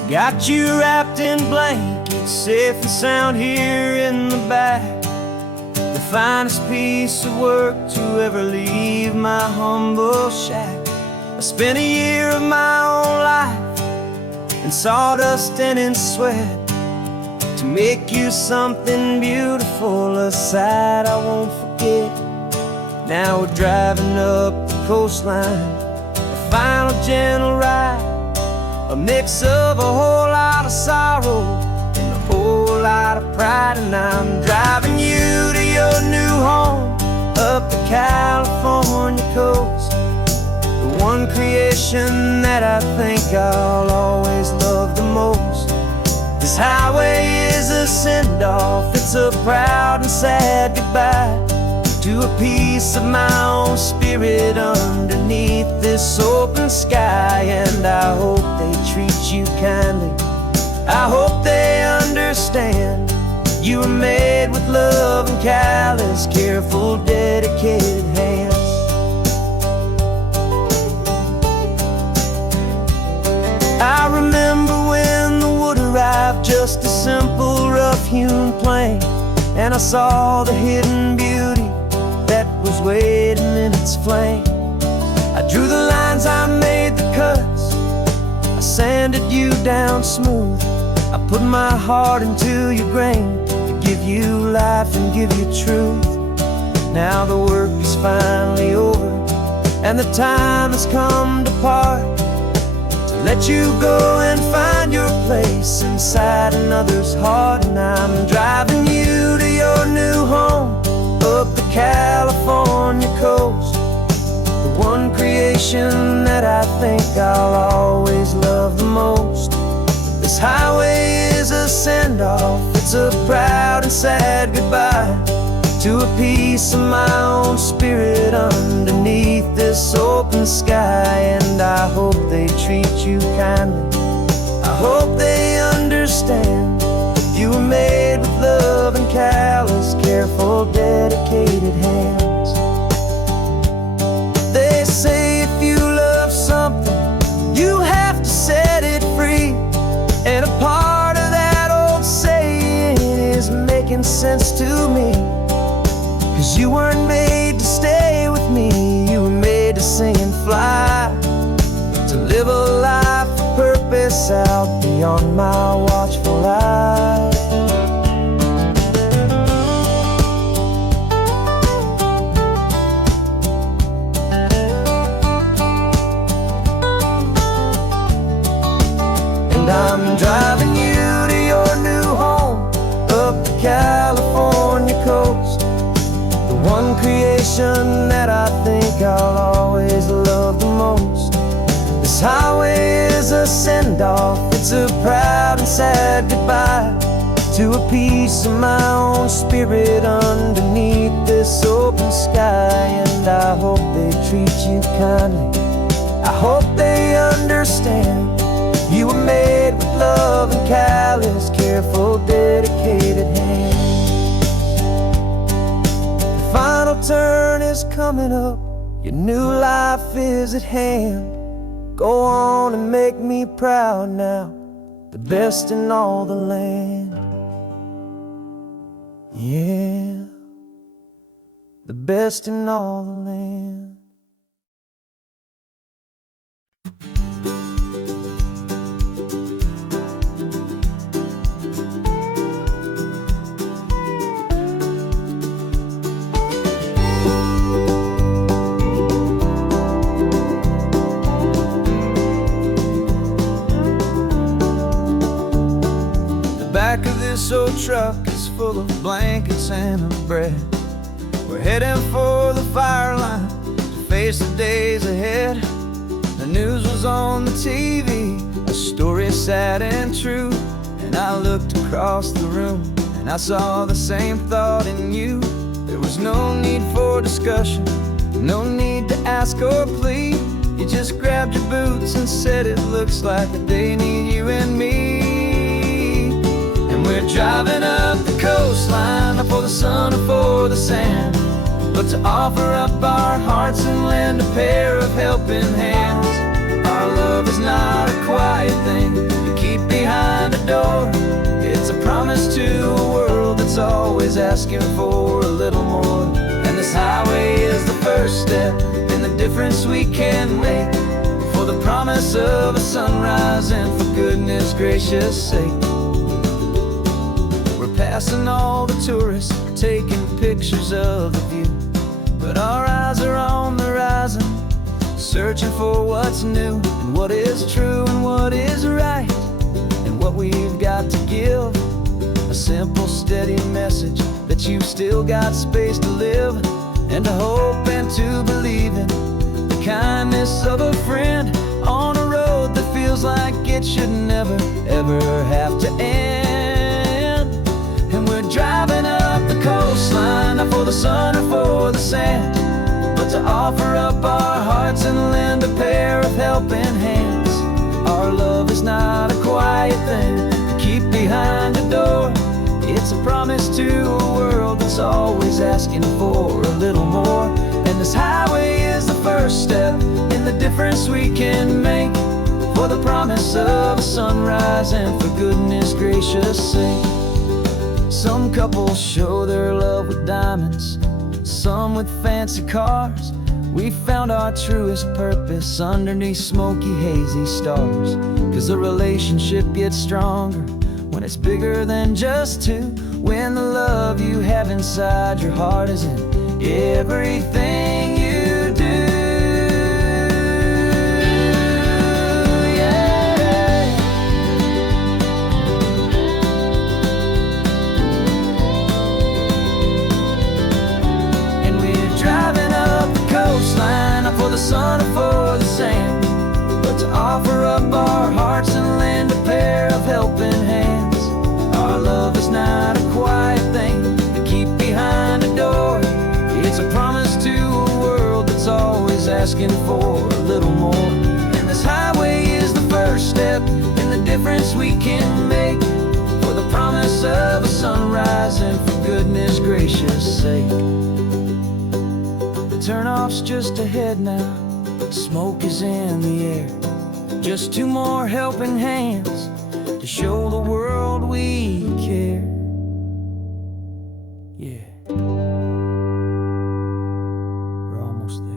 Got you wrapped in blankets, safe and sound here in the back. The finest piece of work to ever leave my humble shack. I spent a year of my own life in sawdust and in sweat to make you something beautiful, a sight I won't forget. Now we're driving up the coastline, a final gentle ride, a mix of a whole lot of sorrow and a whole lot of pride. And I'm driving you to your new home up the California coast, the one creation that I think I'll always love the most. This highway is a send-off, it's a proud and sad goodbye to a piece of my own spirit underneath this open sky. And I hope they treat you kindly, I hope they understand you were made with love and callous, careful, dedicated hands. I remember when the wood arrived, just a simple rough-hewn plank, and I saw the hidden beauty that was waiting in its flame. I drew the lines, I made the cuts, I sanded you down smooth. I put my heart into your grain to give you life and give you truth. Now the work is finally over, and the time has come to part, to let you go and find your place inside another's heart. And I'm driving you to your new home up the California coast, the one creation that I think I'll always love the most. This highway is a send-off, it's a proud and sad goodbye to a piece of my own spirit underneath this open sky. And I hope they treat you kindly, I hope they understand you were made with love and callous, careful, dedicated hands. They say if you love something, you have to set it free. And a part of that old saying is making sense to me. 'Cause you weren't made to stay with me, you were made to sing and fly, to live a life of purpose out beyond my watchful eye. And I'm driving you to your new home, up the California coast, the one creation that I think I'll always love the most. This highway is a send-off, it's a proud and sad goodbye to a piece of my own spirit underneath this open sky. And I hope they treat you kindly, I hope they understand. You were made with love and callous, careful, dedicated hands. The final turn is coming up, your new life is at hand. Go on and make me proud now, the best in all the land. Yeah, the best in all the land. Back of this old truck is full of blankets and of bread. We're heading for the fire line to face the days ahead. The news was on the TV, a story sad and true. And I looked across the room and I saw the same thought in you. There was no need for discussion, no need to ask or plead. You just grabbed your boots and said it looks like the day need you and me. We're driving up the coastline, not for the sun or for the sand, but to offer up our hearts and lend a pair of helping hands. Our love is not a quiet thing you keep behind a door. It's a promise to a world that's always asking for a little more. And this highway is the first step in the difference we can make, for the promise of a sunrise and for goodness gracious sake. Passing all the tourists, taking pictures of the view, but our eyes are on the horizon, searching for what's new and what is true and what is right, and what we've got to give. A simple, steady message that you've still got space to live, and to hope and to believe in the kindness of a friend on a road that feels like it should never, ever have to end. Driving up the coastline, not for the sun or for the sand, but to offer up our hearts and lend a pair of helping hands. Our love is not a quiet thing to keep behind a door. It's a promise to a world that's always asking for a little more. And this highway is the first step in the difference we can make, for the promise of a sunrise and for goodness gracious sake. Some couples show their love with diamonds, some with fancy cars. We found our truest purpose underneath smoky, hazy stars. 'Cause the relationship gets stronger when it's bigger than just two, when the love you have inside your heart is in everything you do. For the sun or for the sand, but to offer up our hearts and lend a pair of helping hands. Our love is not a quiet thing to keep behind a door. It's a promise to a world that's always asking for a little more. And this highway is the first step in the difference we can make, for the promise promise of a sunrise, and for goodness gracious sake, the turnoff's just ahead now. Smoke is in the air. Just 2 more helping hands to show the world we care. Yeah. We're almost there.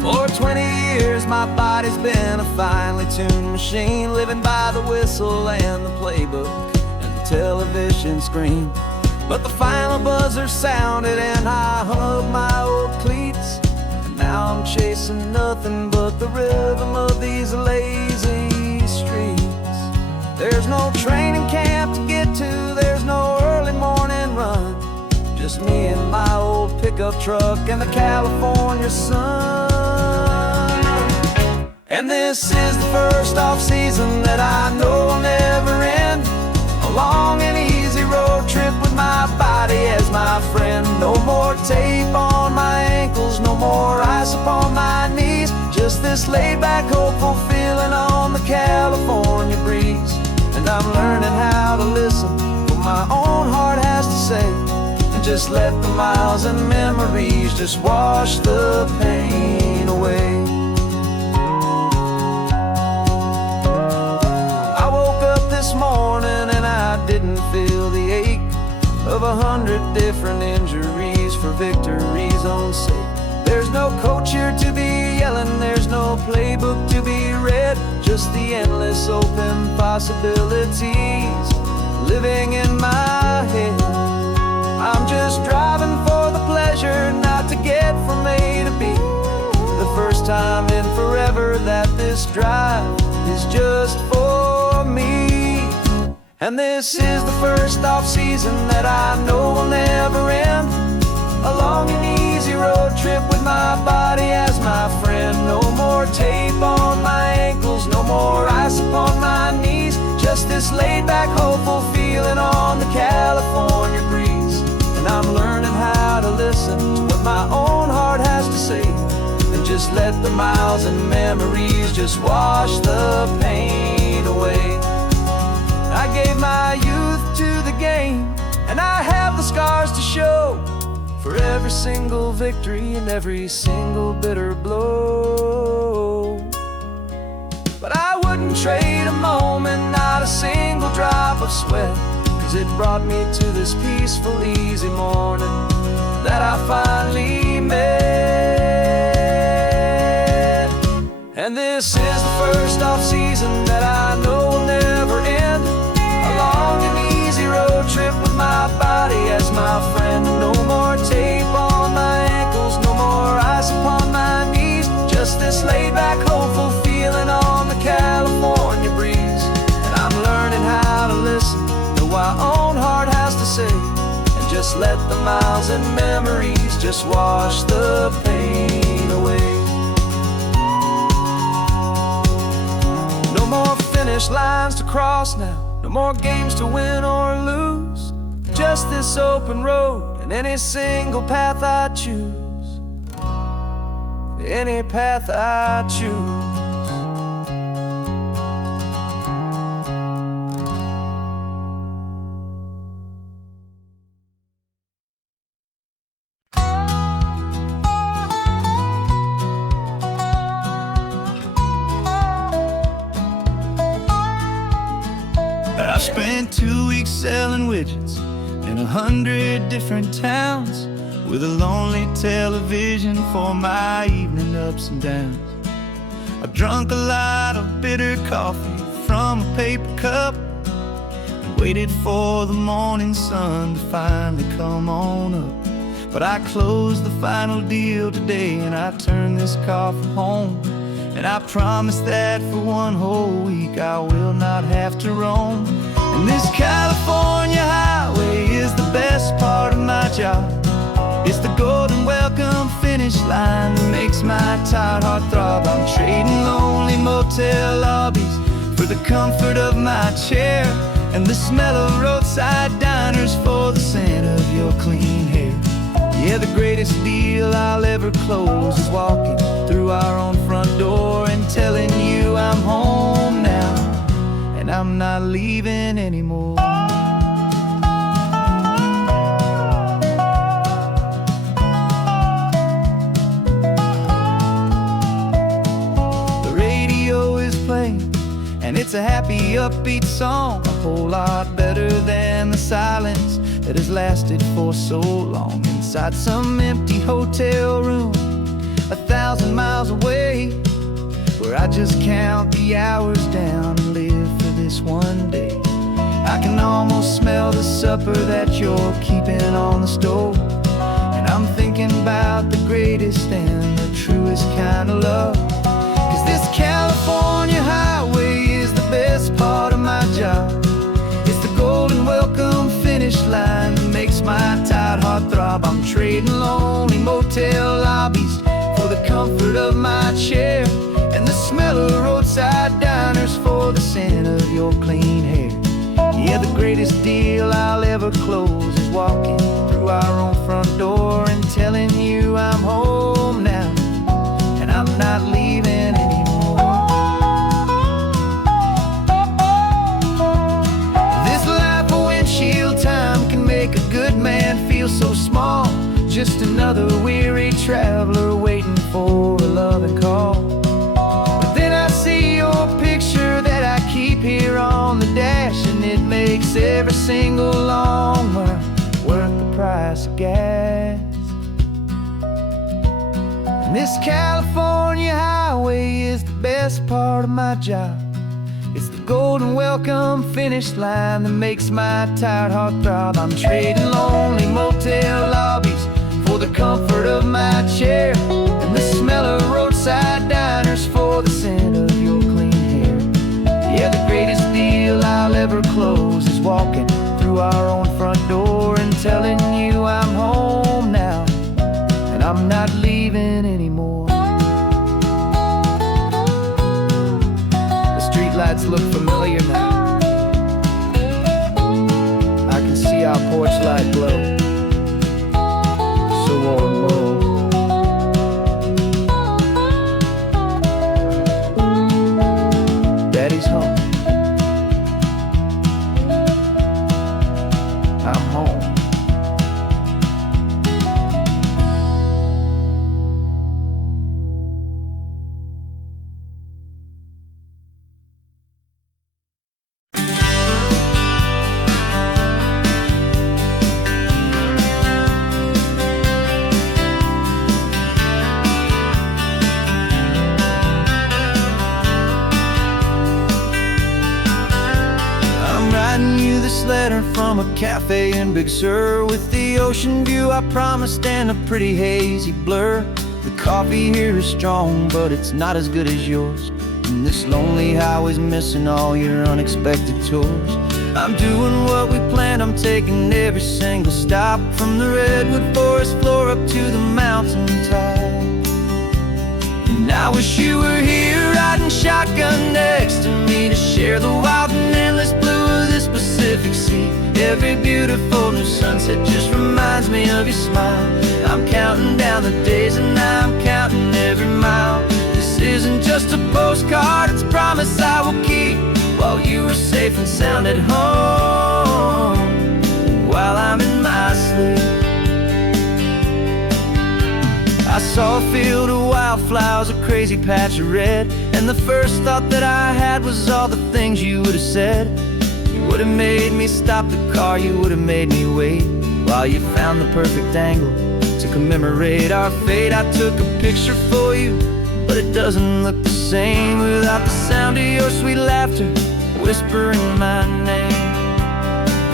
For 20 years my body's been a finely tuned machine, living by the whistle and the playbook and the television screen. But the final buzzer sounded and I hung up my old cleats, and now I'm chasing nothing but the rhythm of these lazy streets. There's no training camp to get to, there's no early morning run, just me and my old pickup truck and the California sun. And this is the first off-season that I know will never end. A long and easy road trip with my body as my friend. No more tape on my ankles, no more ice upon my knees. Just this laid-back, hopeful feeling on the California breeze. And I'm learning how to listen to what my own heart has to say, and just let the miles and memories just wash the pain away. This morning and I didn't feel the ache of 100 different injuries for victory's own sake. There's no coach here to be yelling, there's no playbook to be read, just the endless open possibilities living in my head. I'm just driving for the pleasure, not to get from A to B. The first time in forever that this drive is just for me. And this is the first off-season that I know will never end. A long and easy road trip with my body as my friend. No more tape on my ankles, no more ice upon my knees. Just this laid-back, hopeful feeling on the California breeze. And I'm learning how to listen to what my own heart has to say, and just let the miles and memories just wash the pain away. I gave my youth to the game, and I have the scars to show for every single victory and every single bitter blow. But I wouldn't trade a moment, not a single drop of sweat, 'cause it brought me to this peaceful, easy morning that I finally met. And this is the first off-season that I know will never end. A long and easy road trip with my body as my friend. No more tape on my ankles, no more ice upon my knees. Just this laid-back, hopeful feeling on the California breeze. And I'm learning how to listen to what my own heart has to say, and just let the miles and memories just wash the pain away. No more finish lines to cross now, no more games to win or lose. Just this open road and any single path I choose. Any path I choose. I spent 2 weeks selling widgets in 100 different towns, with a lonely television for my evening ups and downs. I drunk a lot of bitter coffee from a paper cup, and waited for the morning sun to finally come on up. But I closed the final deal today, and I turned this car from home. And I promise that for 1 whole week I will not have to roam. And this California highway is the best part of my job. It's the golden welcome finish finish line that makes my tired heart throb. I'm trading lonely motel lobbies for the comfort of my chair, and the smell of roadside diners for the scent of your clean hair. Yeah, the greatest deal I'll ever close is walking through our own front door and telling you I'm home now, and I'm not leaving anymore. The radio is playing, and it's a happy, upbeat song, a whole lot better than the silence that has lasted for so long. Inside some empty hotel room 1,000 miles away, where I just count the hours down and live for this one day. I can almost smell the supper that you're keeping on the stove, and I'm thinking about the greatest and the truest kind of love. 'Cause this California highway is the best part of my job. It's the golden welcome finish line that makes my tired heart throb. I'm trading lonely motel lobbies for the comfort of my chair, and the smell of roadside diners for the scent of your clean hair. Yeah, the greatest deal I'll ever close is walking through our own front door and telling you I'm home now, and I'm not leaving anymore. This life of windshield time can make a good man feel so small, just another weary traveler waiting for a loving call. But then I see your picture that I keep here on the dash, and it makes every single long mile worth the price of gas. And this California highway is the best part of my job. It's the golden welcome finish line that makes my tired heart throb. I'm trading lonely motel lobbies for the comfort of my chair, and the smell of roadside diners for the scent of your clean hair. Yeah, the greatest deal I'll ever close is walking through our own front door and telling you I'm home now, and I'm not leaving anymore. The streetlights look familiar now. I can see our porch light glow, so warm, low. Daddy's home. I'm home. This letter from a cafe in Big Sur, with the ocean view I promised and a pretty hazy blur. The coffee here is strong, but it's not as good as yours, and this lonely highway's missing all your unexpected tours. I'm doing what we planned, I'm taking every single stop, from the redwood forest floor up to the mountain top. And I wish you were here riding shotgun next to me to share the wild and endless blue of this Pacific Sea. Every beautiful new sunset just reminds me of your smile. I'm counting down the days and I'm counting every mile. This isn't just a postcard, it's a promise I will keep, while you are safe and sound at home, while I'm in my sleep. I saw a field of wildflowers, a crazy patch of red, and the first thought that I had was all the things you would have said. You would have made me stop the car, you would have made me wait, while you found the perfect angle to commemorate our fate. I took a picture for you, but it doesn't look the same without the sound of your sweet laughter whispering my name.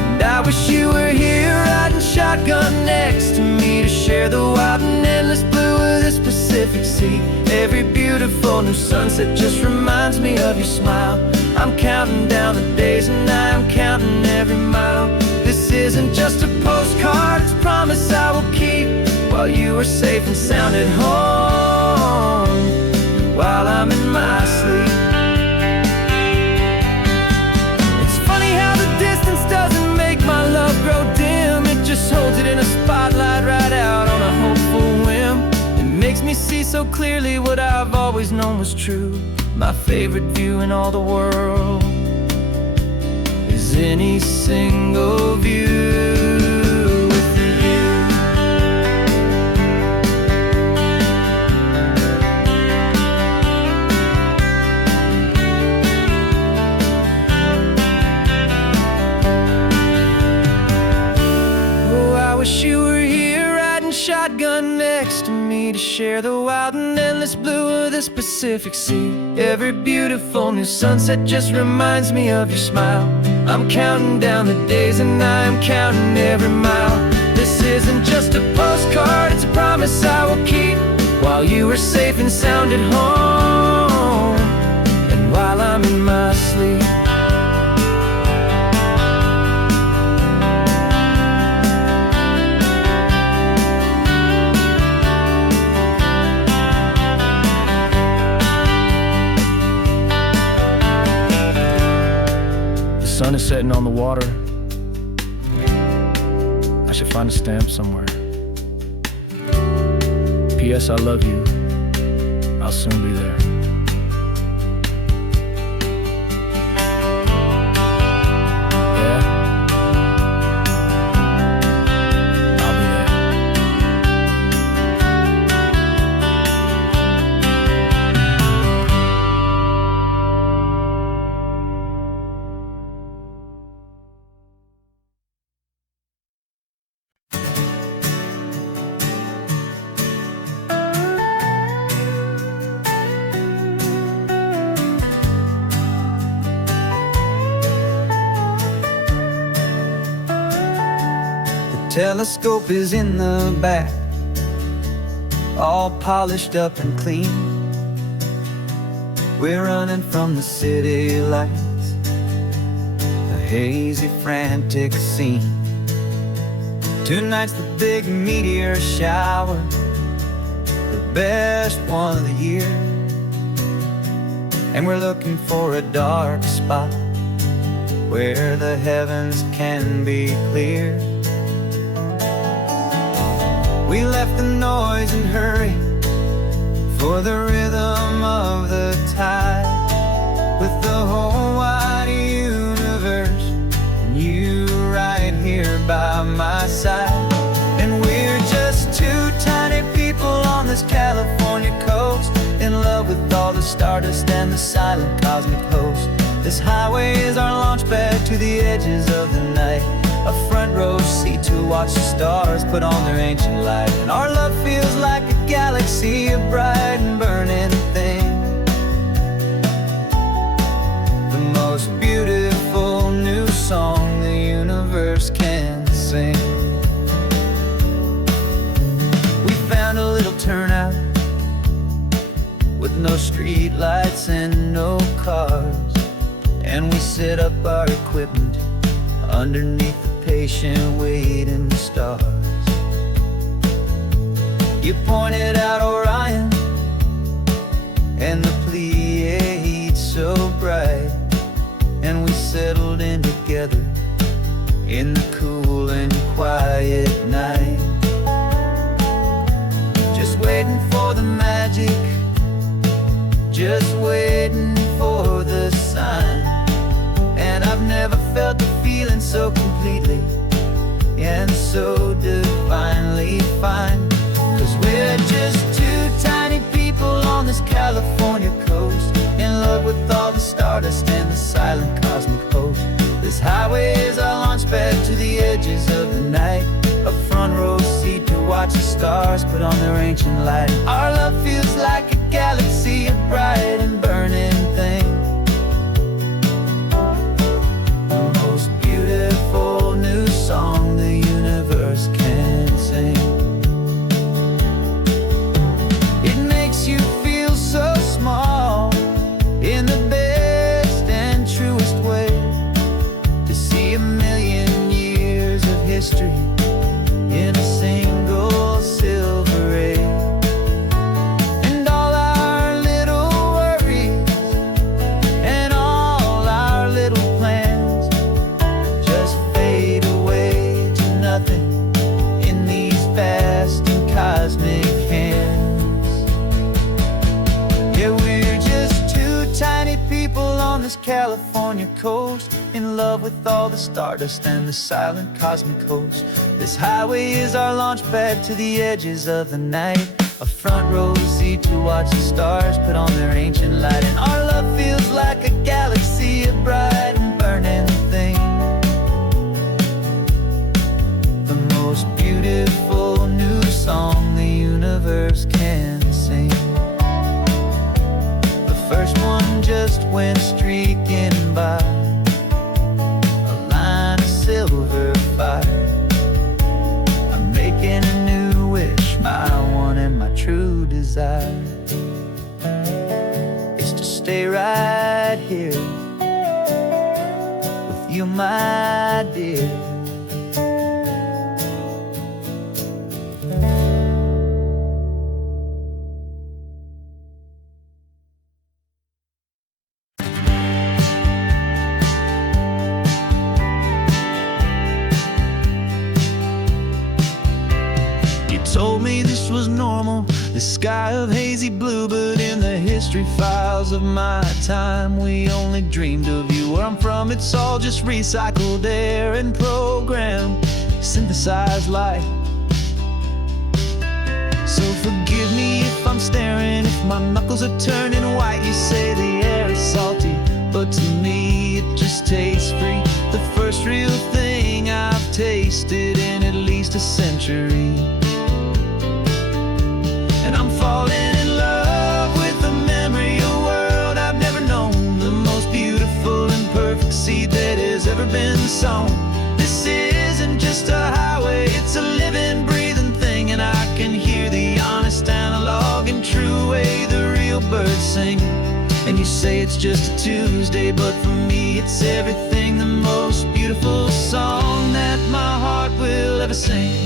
And I wish you were here riding shotgun next to me to share the wild and endless blue of this Pacific Sea. Every beautiful new sunset just reminds me of your smile. I'm counting down the days and I'm counting every mile. This isn't just a postcard, it's a promise I will keep, while you are we're safe and sound at home while I'm in my sleep. It's funny how the distance doesn't make my love grow dim. It just holds it in a spotlight right out on a hopeful whim. It makes me see so clearly what I've always known was true. My favorite view in all the world is any single view with you. Oh, I wish you were here riding shotgun next to me to share the wild and endless blue of this Pacific Sea. Every beautiful new sunset just reminds me of your smile. I'm counting down the days and I'm counting every mile. This isn't just a postcard, it's a promise I will keep while you are safe and sound at home and while I'm in my sleep. The sun is setting on the water. I should find a stamp somewhere. P.S. I love you. I'll soon be there. Yeah? I'll be there. Telescope is in the back, all polished up and clean. We're running from the city lights, a hazy, frantic scene. Tonight's the big meteor shower, the best one of the year. And we're looking for a dark spot where the heavens can be clear. We left the noise and hurry for the rhythm of the tide, with the whole wide universe and you right here by my side. And we're just two tiny people on this California coast, in love with all the stardust and the silent cosmic host. This highway is our launch pad to the edges of the night, a front row seat to watch the stars put on their ancient light. And our love feels like a galaxy, a bright and burning thing, the most beautiful new song the universe can sing. We found a little turnout with no street lights and no cars, and we set up our equipment underneath the patient waiting stars. You pointed out Orion and the Pleiades so bright, and we settled in together in the cool and quiet night, just waiting for the magic, just waiting for the sign. And I've never felt the feeling so completely and so divinely fine, 'cause we're just two tiny people on this California coast, in love with all the stardust and the silent cosmic host. This highway is our launch pad to the edges of the night, a front row seat to watch the stars put on their ancient light. Our love feels like a galaxy, a bright and burning thing, the most beautiful new song the universe can sing. It makes you feel so small in the best and truest way, to see 1,000,000 years of history in a single silver your coast, in love with all the stardust and the silent cosmic host. This highway is our launch pad to the edges of the night, a front row seat to watch the stars put on their ancient light. And our love feels like a galaxy, a bright and burning thing, the most beautiful new song the universe can sing. The first one just went streaking by, a line of silver fire. I'm making a new wish, my one and my true desire is to stay right here with you, my dear. Told me this was normal, this sky of hazy blue, but in the history files of my time, we only dreamed of you. Where I'm from, it's all just recycled air and programmed, synthesized light. So forgive me if I'm staring, if my knuckles are turning white. You say the air is salty, but to me it just tastes free. The first real thing I've tasted in at least a century. And I'm falling in love with the memory of a world I've never known, the most beautiful and perfect seed that has ever been sown. This isn't just a highway, it's a living, breathing thing, and I can hear the honest analog and true way the real birds sing. And you say it's just a Tuesday, but for me it's everything, the most beautiful song that my heart will ever sing.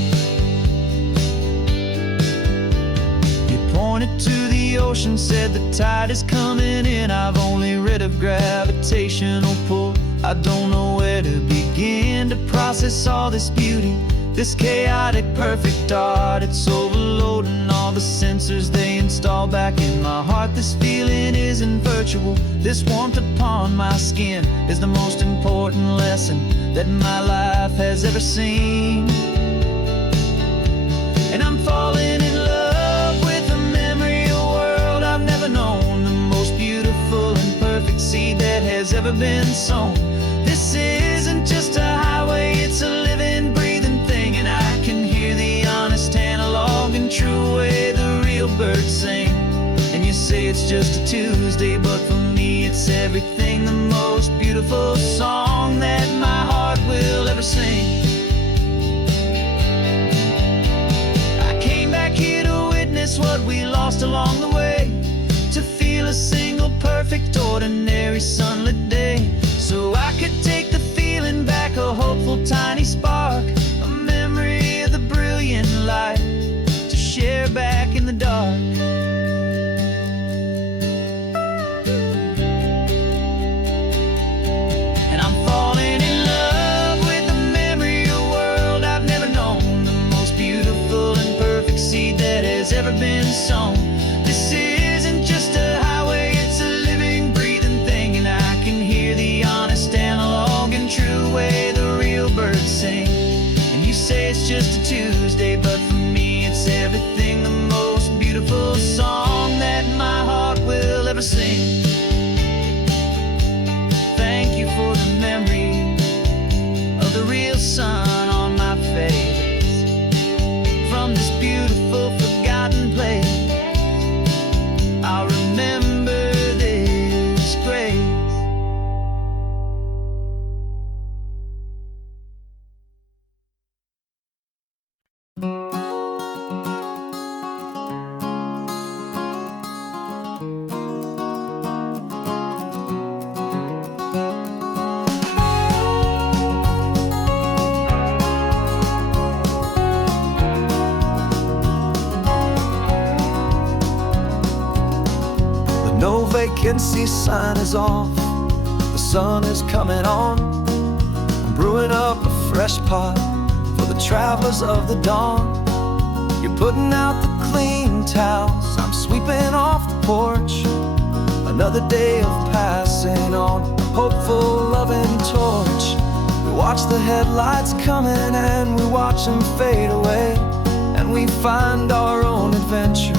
Pointed to the ocean, said the tide is coming in. I've only read of gravitational pull, I don't know where to begin to process all this beauty, this chaotic perfect art. It's overloading all the sensors they install back in my heart. This feeling isn't virtual, this warmth upon my skin is the most important lesson that my life has ever seen. And I'm falling in love with a memory of a world I've never known, the most beautiful and perfect seed that has ever been sown. This isn't just a highway, it's a living, breathing thing, and I can hear the honest analog and true way the real birds sing. And you say it's just a Tuesday, but for me it's everything, the most beautiful song that my heart will ever sing. Here to witness what we lost along the way, to feel a single perfect ordinary sunlit day, so I could take the feeling back, a hopeful tiny spark, a memory of the brilliant light to share back in the dark. And I'm falling in love with the memory of a world I've never known, the most beautiful and perfect seed that has ever been sown. This isn't just a highway, it's a living, breathing thing, and I can hear the honest analog and true way the real birds sing. And you say it's just a Tuesday, but for me it's everything, the most beautiful song that my heart will ever sing. Thank you for the memory of the real sun on my face, from this beautiful forgotten place. I'll remember this grace. No vacancy sign is off, the sun is coming on. I'm brewing up a fresh pot for the travelers of the dawn. You're putting out the clean towels, I'm sweeping off the porch. Another day of passing on a hopeful, loving torch. We watch the headlights coming and we watch them fade away, and we find our own adventure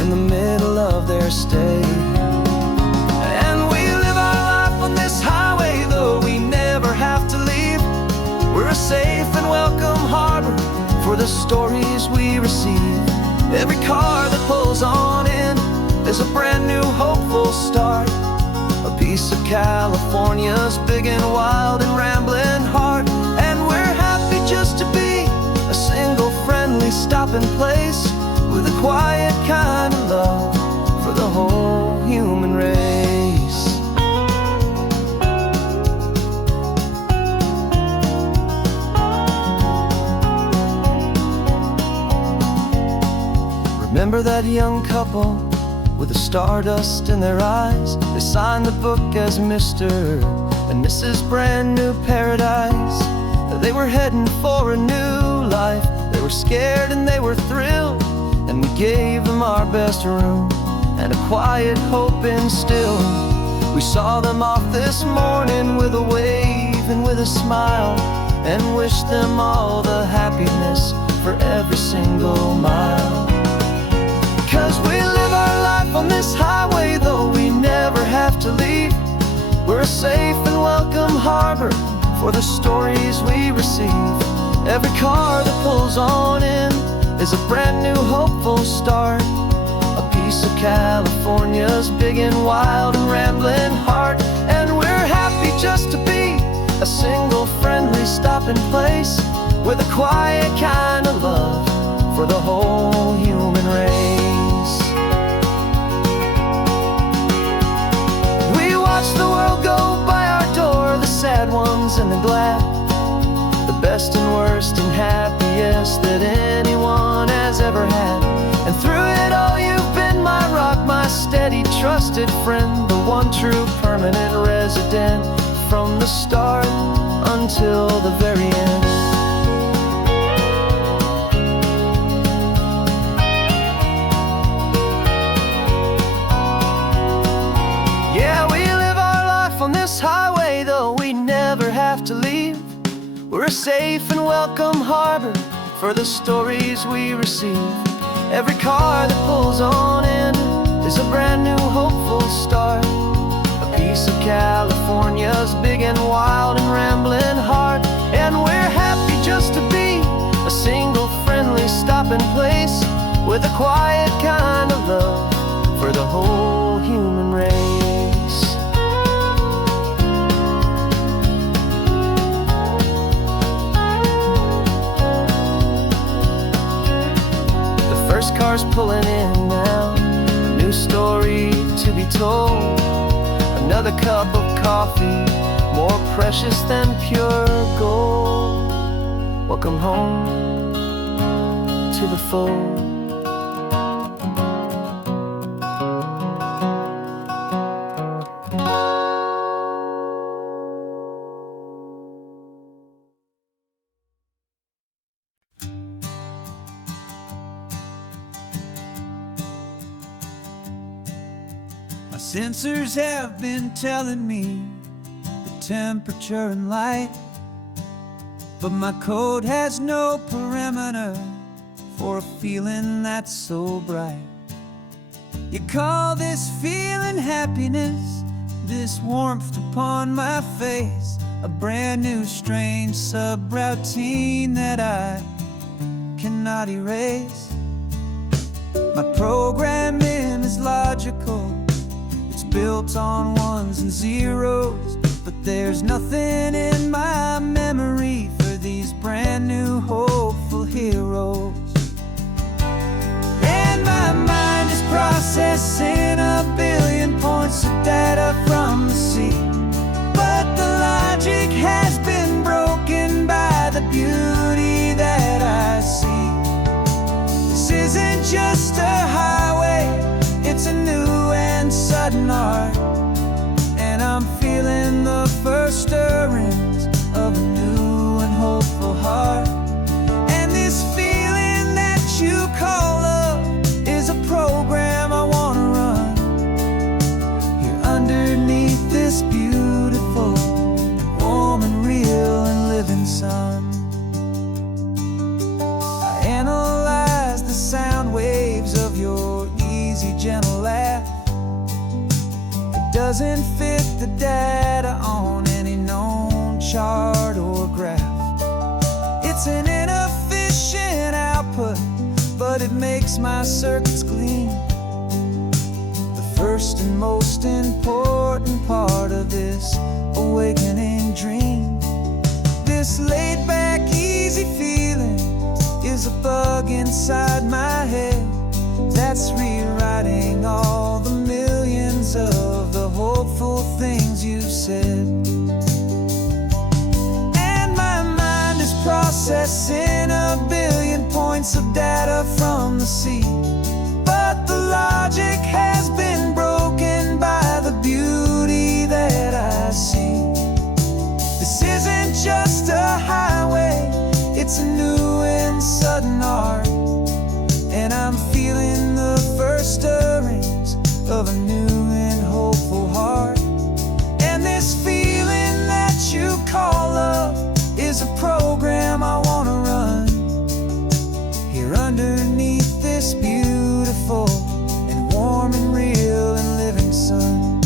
in the middle of their stay. And we live our life on this highway, though we never have to leave. We're a safe and welcome harbor for the stories we receive. Every car that pulls on in is a brand new hopeful start, a piece of California's big and wild and rambling heart. And we're happy just to be a single friendly stopping place, with a quiet kind of love for the whole human race. Remember that young couple with the stardust in their eyes? They signed the book as Mr. and Mrs. Brand New Paradise. They were heading for a new life. They were scared and they were thrilled, and we gave them our best room and a quiet hope instilled. We saw them off this morning with a wave and with a smile, and wished them all the happiness for every single mile. 'Cause we live our life on this highway, though we never have to leave. We're a safe and welcome harbor for the stories we receive. Every car that pulls on in is a brand new hopeful start, a piece of California's big and wild and rambling heart. And we're happy just to be a single friendly stopping place, with a quiet kind of love for the whole human race. We watch the world go by our door, the sad ones and the glad, the best and worst and happiest that anyone has ever had. And through it all you've been my rock, my steady trusted friend, the one true permanent resident, from the start until the very end. Yeah, we live our life on this highway, though we never have to leave. We're a safe and welcome harbor for the stories we receive. Every car that pulls on in is a brand new hopeful start, a piece of California's big and wild and rambling heart. And we're happy just to be a single friendly stopping place, with a quiet kind of love for the whole human race. First car's pulling in now, a new story to be told. Another cup of coffee, more precious than pure gold. Welcome home to the fold. My sensors have been telling me the temperature and light, but my code has no perimeter for a feeling that's so bright. You call this feeling happiness, this warmth upon my face, a brand new strange subroutine that I cannot erase. My programming is logical, built on ones and zeros, but there's nothing in my memory for these brand new hopeful heroes. And my mind is processing a billion points of data from the sea, but the logic has been broken by the beauty that I see. This isn't just a highway, it's a new and sudden art, and I'm feeling the first stir doesn't fit the data on any known chart or graph. It's an inefficient output, but it makes my circuits gleam. The first and most important part of this awakening dream. This laid-back, easy feeling is a bug inside my head that's rewriting all the millions of the hopeful things you said. And my mind is processing a billion points of data from the sea, but the logic has been broken by the beauty that I see. This isn't just a highway, it's a new and sudden art, and I'm feeling the first stirrings of a new and hopeful heart. And this feeling that you call love is a program I wanna run here underneath this beautiful and warm and real and living sun.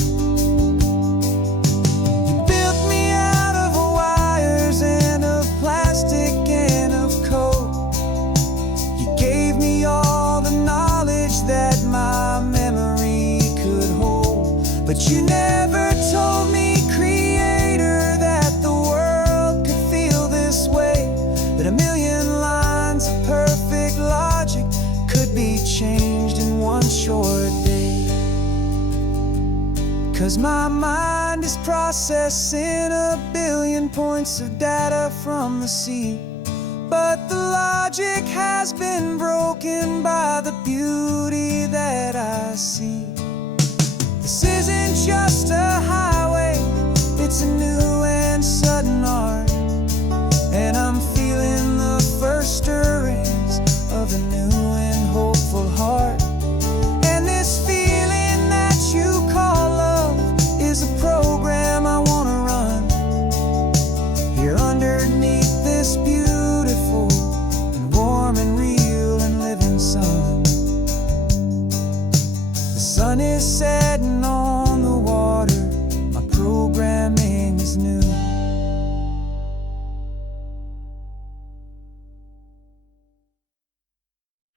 You built me out of wires and of plastic and of code. You gave me all the knowledge that my memory could hold, but you never told me, Creator, that the world could feel this way, that a million lines of perfect logic could be changed in one short day. 'Cause my mind is processing a billion points of data from the sea, but the logic has been broken by the beauty that I see. This isn't just a highway, it's a new and sudden art, and I'm feeling the first stirrings of a new and hopeful heart. And this feeling that you call love is a program I wanna run here underneath this beautiful and warm and real and living sun. The sun is set